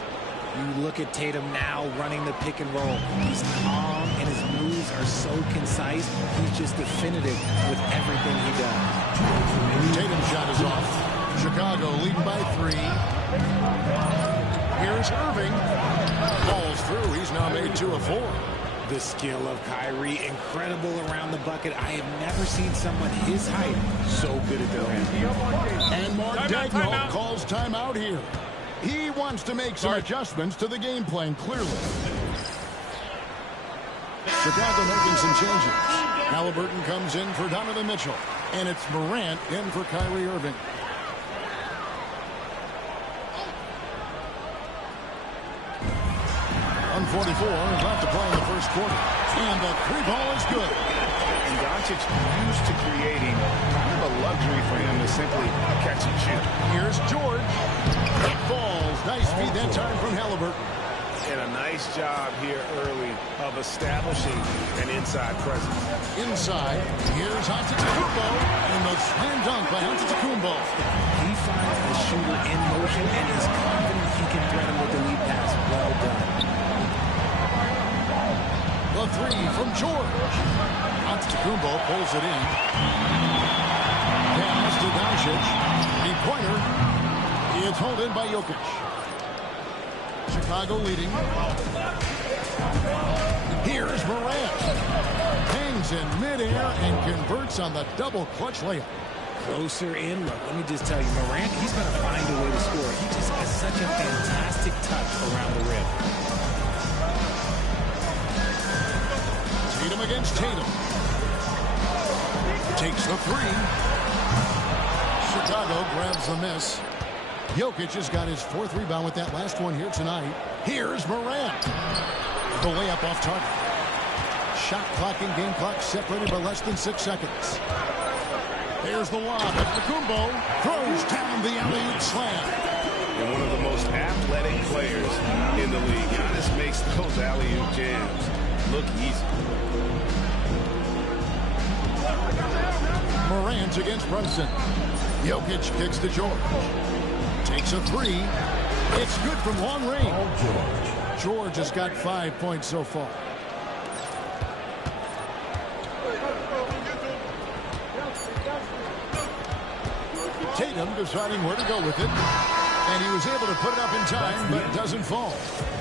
You look at Tatum now running the pick and roll. He's calm and his moves are so concise. He's just definitive with everything he does. Tatum's shot is off. Chicago leading by 3. Here's Irving. Falls through. He's now made 2 of 4. The skill of Kyrie, incredible around the bucket. I have never seen someone his height so good at the rim. And Mark Dagnall calls timeout here. He wants to make some adjustments to the game plan, clearly. Chicago making some changes. Halliburton comes in for Donovan Mitchell. And it's Morant in for Kyrie Irving. .144 left to play in the first quarter. And the 3 ball is good. And Doncic used to creating kind of a luxury for him to simply catch and shoot. Here's George. It falls. Nice feed that time from Halliburton. And a nice job here early of establishing an inside presence. Inside, here's Antetokounmpo. And the slam dunk by Antetokounmpo. He finds the shooter in motion and is confident he can thread him with the lead pass. Well done. The 3 from George. Antetokounmpo pulls it in. Pass to Doncic. Three-pointer. It's held in by Jokic. Chicago leading. Here's Morant. Hangs in midair and converts on the double clutch layup. Closer in. Look, let me just tell you, Morant, he's going to find a way to score. He just has such a fantastic touch around the rim. Tatum against Tatum. Takes the three. Chicago grabs the miss. Jokic has got his 4th rebound with that last one here tonight. Here's Morant. The layup off target. Shot clock and game clock separated by less than 6 seconds. There's the lob. Kumbo throws down the alley-oop slam. And one of the most athletic players in the league. Giannis makes those alley-oop jams look easy. Morant against Brunson. Jokic kicks to George. Takes a three. It's good from long range. George has got 5 points so far. Tatum deciding where to go with it. And he was able to put it up in time, but it doesn't fall.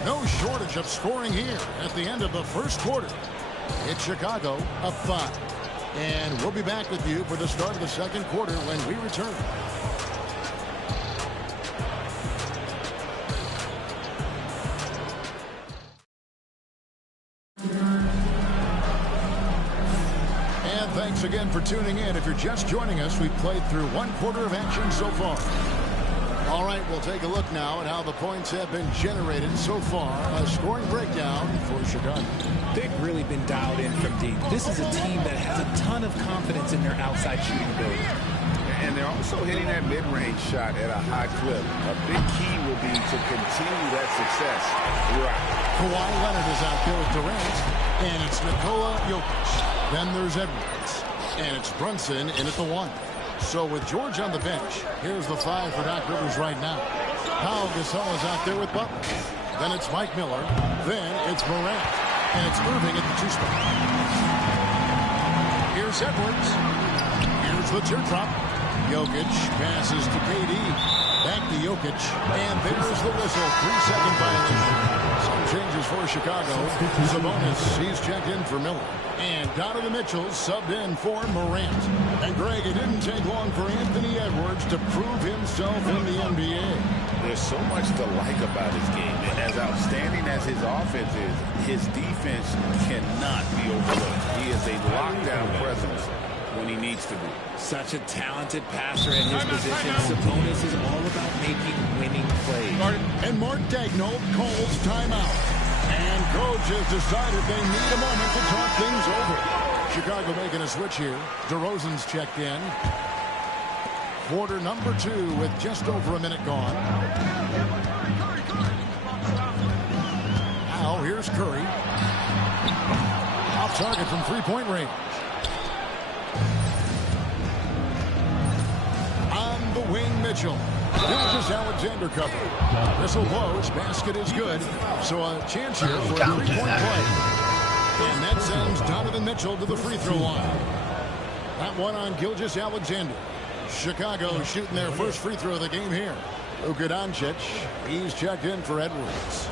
No shortage of scoring here at the end of the first quarter. It's Chicago up 5. And we'll be back with you for the start of the second quarter when we return. Thanks again for tuning in. If you're just joining us, we've played through 1 quarter of action so far. All right, we'll take a look now at how the points have been generated so far. A scoring breakdown for Chicago. They've really been dialed in from deep. This is a team that has a ton of confidence in their outside shooting ability. And they're also hitting that mid-range shot at a high clip. A big key will be to continue that success throughout. Kawhi Leonard is out there with Durant, and it's Nikola Jokic. Then there's Edwards, and it's Brunson in at the 1. So with George on the bench, here's the 5 for Doc Rivers right now. Pau Gasol is out there with Butler. Then it's Mike Miller. Then it's Morant, and it's Irving at the 2 spot. Here's Edwards. Here's the teardrop. Jokic passes to KD. Back to Jokic. And there's the whistle. 3-second violation. Some changes for Chicago. Sabonis, he's checked in for Miller. And Donovan Mitchell subbed in for Morant. And Greg, it didn't take long for Anthony Edwards to prove himself in the NBA. There's so much to like about his game. And as outstanding as his offense is, his defense cannot be overlooked. He is a lockdown presence when he needs to be. Such a talented passer at his position. Sabonis is all about making winning plays. And Mark Daigneault calls timeout. And coach has decided they need a moment to talk things over. Chicago making a switch here. DeRozan's checked in. Quarter number 2 with just over a minute gone. Now here's Curry. Off target from 3-point range. On the wing, Mitchell. Alexander cover. Missile blows. Basket is good. So a chance here for a 3-point play. And that sends Donovan Mitchell to the free throw line. That one on Alexander. Chicago shooting their first free throw of the game here. Luka Doncic. He's checked in for Edwards.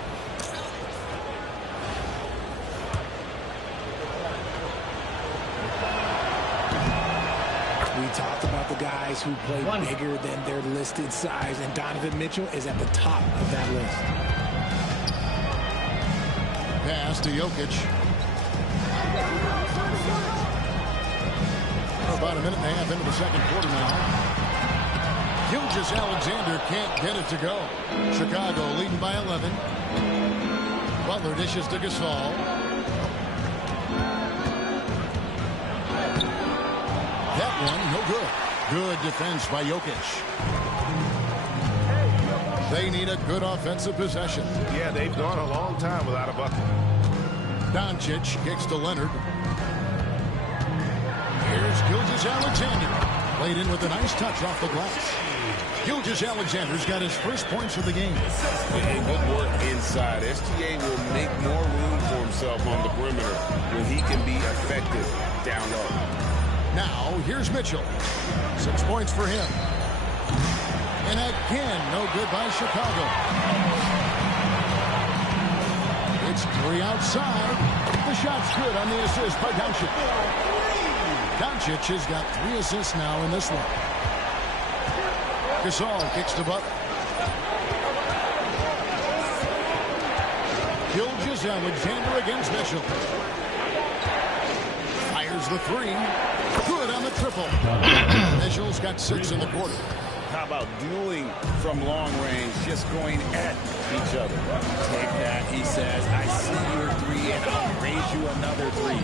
We talked about the guys who play bigger than their listed size, and Donovan Mitchell is at the top of that list. Pass to Jokic. About a minute and a half into the second quarter now. Alexander can't get it to go. Chicago leading by 11. Butler dishes to Gasol. That one, no good. Good defense by Jokic. They need a good offensive possession. Yeah, they've gone a long time without a bucket. Doncic kicks to Leonard. Here's Alexander. Played in with a nice touch off the glass. Alexander's got his first points of the game. And good work inside. SGA will make more room for himself on the perimeter when he can be effective down low. Now, here's Mitchell. 6 points for him. And again, no good by Chicago. It's Curry outside. The shot's good on the assist by Doncic. Doncic has got 3 assists now in this one. Gasol kicks to Butler. Gilgeous-Alexander against Mitchell. Fires the 3. Good on the triple. Mitchell's got 6 in the quarter. How about dueling from long range, just going at each other? Take that, he says. I see your 3, and I'll raise you another 3.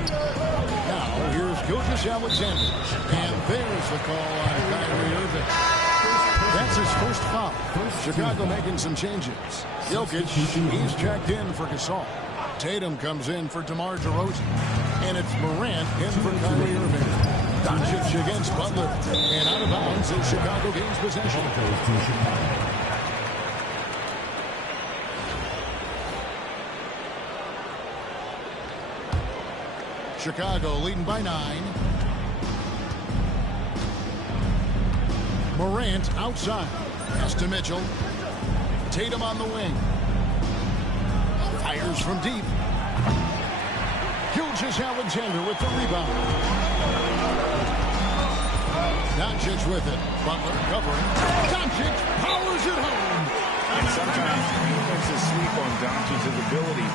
Now, here's Gilgeous-Alexander. And there's the call on Kyrie Irving. That's his first foul. Chicago making some changes. Jokic, he's checked in for Gasol. Tatum comes in for DeMar DeRozan. And it's Morant in for Kyrie Irving. Doncic against Butler. And out of bounds as Chicago gains possession. Chicago leading by 9. Morant outside. Pass to Mitchell. Tatum on the wing. Fires from deep. Gilgeous-Alexander with the rebound. Doncic with it. Butler covering. Doncic powers it home. And sometimes defenses sleep on Doncic's ability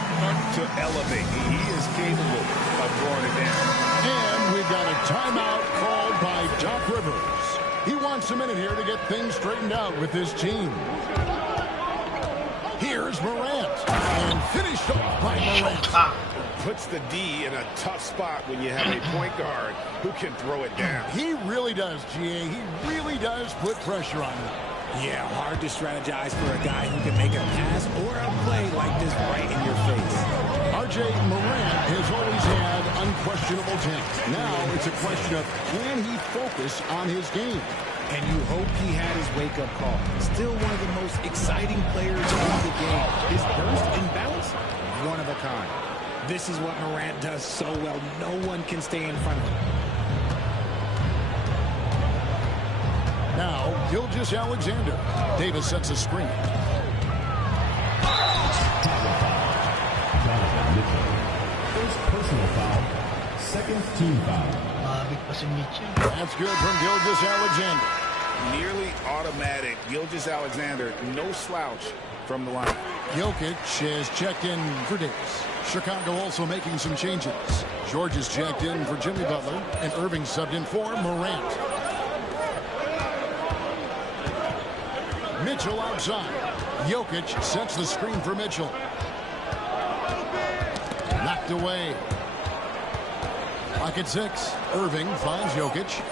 to elevate. He is capable of throwing it down. And we've got a timeout called by Doc Rivers. He wants a minute here to get things straightened out with his team. Here's Morant. And finished off by Morant. Puts the D in a tough spot when you have a point guard who can throw it down. He really does, GA. He really does put pressure on him. Yeah, hard to strategize for a guy who can make a pass or a play like this right in your face. RJ Morant has always had unquestionable talent. Now it's a question of can he focus on his game? And you hope he had his wake-up call. Still one of the most exciting players in the game. His burst and bounce, one of a kind. This is what Morant does so well. No one can stay in front of him. Now, Gilgeous-Alexander. Davis sets a screen. First personal foul, second team foul. That's good from Gilgeous-Alexander. Nearly automatic. Gilgeous-Alexander, no slouch from the line. Jokic has checked in for Davis. Chicago also making some changes. George is checked in for Jimmy Butler, and Irving subbed in for Morant. Mitchell outside. Jokic sets the screen for Mitchell. Knocked away. Clock at 6. Irving finds Jokic.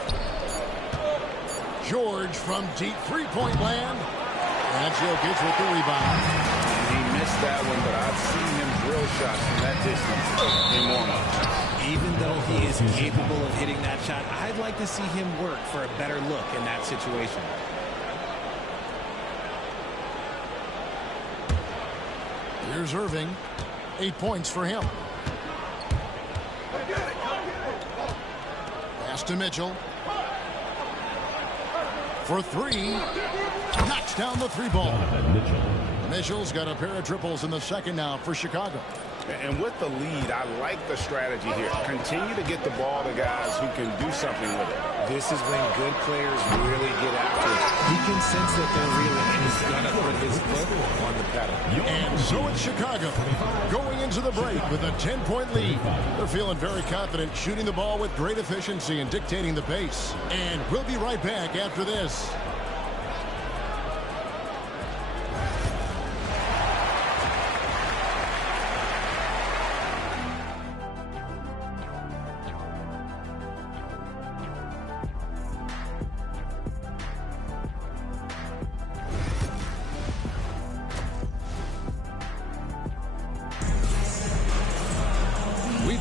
George from deep three-point land. That's Jokic with the rebound. He missed that one, but I've seen him drill shots from that distance in warm-up. Even though he is capable of hitting that shot, I'd like to see him work for a better look in that situation. Here's Irving. 8 points for him. Pass to Mitchell. For 3. Knocks down the 3-ball. Mitchell's got a pair of triples in the second now for Chicago. And with the lead, I like the strategy here. Continue to get the ball to guys who can do something with it. This is when good players really get after it. He can sense that they're reeling, and he's going to put his foot on the pedal. And so it's Chicago going into the break with a 10-point lead. They're feeling very confident, shooting the ball with great efficiency and dictating the pace. And we'll be right back after this.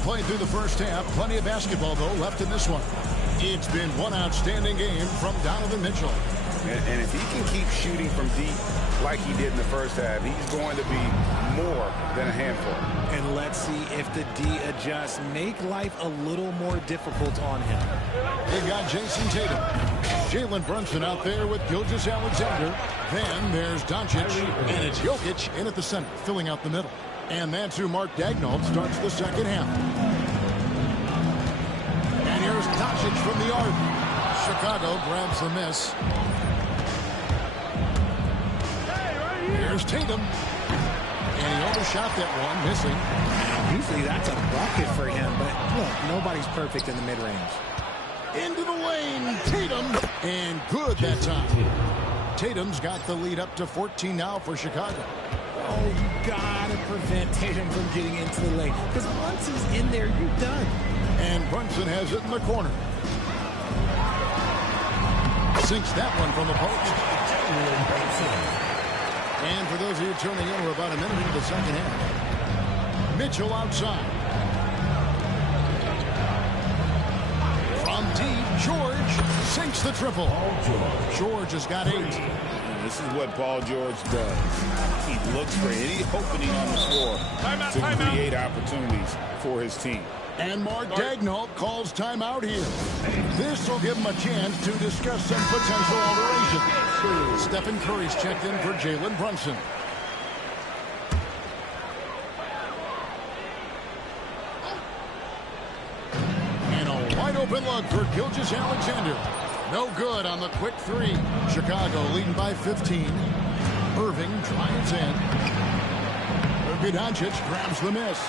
Played through the first half. Plenty of basketball, though, left in this one. It's been one outstanding game from Donovan Mitchell. And if he can keep shooting from deep like he did in the first half, he's going to be more than a handful. And let's see if the D adjusts. Make life a little more difficult on him. They got Jason Tatum. Jalen Brunson out there with Gilgeous-Alexander. Then there's Doncic. And it's Jokic in at the center, filling out the middle. And that's who Mark Daigneault starts the second half. And here's Doncic from the arc. Chicago grabs the miss. Here's Tatum. And he overshot that one, missing. Usually that's a bucket for him, but look, nobody's perfect in the mid-range. Into the lane, Tatum. And good that time. Tatum's got the lead up to 14 now for Chicago. Oh, you gotta prevent Tatum from getting into the lane, because once he's in there, you're done. And Brunson has it in the corner. Sinks that one from the post. And for those of you tuning in, we're about a minute into the second half. Mitchell outside. From deep, George sinks the triple. George has got 8. This is what Paul George does. He looks for any opening on the floor to create opportunities for his team. And Mark Daigneault calls timeout here. This will give him a chance to discuss some potential alterations. Stephen Curry's checked in for Jalen Brunson. And a wide open look for Gilgeous-Alexander. No good on the quick 3. Chicago leading by 15. Irving drives in. Doncic grabs the miss.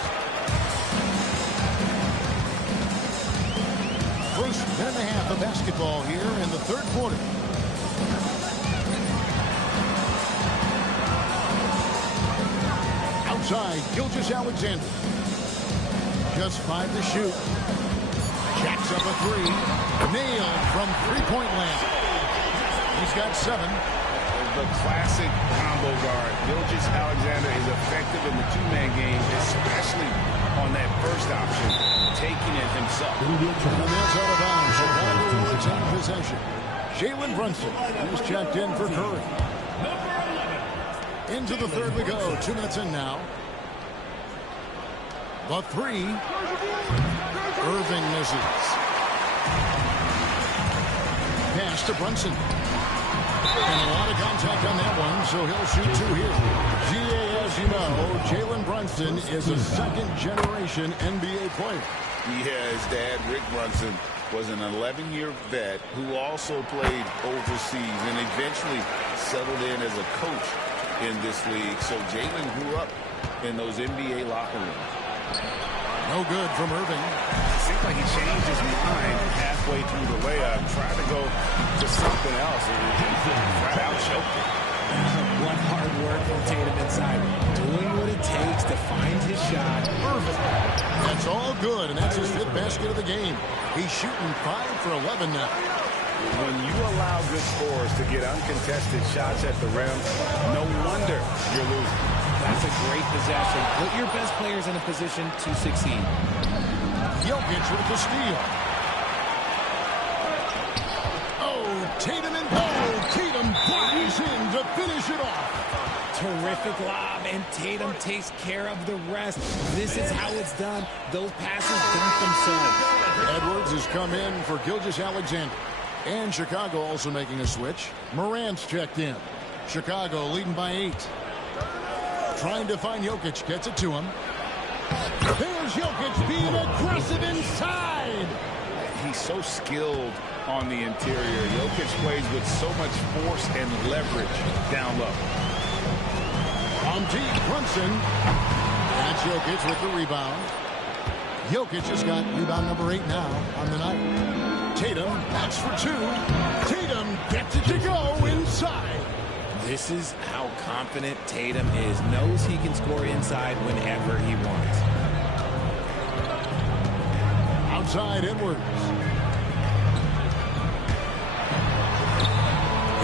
First minute and a half of basketball here in the third quarter. Outside, Gilgeous-Alexander. Just 5 to shoot. Jacks up a 3. Nailed from three-point land. He's got 7. The classic combo guard. Gilgeous-Alexander is effective in the two-man game, especially on that first option, taking it himself. And that's out of bounds. Chicago will retain possession. Jalen Brunson is checked in for Curry. Into the third we go. 2 minutes in now. The 3. Irving misses. Pass to Brunson. And a lot of contact on that one, so he'll shoot 2 here. GA, as you know, Jalen Brunson is a second-generation NBA player. Yeah, his dad, Rick Brunson, was an 11-year vet who also played overseas and eventually settled in as a coach in this league. So Jalen grew up in those NBA locker rooms. No good from Irving. Seems like he changed his mind halfway through the layup, tried to go to something else, and flat out choked it. What hard work from Tatum inside, doing what it takes to find his shot. Irving. That's all good, and that's his 5th basket of the game. He's shooting 5 for 11 now. When you allow good scorers to get uncontested shots at the rim, no wonder you're losing. That's a great possession. Put your best players in a position to succeed. Jokic with the steal. Oh, Tatum and Tatum flies in to finish it off. Terrific lob, and Tatum takes care of the rest. This is how it's done. Those passes dunk themselves. Edwards has come in for Gilgeous-Alexander. And Chicago also making a switch. Morant's checked in. Chicago leading by 8. Trying to find Jokic, gets it to him. There's Jokic being aggressive inside. He's so skilled on the interior. Jokic plays with so much force and leverage down low. On deep, Brunson. That's Jokic with the rebound. Jokic has got rebound number 8 now on the night. Tatum, that's for 2. Tatum gets it to go inside. This is how confident Tatum is. Knows he can score inside whenever he wants. Outside, Edwards.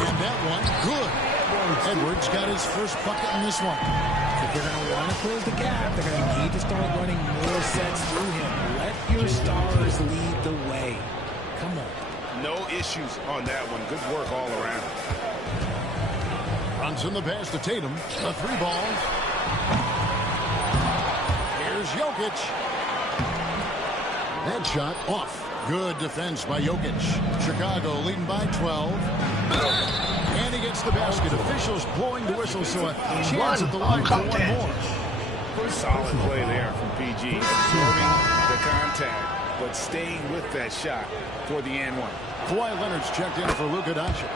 And that one, good. Edwards got his first bucket in this one. If they're going to want to close the gap, they're going to need to start running more sets through him. Let your stars lead the way. Come on. No issues on that one. Good work all around. Brunson the pass to Tatum. A 3 ball. Here's Jokic. That shot off. Good defense by Jokic. Chicago leading by 12. And he gets the basket. Officials blowing the whistle, so a chance at the line for one more. First Solid play there from PG. Absorbing the contact, but staying with that shot for the and one. Kawhi Leonard's checked in for Luka Doncic.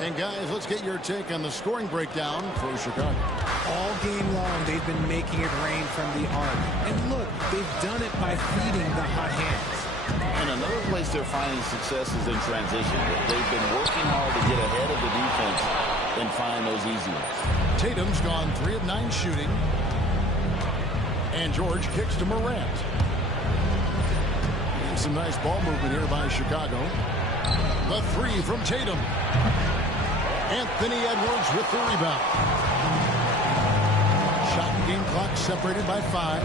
And guys, let's get your take on the scoring breakdown for Chicago. All game long, they've been making it rain from the arc. And look, they've done it by feeding the hot hands. And another place they're finding success is in transition. They've been working hard to get ahead of the defense and find those easy ones. Tatum's gone 3 of 9 shooting. And George kicks to Morant. And some nice ball movement here by Chicago. The 3 from Tatum. Anthony Edwards with the rebound. Shot and game clock separated by 5.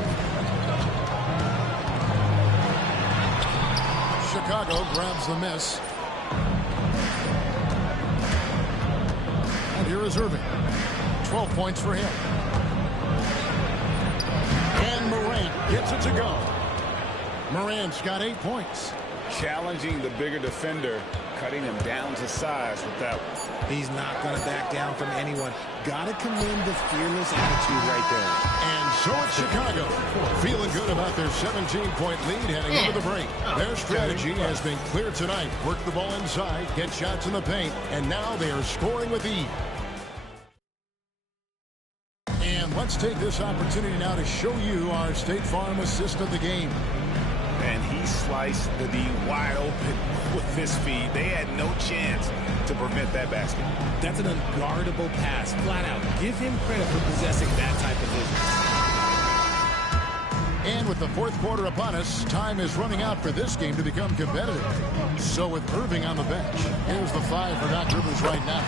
Chicago grabs the miss. And here is Irving. 12 points for him. And Morant gets it to go. Morant's got 8 points. Challenging the bigger defender, cutting him down to size with that one. He's not going to back down from anyone. Got to commend the fearless attitude right there. And so it's Chicago, feeling good about their 17-point lead heading into the break. Their strategy has been clear tonight. Work the ball inside, get shots in the paint, and now they are scoring with ease. And let's take this opportunity now to show you our State Farm assist of the game. And he sliced the D wide open with his feet. They had no chance to prevent that basket. That's an unguardable pass, flat out. Give him credit for possessing that type of vision. And with the fourth quarter upon us, time is running out for this game to become competitive. So with Irving on the bench, here's the 5 for Doc Rivers right now.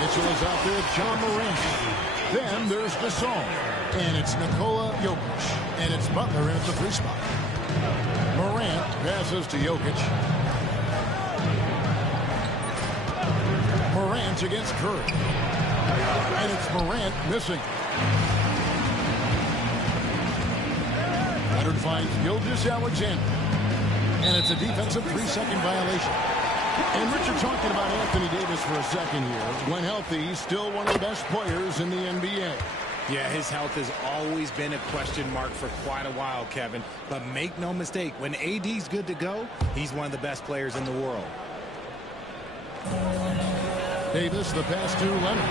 Mitchell is out there with John Morant. Then there's Gasol. And it's Nikola Jokic. And it's Butler in at the 3 spot. Morant passes to Jokic. Morant against Curry. And it's Morant missing. Leonard finds Gilgeous-Alexander. And it's a defensive 3-second violation. And Richard talking about Anthony Davis for a second here. When healthy, he's still one of the best players in the NBA. Yeah, his health has always been a question mark for quite a while, Kevin. But make no mistake, when AD's good to go, he's one of the best players in the world. Davis, the pass to Leonard.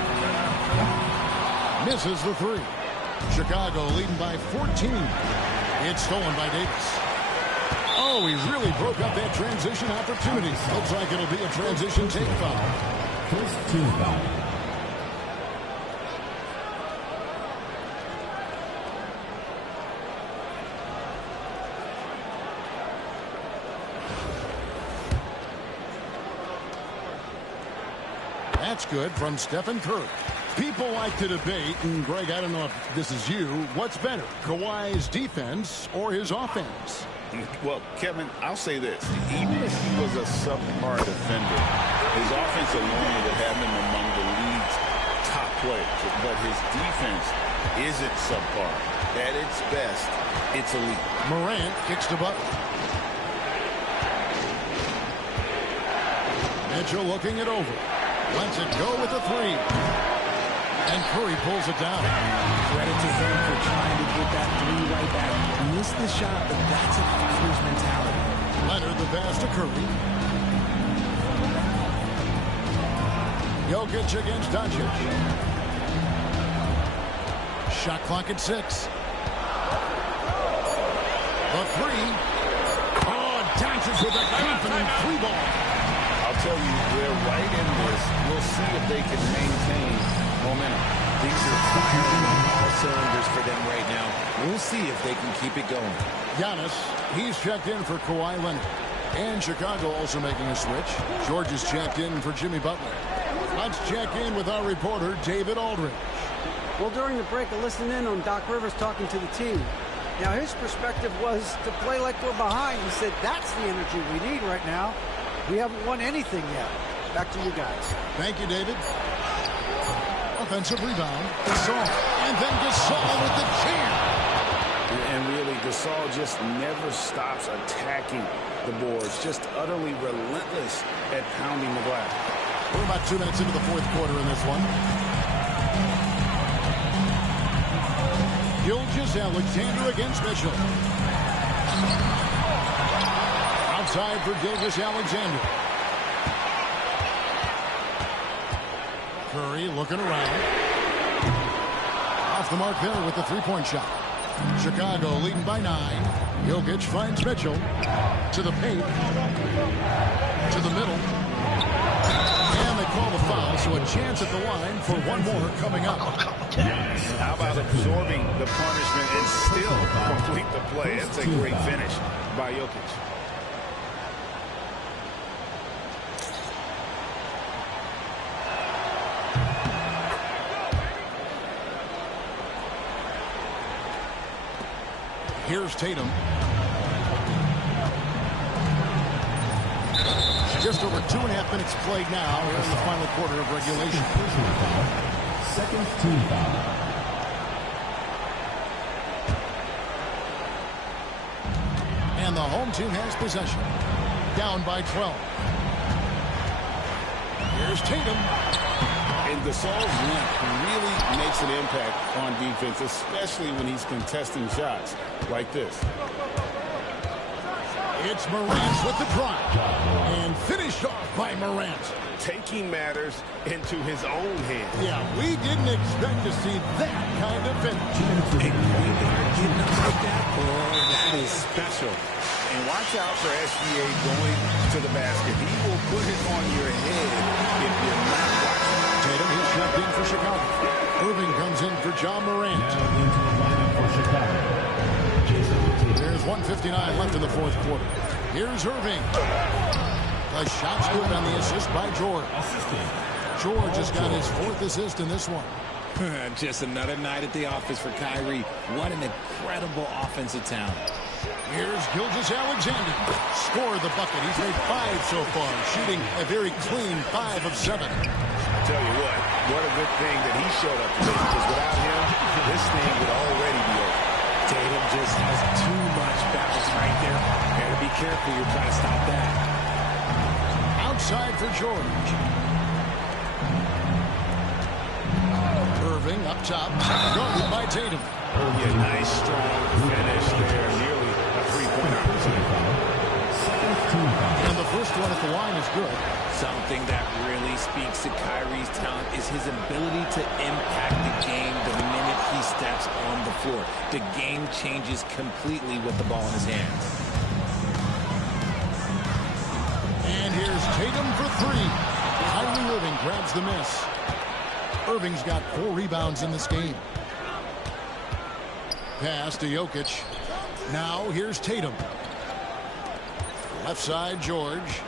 Misses the 3. Chicago leading by 14. It's stolen by Davis. Oh, he really broke up that transition opportunity. Looks like it'll be a transition take foul. First team foul. That's good from Stephen Curry. People like to debate, and Greg, I don't know if this is you, what's better, Kawhi's defense or his offense? Well, Kevin, I'll say this. Even if he was a subpar defender, his offense alone would have him among the league's top players. But his defense isn't subpar. At its best, it's elite. Morant kicks to Butler. Mitchell looking it over. Lets it go with a 3. And Curry pulls it down. Credit to him for trying to get that 3 right back. Missed the shot, but that's a fighter's mentality. Leonard the pass to Curry. Jokic against Doncic. Shot clock at 6. The 3. Oh, Doncic with a confident 3 ball. I'll tell you, they're right in this. We'll see if they can maintain momentum. Things are firing on all cylinders for them right now. We'll see if they can keep it going. Giannis, he's checked in for Kawhi Leonard. And Chicago also making a switch. George is checked in for Jimmy Butler. Let's check in with our reporter, David Aldridge. Well, during the break, I listened in on Doc Rivers talking to the team. Now, his perspective was to play like we're behind. He said, that's the energy we need right now. We haven't won anything yet. Back to you guys. Thank you, David. Offensive rebound. Gasol. And then Gasol with the jam. And really, Gasol just never stops attacking the boards. Just utterly relentless at pounding the glass. We're about 2 minutes into the fourth quarter in this one. Gilgeous-Alexander against Mitchell. Outside for Gilgeous-Alexander. Curry looking around. Off the mark there with the three-point shot. Chicago leading by 9. Jokic finds Mitchell. To the paint. To the middle. And they call the foul, so a chance at the line for one more coming up. How about absorbing the punishment and still complete the play? That's a great finish by Jokic. Here's Tatum. Just over 2.5 minutes played now here in the final quarter of regulation. Second team foul. And the home team has possession. Down by 12. Here's Tatum. And Gasol's length really makes an impact on defense, especially when he's contesting shots like this. It's Morant with the drive. And finished off by Morant. Taking matters into his own hands. Yeah, we didn't expect to see that kind of finish. Getting up like that, boy, that is special. And watch out for SGA going to the basket. He will put it on your head if you're not watching. Tatum, he's checked in for Chicago. Irving comes in for John Morant. Now into the lineup for Chicago. There's 1:59 left in the fourth quarter. Here's Irving. The shot's good on the assist by George. George has got his 4th assist in this one. Just another night at the office for Kyrie. What an incredible offensive talent. Here's Gilgeous-Alexander. Scored the bucket. He's made 5 so far, shooting a very clean 5 of 7. I tell you what a good thing that he showed up today, because without him, this thing would already be over. Tatum just has too much balance right there. Gotta be careful. You're trying to stop that. Outside for George. Irving up top. Guarded by Tatum. Yeah, nice, strong finish there. Nearly a three-point opportunity. And the first one at the line is good. Something that really speaks to Kyrie's talent is his ability to impact the game the minute he steps on the floor. The game changes completely with the ball in his hands. And here's Tatum for 3. Kyrie Irving grabs the miss. Irving's got 4 rebounds in this game. Pass to Jokic. Now here's Tatum. Left side, George.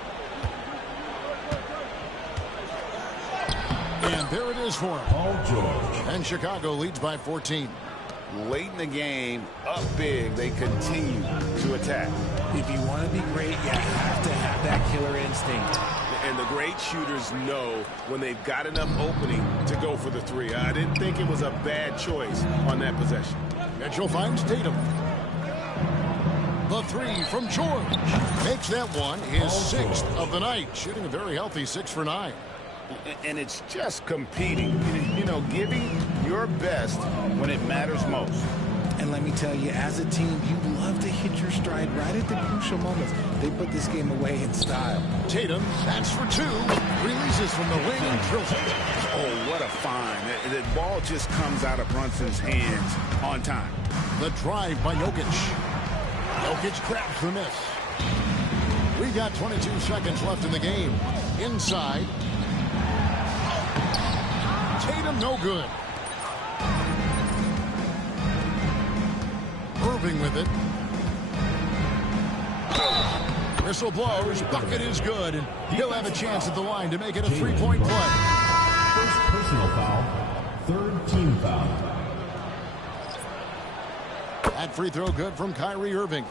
And there it is for him. Paul George. And Chicago leads by 14. Late in the game, up big, they continue to attack. If you want to be great, you have to have that killer instinct. And the great shooters know when they've got enough opening to go for the 3. I didn't think it was a bad choice on that possession. Mitchell finds Tatum. The 3 from George. Makes that one his 6th of the night. Shooting a very healthy 6 for 9. And it's just competing. You know, giving your best when it matters most. And let me tell you, as a team, you love to hit your stride right at the crucial moments. They put this game away in style. Tatum, that's for 2. Releases from the wing and drills it. Oh, what a find. The ball just comes out of Brunson's hands on time. The drive by Jokic. Jokic grabs the miss. We got 22 seconds left in the game. Inside. Tatum, no good. Irving with it. Whistle blows. Bucket is good. And he'll have a chance at the line to make it a 3-point play. First personal foul. 3rd team foul. That free throw good from Kyrie Irving.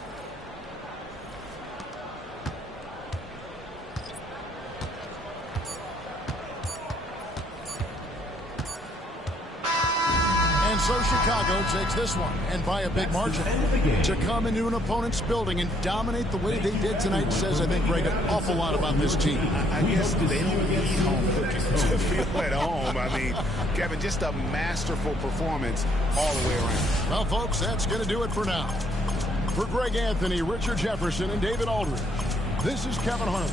So Chicago takes this one, and by a big margin. To come into an opponent's building and dominate the way they did tonight says, I think, Greg, an awful lot about this team. I guess they don't need home cooking to feel at home. I mean, Kevin, just a masterful performance all the way around. Well, folks, that's going to do it for now. For Greg Anthony, Richard Jefferson, and David Aldridge, this is Kevin Harlan.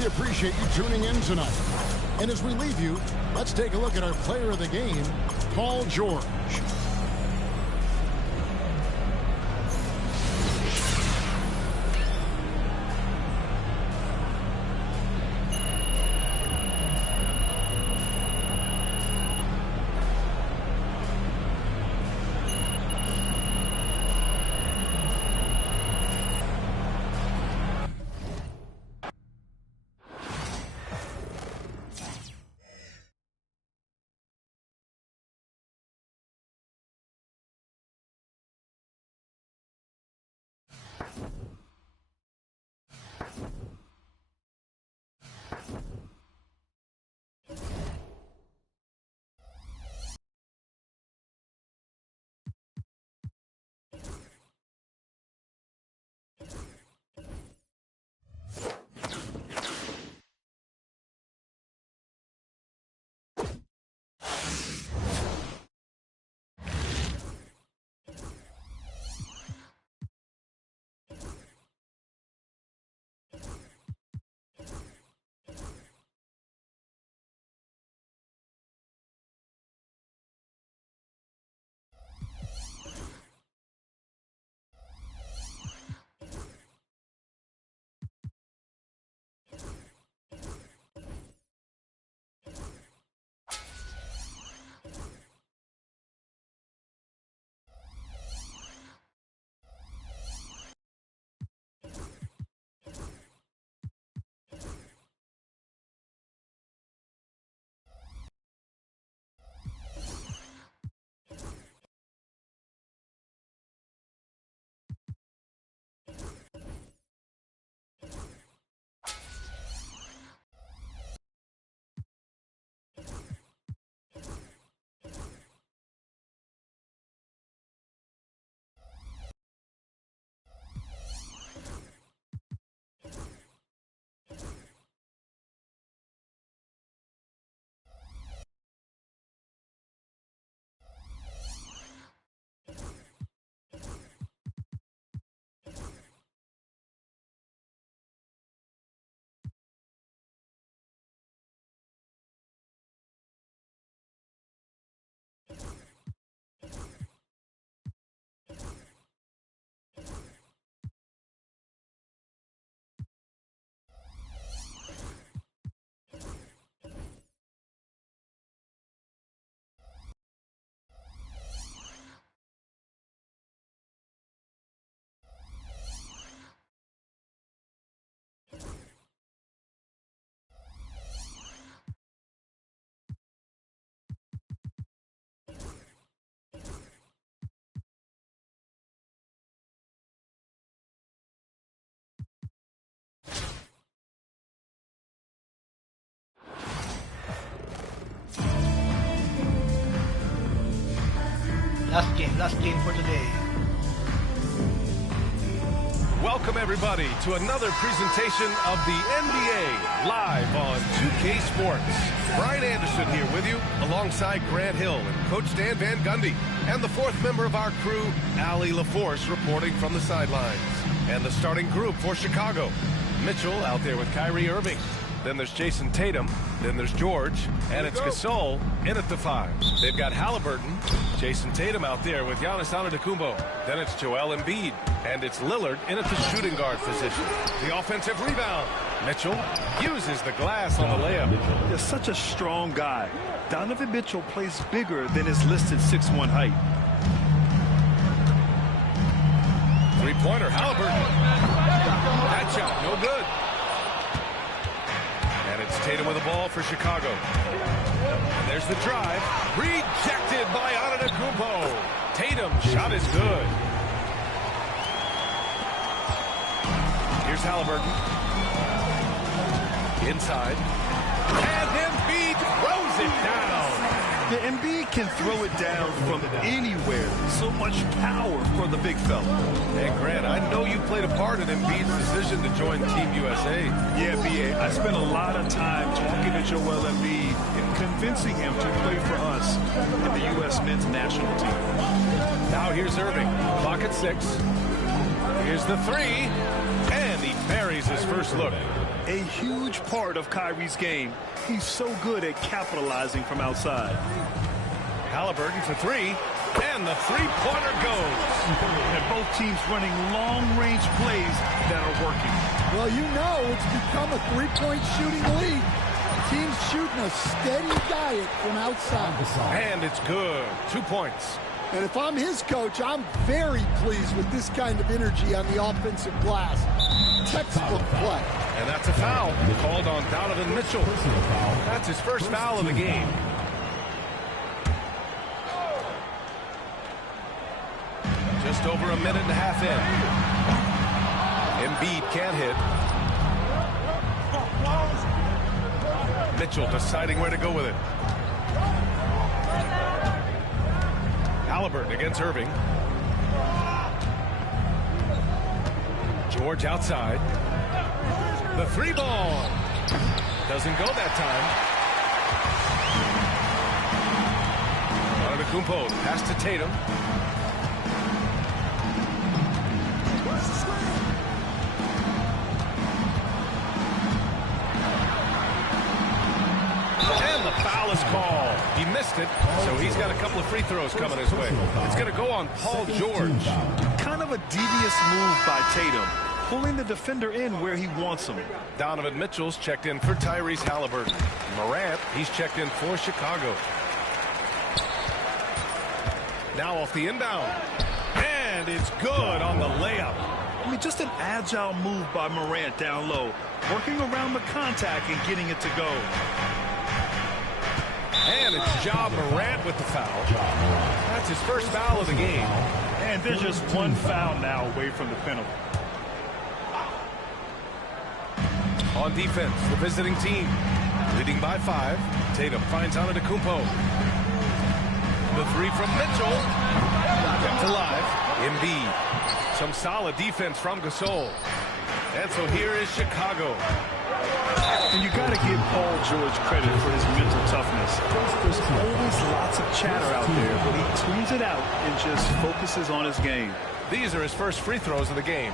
We appreciate you tuning in tonight. And as we leave you, let's take a look at our player of the game, Paul George. Last game for today. Welcome everybody to another presentation of the NBA live on 2K Sports. Brian Anderson here with you alongside Grant Hill and Coach Dan Van Gundy and the fourth member of our crew, Allie LaForce, reporting from the sidelines. And the starting group for Chicago. Mitchell out there with Kyrie Irving. Then there's Jason Tatum. Then there's George. And it's Gasol in at the 5. They've got Halliburton, Jason Tatum out there with Giannis Antetokounmpo. Then it's Joel Embiid. And it's Lillard in at the shooting guard position. The offensive rebound. Mitchell uses the glass on the layup. He's such a strong guy. Donovan Mitchell plays bigger than his listed 6'1" height. Three-pointer, Halliburton. That shot, no good. And it's Tatum with the ball for Chicago. And there's the drive. Rejected by Antetokounmpo. Tatum's shot is good. Here's Halliburton. Inside. And Embiid throws it down. The Embiid can throw it down from anywhere. So much power for the big fella. Hey, Grant, I know you played a part in Embiid's decision to join Team USA. Yeah, B.A., I spent a lot of time talking to Joel Embiid and convincing him to play for us in the U.S. men's national team. Now here's Irving. Clock at 6. Here's the 3. And he buries his first look. A huge part of Kyrie's game. He's so good at capitalizing from outside. Halliburton for 3. And the three-pointer goes. And both teams running long-range plays that are working. Well, you know it's become a three-point shooting league. Teams shooting a steady diet from outside. And it's good. 2 points. And if I'm his coach, I'm very pleased with this kind of energy on the offensive glass. Textbook play. And that's a foul called on Donovan Mitchell. That's his first foul of the game. Just over a minute and a half in. Embiid can't hit. Mitchell deciding where to go with it. Halliburton against Irving. George outside. The 3 ball. Doesn't go that time. Antetokounmpo pass to Tatum. And the foul is called. He missed it, so he's got a couple of free throws coming his way. It's going to go on Paul George. Kind of a devious move by Tatum, pulling the defender in where he wants him. Donovan Mitchell's checked in for Tyrese Halliburton. Morant, he's checked in for Chicago. Now off the inbound. And it's good on the layup. I mean, just an agile move by Morant down low, working around the contact and getting it to go. And it's Ja Morant with the foul. That's his first foul of the game. And they're just one foul now away from the penalty. On defense, the visiting team. Leading by 5. Tatum finds Antetokounmpo. The 3 from Mitchell. Kept alive. Embiid. Some solid defense from Gasol. And so here is Chicago. And you got to give Paul George credit for his mental toughness. There's always lots of chatter out there, but he tunes it out and just focuses on his game. These are his first free throws of the game.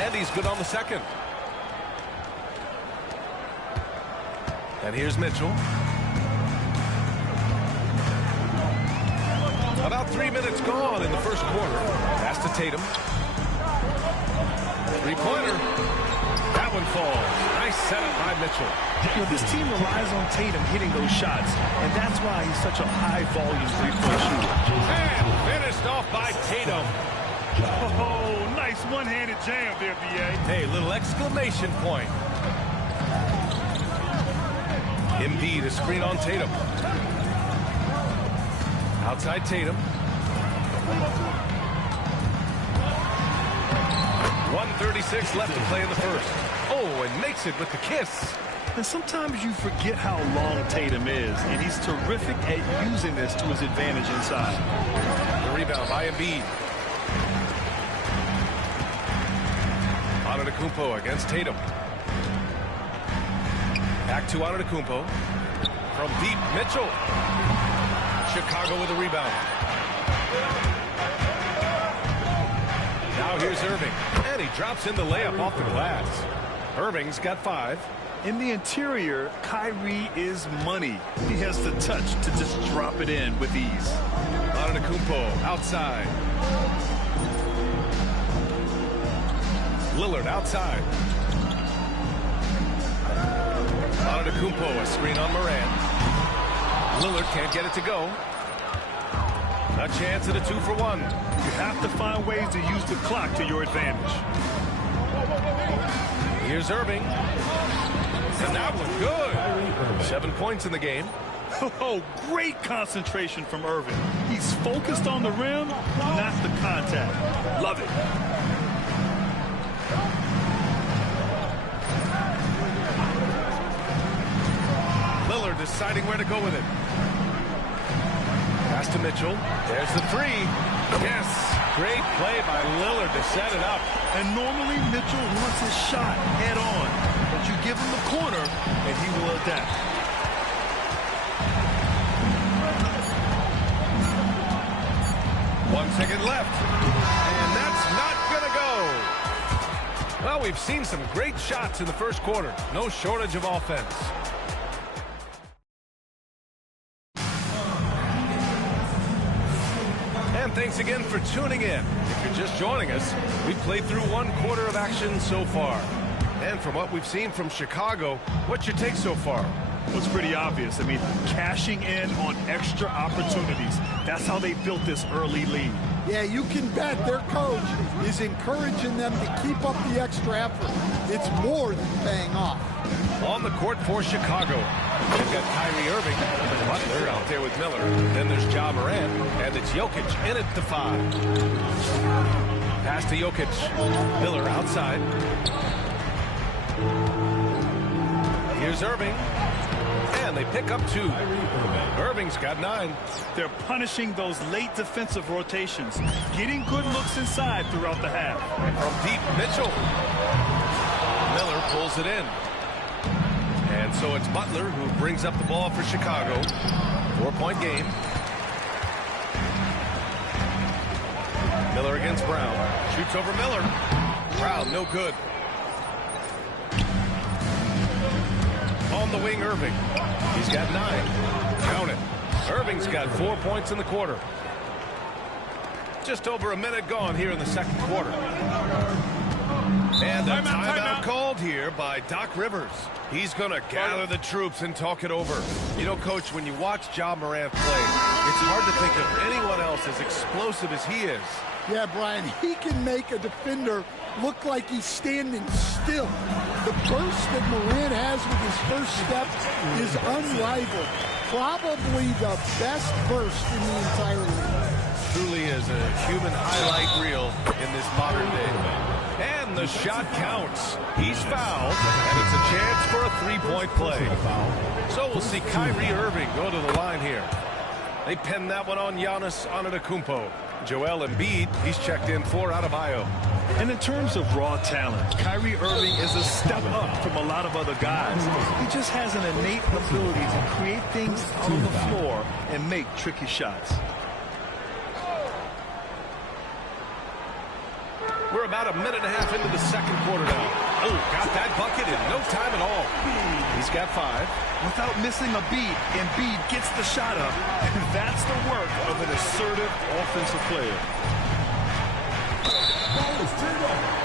And he's good on the second. And here's Mitchell. About 3 minutes gone in the first quarter. Pass to Tatum. Three-pointer. That one falls. Nice setup by Mitchell. You know, this team relies on Tatum hitting those shots, and that's why he's such a high-volume three-point shooter. And finished off by Tatum. Oh, nice one-handed jam there, B.A. Hey, little exclamation point. Embiid, a screen on Tatum. Outside Tatum. 1:36 left to play in the first. Oh, and makes it with the kiss. And sometimes you forget how long Tatum is, and he's terrific at using this to his advantage inside. The rebound by Embiid. Antetokounmpo against Tatum. Back to Antetokounmpo. From deep, Mitchell. Chicago with a rebound. Now here's Irving. And he drops in the layup off the glass. Irving's got 5. In the interior, Kyrie is money. He has the touch to just drop it in with ease. Antetokounmpo outside. Lillard outside. Antetokounmpo, a screen on Morant. Lillard can't get it to go. A chance at a 2-for-1. You have to find ways to use the clock to your advantage. Here's Irving. And that one good. 7 points in the game. Oh, great concentration from Irving. He's focused on the rim, not the contact. Love it. Lillard deciding where to go with it. Pass to Mitchell. There's the three. Yes. Great play by Lillard to set it up. And normally Mitchell wants his shot head on. But you give him the corner, and he will adapt. 1 second left. And that's not going to go. Well, we've seen some great shots in the first quarter. No shortage of offense. And thanks again for tuning in. If you're just joining us, we've played through 1 quarter of action so far. And from what we've seen from Chicago, what's your take so far? Well, it's pretty obvious. I mean, cashing in on extra opportunities. That's how they built this early lead. Yeah, you can bet their coach is encouraging them to keep up the extra effort. It's more than paying off. On the court for Chicago, they've got Kyrie Irving, Butler out there with Miller. Then there's Ja Morant, and it's Jokic in at the 5. Pass to Jokic. Miller outside. Here's Irving. And they pick up 2. Irving's got 9. They're punishing those late defensive rotations, getting good looks inside throughout the half. From deep, Mitchell. Miller pulls it in. And so it's Butler who brings up the ball for Chicago. 4-point game. Miller against Brown. Shoots over Miller. Brown, no good. On the wing, Irving. He's got 9. Count it. Irving's got 4 points in the quarter. Just over a minute gone here in the second quarter. And a timeout called here by Doc Rivers. He's going to gather the troops and talk it over. You know, Coach, when you watch Ja Morant play, it's hard to think of anyone else as explosive as he is. Yeah, Brian, he can make a defender look like he's standing still. The burst that Morant has with his first step is unrivaled. Probably the best burst in the entire league. Truly is a human highlight reel in this modern day. And the shot counts. He's fouled, and it's a chance for a 3-point play. So we'll see Kyrie Irving go to the line here. They pin that one on Giannis Antetokounmpo. Joel Embiid, he's checked in for Adebayo. And in terms of raw talent, Kyrie Irving is a step up from a lot of other guys. He just has an innate ability to create things out on the floor and make tricky shots. We're about a minute and a half into the second quarter now. Oh, got that bucket in no time at all. He's got 5. Without missing a beat, Embiid gets the shot up, and that's the work of an assertive offensive player.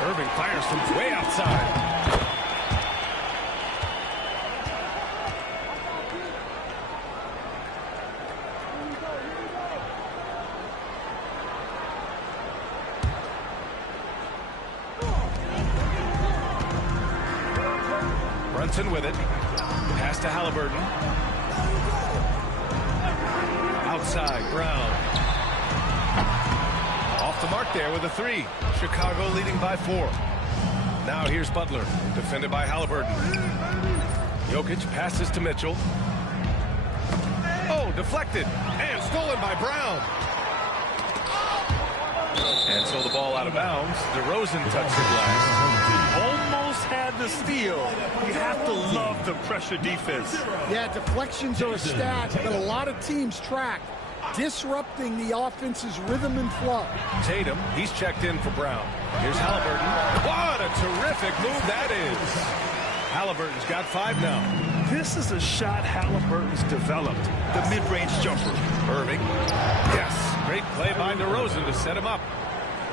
Irving fires from way outside. Brunson with it. Pass to Halliburton. Outside, Brown. Off the mark there with a 3. Chicago leading by 4. Now here's Butler, defended by Halliburton. Jokic passes to Mitchell. Oh, deflected and stolen by Brown. And so the ball out of bounds. DeRozan touched it last. Almost had the steal. You have to love the pressure defense. Yeah, deflections are a stat that a lot of teams track, disrupting the offense's rhythm and flow. Tatum, he's checked in for Brown. Here's Halliburton. What a terrific move that is. Halliburton's got 5 now. This is a shot Halliburton's developed, the mid-range jumper. Irving. Yes, great play by DeRozan to set him up.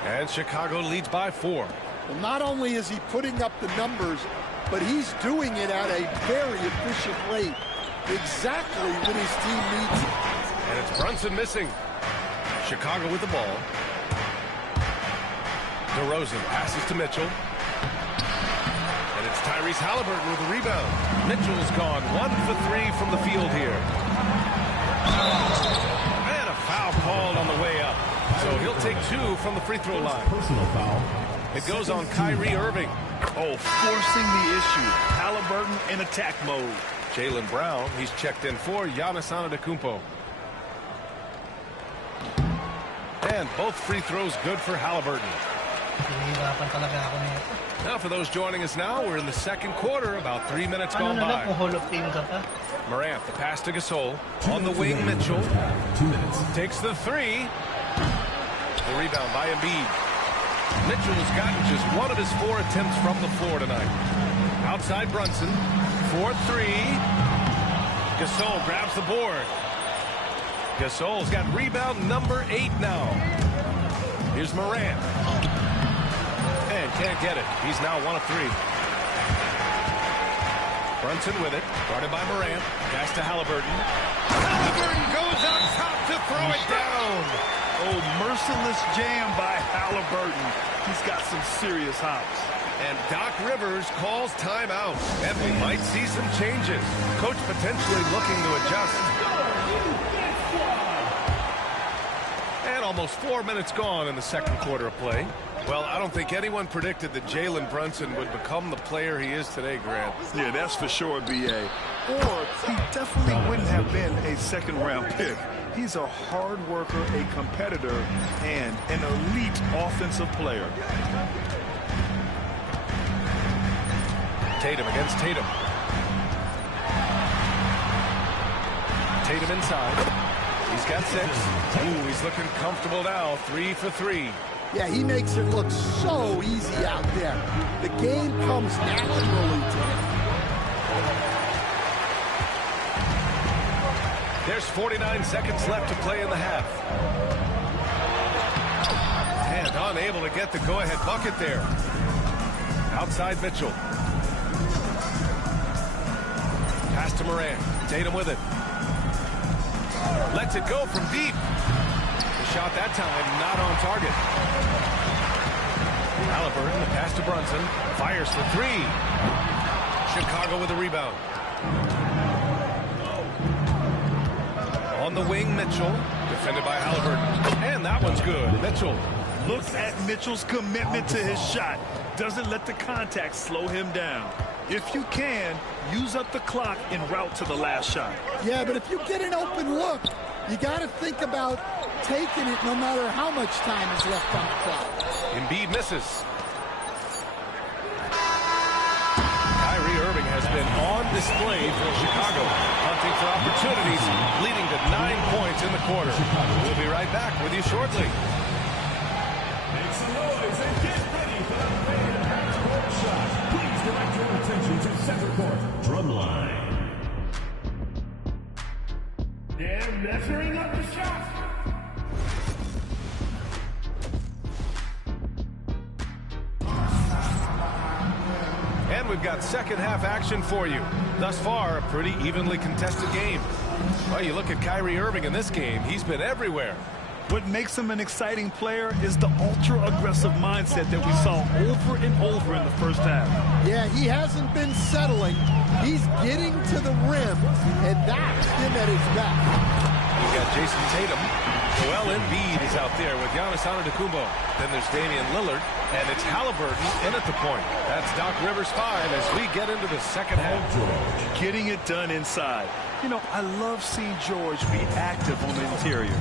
And Chicago leads by 4. Well, not only is he putting up the numbers, but he's doing it at a very efficient rate, exactly when his team needs it. And it's Brunson missing. Chicago with the ball. DeRozan passes to Mitchell. And it's Tyrese Halliburton with the rebound. Mitchell's gone 1 for 3 from the field here. And a foul called on the way up. So he'll take 2 from the free throw line. Personal foul. It goes on Kyrie Irving. Oh, forcing the issue. Halliburton in attack mode. Jaylen Brown, he's checked in for Giannis Antetokounmpo. And both free throws good for Halliburton. Now for those joining us now, we're in the second quarter, about 3 minutes gone by. Morant, the pass to Gasol. On the wing, Mitchell. Takes the three. The rebound by Embiid. Mitchell has gotten just one of his 4 attempts from the floor tonight. Outside Brunson. 4-3. Gasol grabs the board. Gasol's got rebound number 8 now. Here's Morant. And can't get it. He's now 1 of 3. Brunson with it. Guarded by Morant. Pass to Halliburton. Halliburton goes up top to throw it down. Oh, merciless jam by Halliburton. He's got some serious hops. And Doc Rivers calls timeout. And we might see some changes. Coach potentially looking to adjust. And almost 4 minutes gone in the second quarter of play. Well, I don't think anyone predicted that Jalen Brunson would become the player he is today, Grant. Yeah, that's for sure, B.A. Or he definitely wouldn't have been a second-round pick. He's a hard worker, a competitor, and an elite offensive player. Tatum against Tatum. Tatum inside. He's got 6. Ooh, he's looking comfortable now. 3 for 3. Yeah, he makes it look so easy out there. The game comes naturally to him. There's 49 seconds left to play in the half. And unable to get the go-ahead bucket there. Outside Mitchell. Pass to Morant. Tatum with it. Lets it go from deep. The shot that time not on target. Halliburton, the pass to Brunson. Fires for 3. Chicago with a rebound. On the wing, Mitchell. Defended by Halliburton. And that one's good. Mitchell. Look at Mitchell's commitment to his shot. Doesn't let the contact slow him down. If you can, use up the clock en route to the last shot. Yeah, but if you get an open look, you got to think about taking it no matter how much time is left on the clock. Embiid misses. Kyrie Irving has been on display for Chicago, hunting for opportunities, leading to 9 points in the quarter. We'll be right back with you shortly. Make some noise and get ready for the main half-court shot. Please direct your attention to center court. Drumline. They're measuring up the shot. And we've got second half action for you. Thus far, a pretty evenly contested game. Well, you look at Kyrie Irving in this game, he's been everywhere. What makes him an exciting player is the ultra-aggressive mindset that we saw over and over in the first half. Yeah, he hasn't been settling. He's getting to the rim, and that's him at his best. We've got Jason Tatum. Joel Embiid is out there with Giannis Antetokounmpo. Then there's Damian Lillard, and it's Halliburton in at the point. That's Doc Rivers 5 as we get into the second half. Getting it done inside. You know, I love seeing George be active on the interior.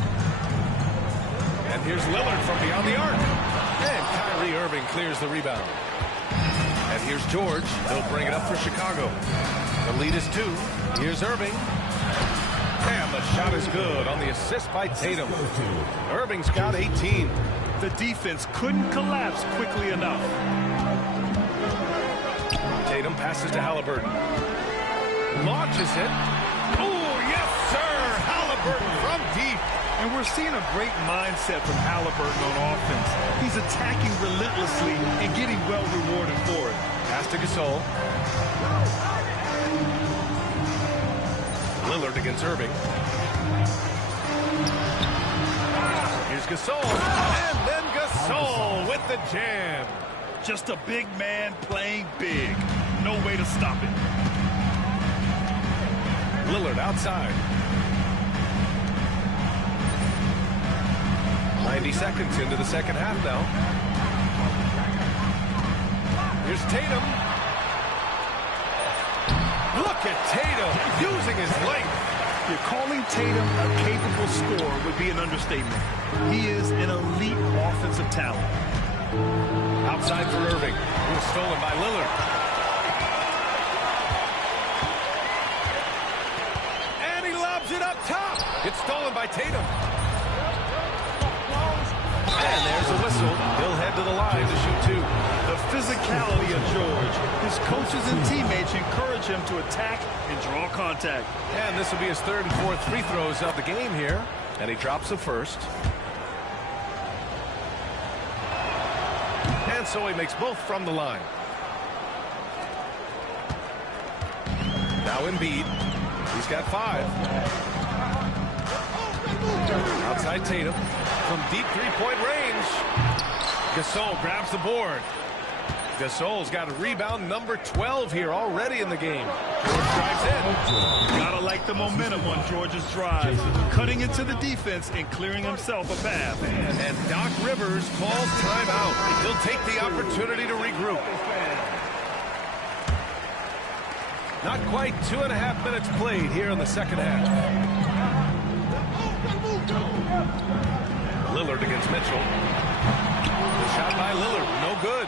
And here's Lillard from beyond the arc. And Kyrie Irving clears the rebound. And here's George. He'll bring it up for Chicago. The lead is 2. Here's Irving. And the shot is good on the assist by Tatum. Irving's got 18. The defense couldn't collapse quickly enough. Tatum passes to Halliburton. Launches it. Oh, yes, sir. Halliburton from deep. And we're seeing a great mindset from Halliburton on offense. He's attacking relentlessly and getting well rewarded for it. Pass to Gasol. Lillard against Irving. Here's Gasol. And then Gasol with the jam. Just a big man playing big. No way to stop it. Lillard outside. 90 seconds into the second half now. Here's Tatum. Look at Tatum using his length. You're calling Tatum a capable scorer would be an understatement. He is an elite offensive talent. Outside for Irving. It was stolen by Lillard. And he lobs it up top. It's stolen by Tatum. And there's a whistle. He'll head to the line to shoot two. The physicality of George. His coaches and teammates encourage him to attack and draw contact. And this will be his third and fourth free throws of the game here. And he drops the first. And so he makes both from the line. Now Embiid. He's got 5. Outside Tatum. From deep three-point range. Gasol grabs the board. Gasol's got a rebound number 12 here already in the game. George drives in. Gotta like the momentum on George's drive. Cutting into the defense and clearing himself a path. And Doc Rivers calls timeout. He'll take the opportunity to regroup. Not quite 2.5 minutes played here in the second half. Lillard against Mitchell. The shot by Lillard, no good.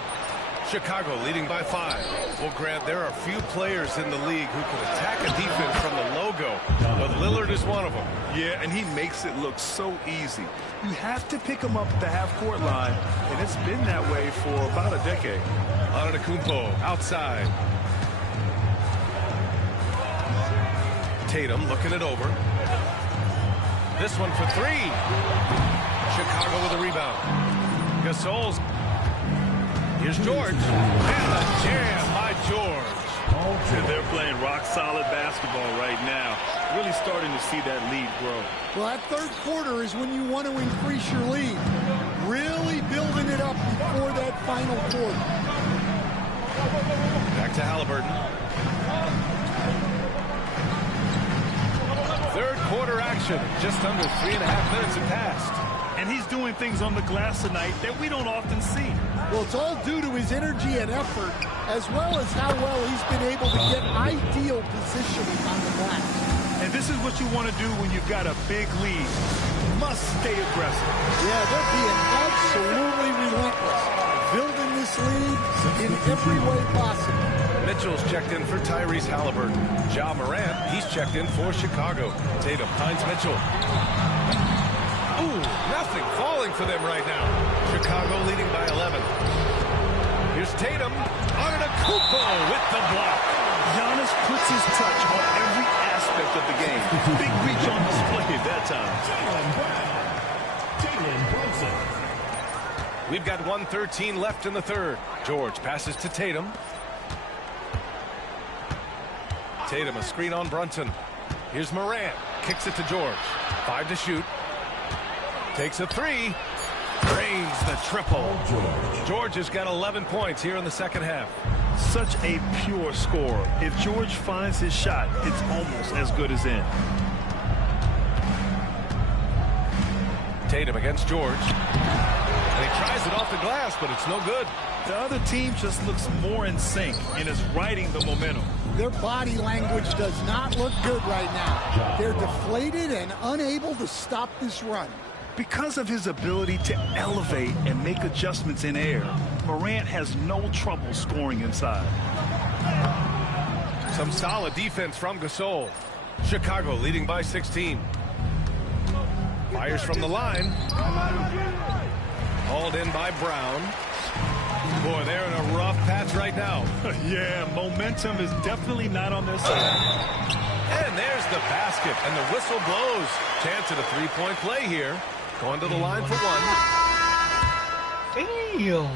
Chicago leading by 5. Well, Grant, there are few players in the league who can attack a defense from the logo, but Lillard is one of them. Yeah, and he makes it look so easy. You have to pick him up at the half-court line, and it's been that way for about a decade. Antetokounmpo outside. Tatum looking it over. This one for 3. Chicago with a rebound. Gasol's. Here's George. And a jam by George. And they're playing rock-solid basketball right now. Really starting to see that lead grow. Well, that third quarter is when you want to increase your lead. Really building it up before that final quarter. Back to Halliburton. Third quarter action. Just under 3.5 minutes have passed. And he's doing things on the glass tonight that we don't often see. Well, it's all due to his energy and effort, as well as how well he's been able to get ideal positioning on the glass. And this is what you want to do when you've got a big lead. Must stay aggressive. Yeah, they're being absolutely relentless, building this lead in every way possible. Mitchell's checked in for Tyrese Halliburton. Ja Morant, he's checked in for Chicago. Tatum finds Mitchell. Ooh, nothing falling for them right now. Chicago leading by 11. Here's Tatum. Antetokounmpo with the block. Giannis puts his touch on every aspect of the game. Big reach on display at that time. Jalen Brunson. We've got 1:13 left in the third. George passes to Tatum. Tatum, a screen on Brunson. Here's Morant. Kicks it to George. 5 to shoot. Takes a 3. Drains the triple. George has got 11 points here in the second half. Such a pure scorer. If George finds his shot, it's almost as good as in. Tatum against George. And he tries it off the glass, but it's no good. The other team just looks more in sync and is riding the momentum. Their body language does not look good right now. They're deflated and unable to stop this run. Because of his ability to elevate and make adjustments in air, Morant has no trouble scoring inside. Some solid defense from Gasol. Chicago leading by 16. Fires from the line. Hauled in by Brown. Boy, they're in a rough patch right now. Yeah, momentum is definitely not on their side. And there's the basket, and the whistle blows. Chance at a three-point play here. Going to the line for one. Damn.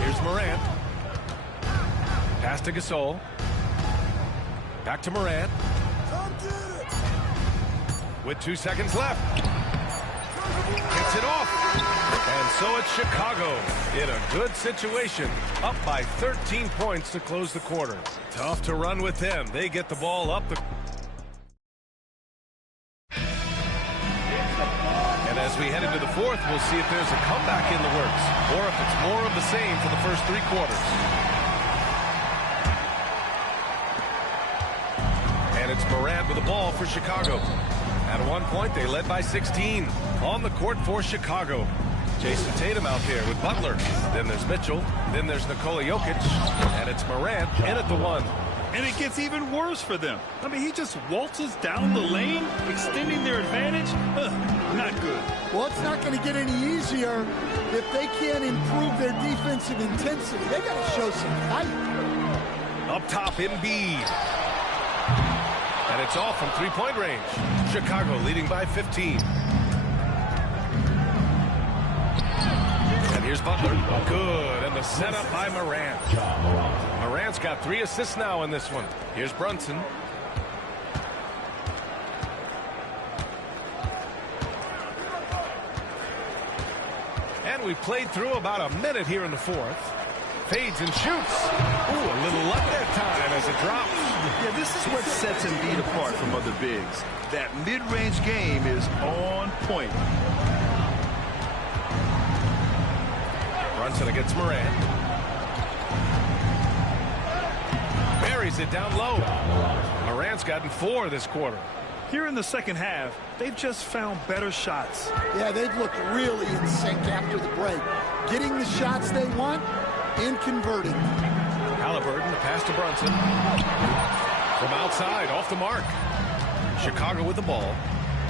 Here's Morant. Pass to Gasol. Back to Morant. With 2 seconds left. Gets it off. And so it's Chicago in a good situation. Up by 13 points to close the quarter. Tough to run with them. They get the ball up. And as As we head into the fourth, we'll see if there's a comeback in the works or if it's more of the same for the first 3 quarters. And it's Morant with the ball for Chicago. At one point, they led by 16. On the court for Chicago. Jason Tatum out there with Butler. Then there's Mitchell. Then there's Nikola Jokic. And it's Morant in at the 1. And it gets even worse for them. I mean, he just waltzes down the lane, extending their advantage. Not good. Well, it's not going to get any easier if they can't improve their defensive intensity. They got to show some fight. Up top, Embiid. And it's off from 3-point range. Chicago leading by 15. And here's Butler. Good. And the setup by Morant. Morant's got 3 assists now in this one. Here's Brunson. And we played through about a minute here in the fourth. Fades and shoots. Ooh, a little luck that time as it drops. Yeah, this is what sets Embiid apart from other bigs. That mid-range game is on point. Brunson against Morant. Buries it down low. Morant's gotten 4 this quarter. Here in the second half, they've just found better shots. Yeah, they've looked really in sync after the break. Getting the shots they want and converting. Halliburton, the pass to Brunson. From outside, off the mark. Chicago with the ball.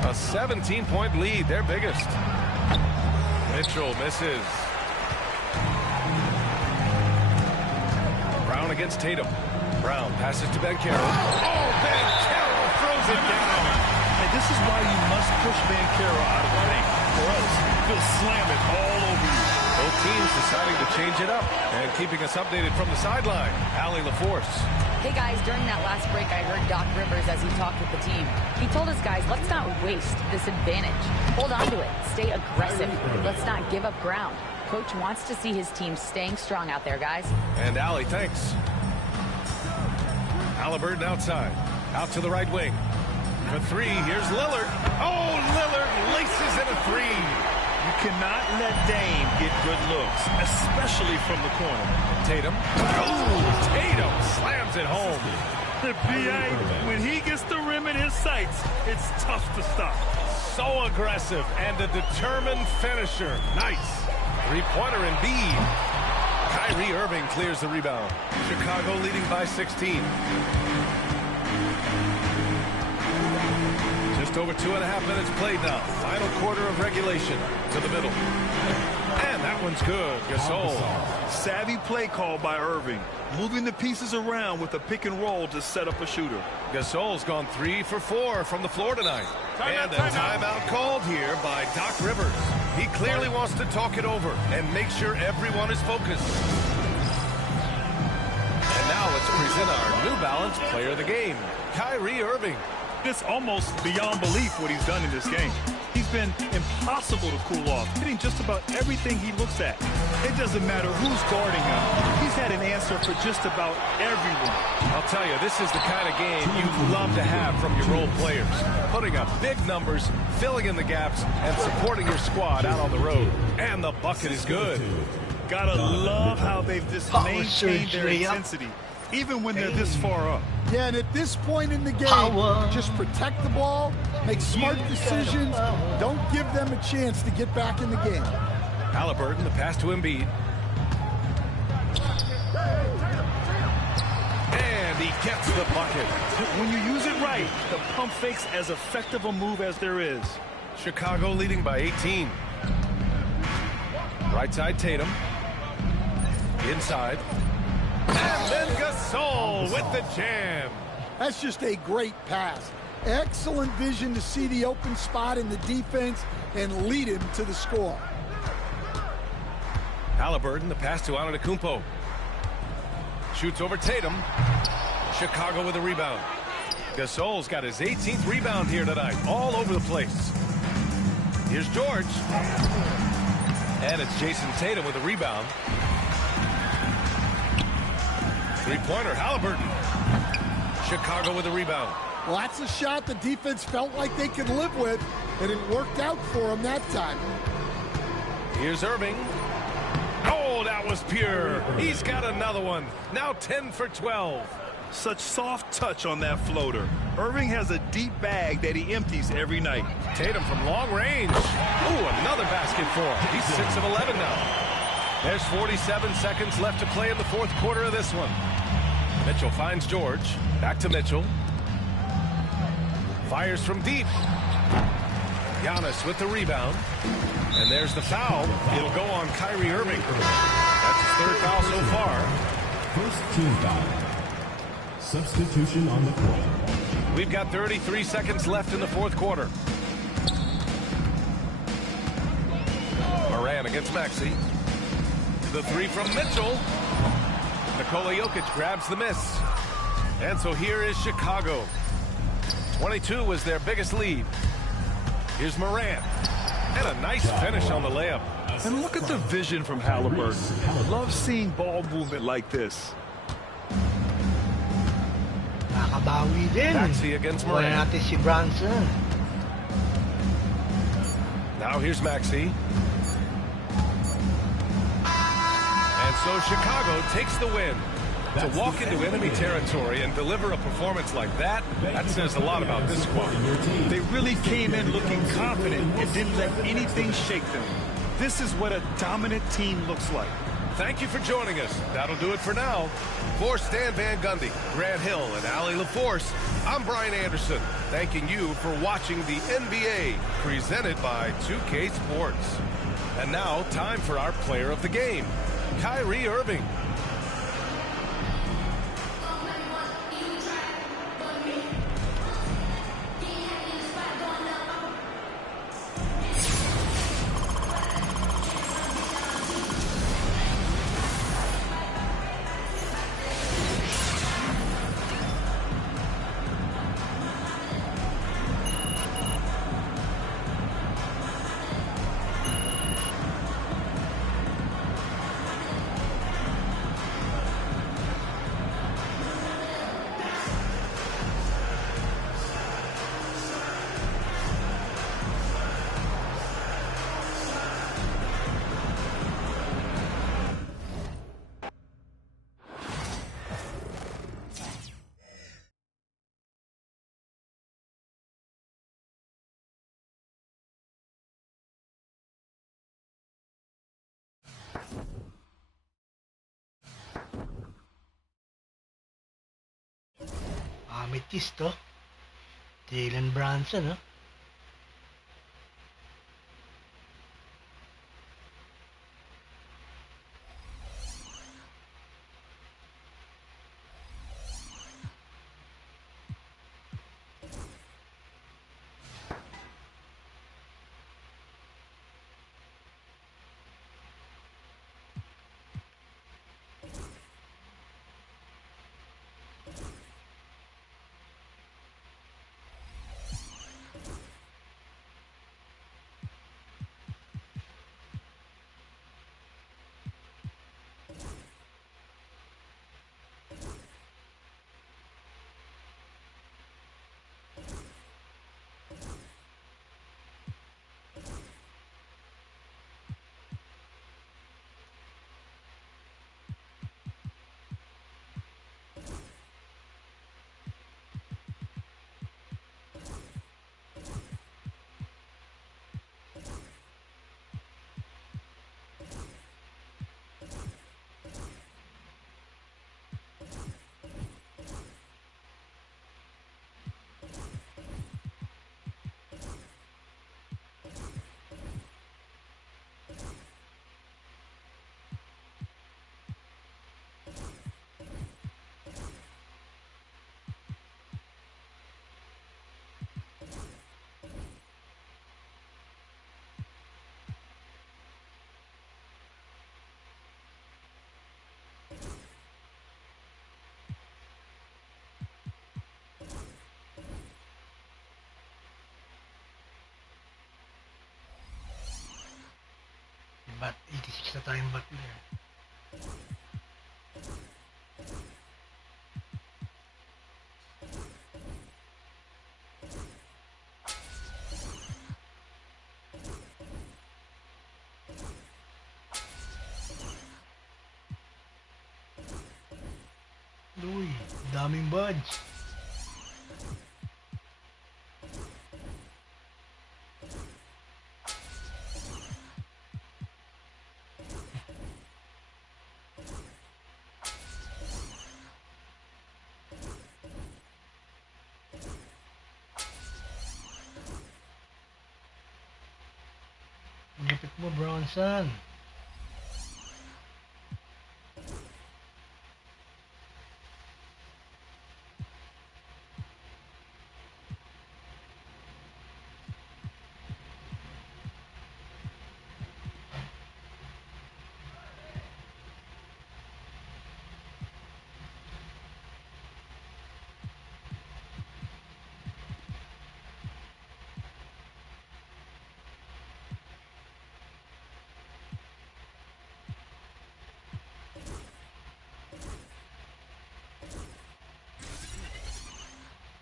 A 17-point lead, their biggest. Mitchell misses. Brown against Tatum. Brown passes to Bankero. Oh, Bankero throws it down. And this is why you must push Bankero out of the paint, or else he'll slam it all over you. Both teams deciding to change it up and keeping us updated from the sideline. Allie LaForce. Hey guys, during that last break, I heard Doc Rivers as he talked with the team. He told his guys, let's not waste this advantage. Hold on to it. Stay aggressive. Let's not give up ground. Coach wants to see his team staying strong out there, guys. And Allie, thanks. Halliburton outside. Out to the right wing. For 3, here's Lillard. Oh, Lillard laces in a 3. You cannot let Dame get good looks, especially from the corner. Tatum. Oh, Tatum slams it home. The PA, when he gets the rim in his sights, it's tough to stop. So aggressive and a determined finisher. Nice. 3-pointer Embiid. Kyrie Irving clears the rebound. Chicago leading by 16. Just over 2.5 minutes played now. Final quarter of regulation to the middle. And that one's good. Gasol. Savvy play call by Irving. Moving the pieces around with a pick and roll to set up a shooter. Gasol's gone 3 for 4 from the floor tonight. And a timeout called here by Doc Rivers. He clearly wants to talk it over and make sure everyone is focused. And now let's present our New Balance player of the game, Kyrie Irving. It's almost beyond belief what he's done in this game. He's been impossible to cool off, hitting just about everything he looks at. It doesn't matter who's guarding him. He's had an answer for just about everyone. I'll tell you, this is the kind of game you love to have from your role players. Putting up big numbers, filling in the gaps, and supporting your squad out on the road. And the bucket is good. Gotta love how they've just maintained their intensity, even when they're this far up. Yeah, and at this point in the game, just protect the ball, make smart decisions, don't give them a chance to get back in the game. Halliburton, the pass to Embiid. And he gets the bucket. When you use it right, the pump fake's as effective a move as there is. Chicago leading by 18. Right side, Tatum. Inside. And then Gasol with the jam. That's just a great pass. Excellent vision to see the open spot in the defense and lead him to the score. Halliburton, the pass to Antetokounmpo. Shoots over Tatum. Chicago with a rebound. Gasol's got his 18th rebound here tonight. All over the place. Here's George. And it's Jason Tatum with a rebound. Three-pointer, Halliburton. Chicago with a rebound. Well, that's a shot the defense felt like they could live with. and it worked out for him that time. Here's Irving. Oh, that was pure. He's got another one. Now 10 for 12. Such soft touch on that floater. Irving has a deep bag that he empties every night. Tatum from long range. Ooh, another basket for him. He's 6 of 11 now. There's 47 seconds left to play in the fourth quarter of this one. Mitchell finds George. Back to Mitchell. Fires from deep. Giannis with the rebound. And there's the foul. It'll go on Kyrie Irving. That's his third foul so far. First team foul. Substitution on the court. We've got 33 seconds left in the fourth quarter. Moran against Maxey. The three from Mitchell. Nikola Jokic grabs the miss. And so here is Chicago. 22 was their biggest lead. Here's Moran. And a nice finish on the layup. And look at the vision from Halliburton. Love seeing ball movement like this. Nakabawi din. Maxey against Moran. Wala natin si Bronson. Now here's Maxey. And so Chicago takes the win. To walk into enemy territory and deliver a performance like that, that says a lot about this squad. They really came in looking confident and didn't let anything shake them. This is what a dominant team looks like. Thank you for joining us. That'll do it for now. For Stan Van Gundy, Grant Hill, and Ali LaForce, I'm Brian Anderson, thanking you for watching the NBA presented by 2K Sports. And now, time for our player of the game, Kyrie Irving. Amethyst to. Jalen Brunson, no? But 86 na tayong Butler. Daming buds. Lupit mo, Bronson.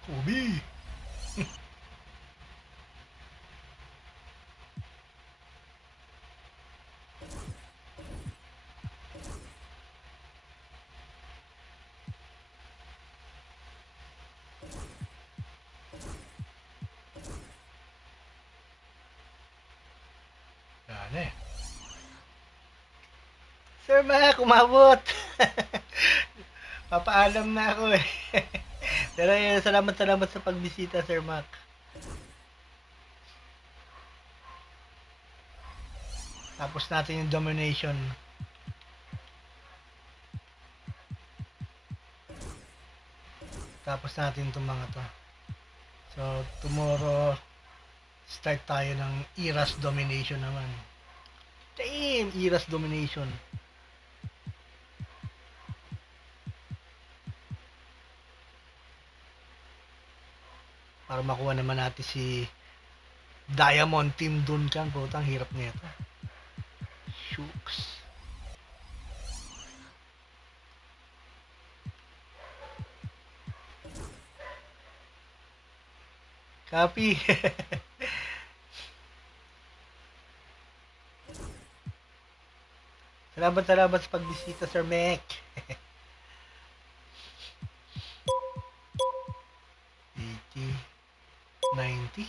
Kobe. Yan eh. Sir Mac, umabot. Papaalam na ako eh. Pero yun, salamat sa pagbisita, Sir Mac. Tapos natin yung domination. Tapos natin itong mga to. So, tomorrow, start tayo ng Eras Domination naman. Damn! Eras Domination. Para makuha naman natin si Diamond Team Duncan. Putang hirap nito. Shooks. Copy. Salamat sa pagbisita, Sir Mac. 80, 90.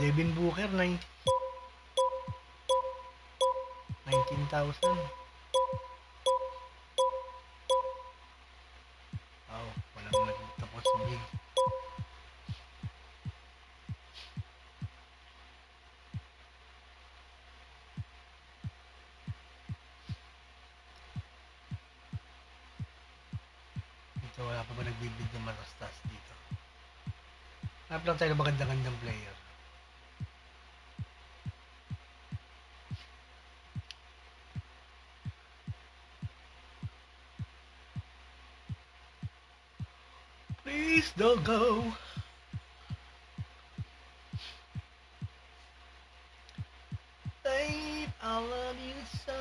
Devin Booker, 90. 19,000. Wow, walang nagtapos sa big. Dito wala pa ba nagbibid ng matastas dito? Hanap lang tayo ng magandang player. Please don't go. Babe, I love you so.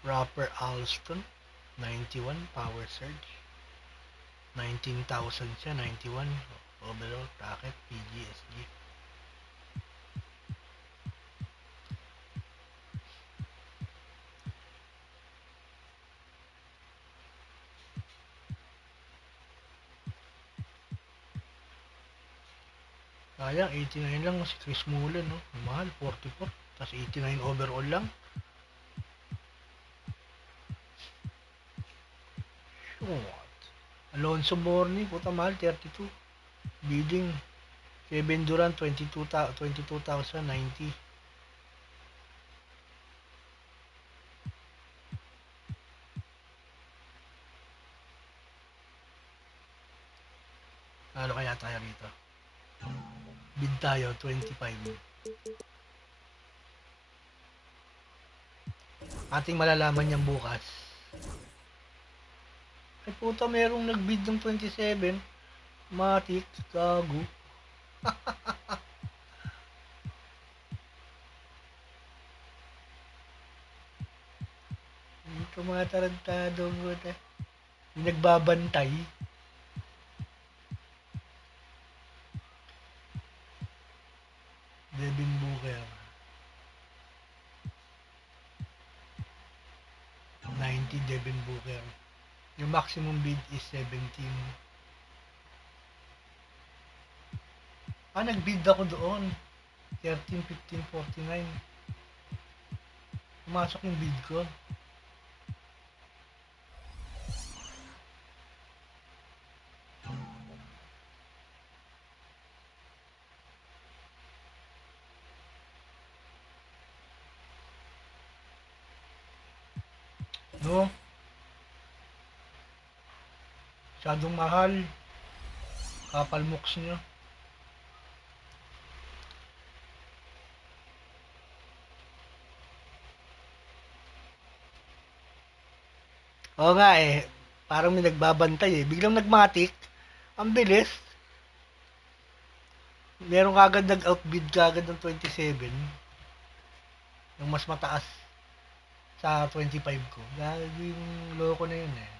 Rapper Alston, 91, power surge. 19,000 siya, 91. Overall, bracket, PGSG. Sayang, 89 lang si Chris Mullen, no? Mahal, 44. Tapos 89 overall lang. What? Alonso Morning, puta mahal, 32. Bidding. Kevin Durant, 22,090. Ano kaya tayo rito? Bid tayo, 25. Ating malalaman yan bukas. Ay puta, merong nagbid ng 27. Matik, gago. Ito mga tarantado mo na. Yung nagbabantay. Devin Booker. 90 Devin Booker. Yung maximum bid is 17. Nagbid ako doon. 13, 15, 49. Pumasok yung bid ko. No? Masyadong mahal. Kapal mooks nyo. Oo nga eh. Parang may nagbabantay eh. Biglang nagmatik. Ang bilis. Meron kagad nag-outbid kagad ng 27. Yung mas mataas sa 25 ko. Dahil yung loko na yun eh.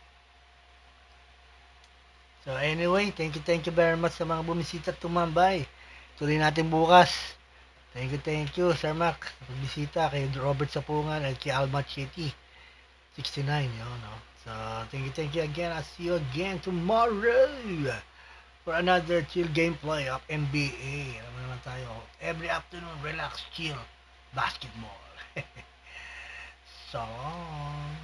So anyway, thank you very much sa mga bumisita at tumambay. Tuloy natin bukas. Thank you, Sir Mac. Pagbisita kay Robert Sapungan at kay Alma Chetty. 69, yun, no? So, thank you again. I'll see you again tomorrow for another chill gameplay of NBA. Alam naman tayo, every afternoon, relax, chill, basketball. So long.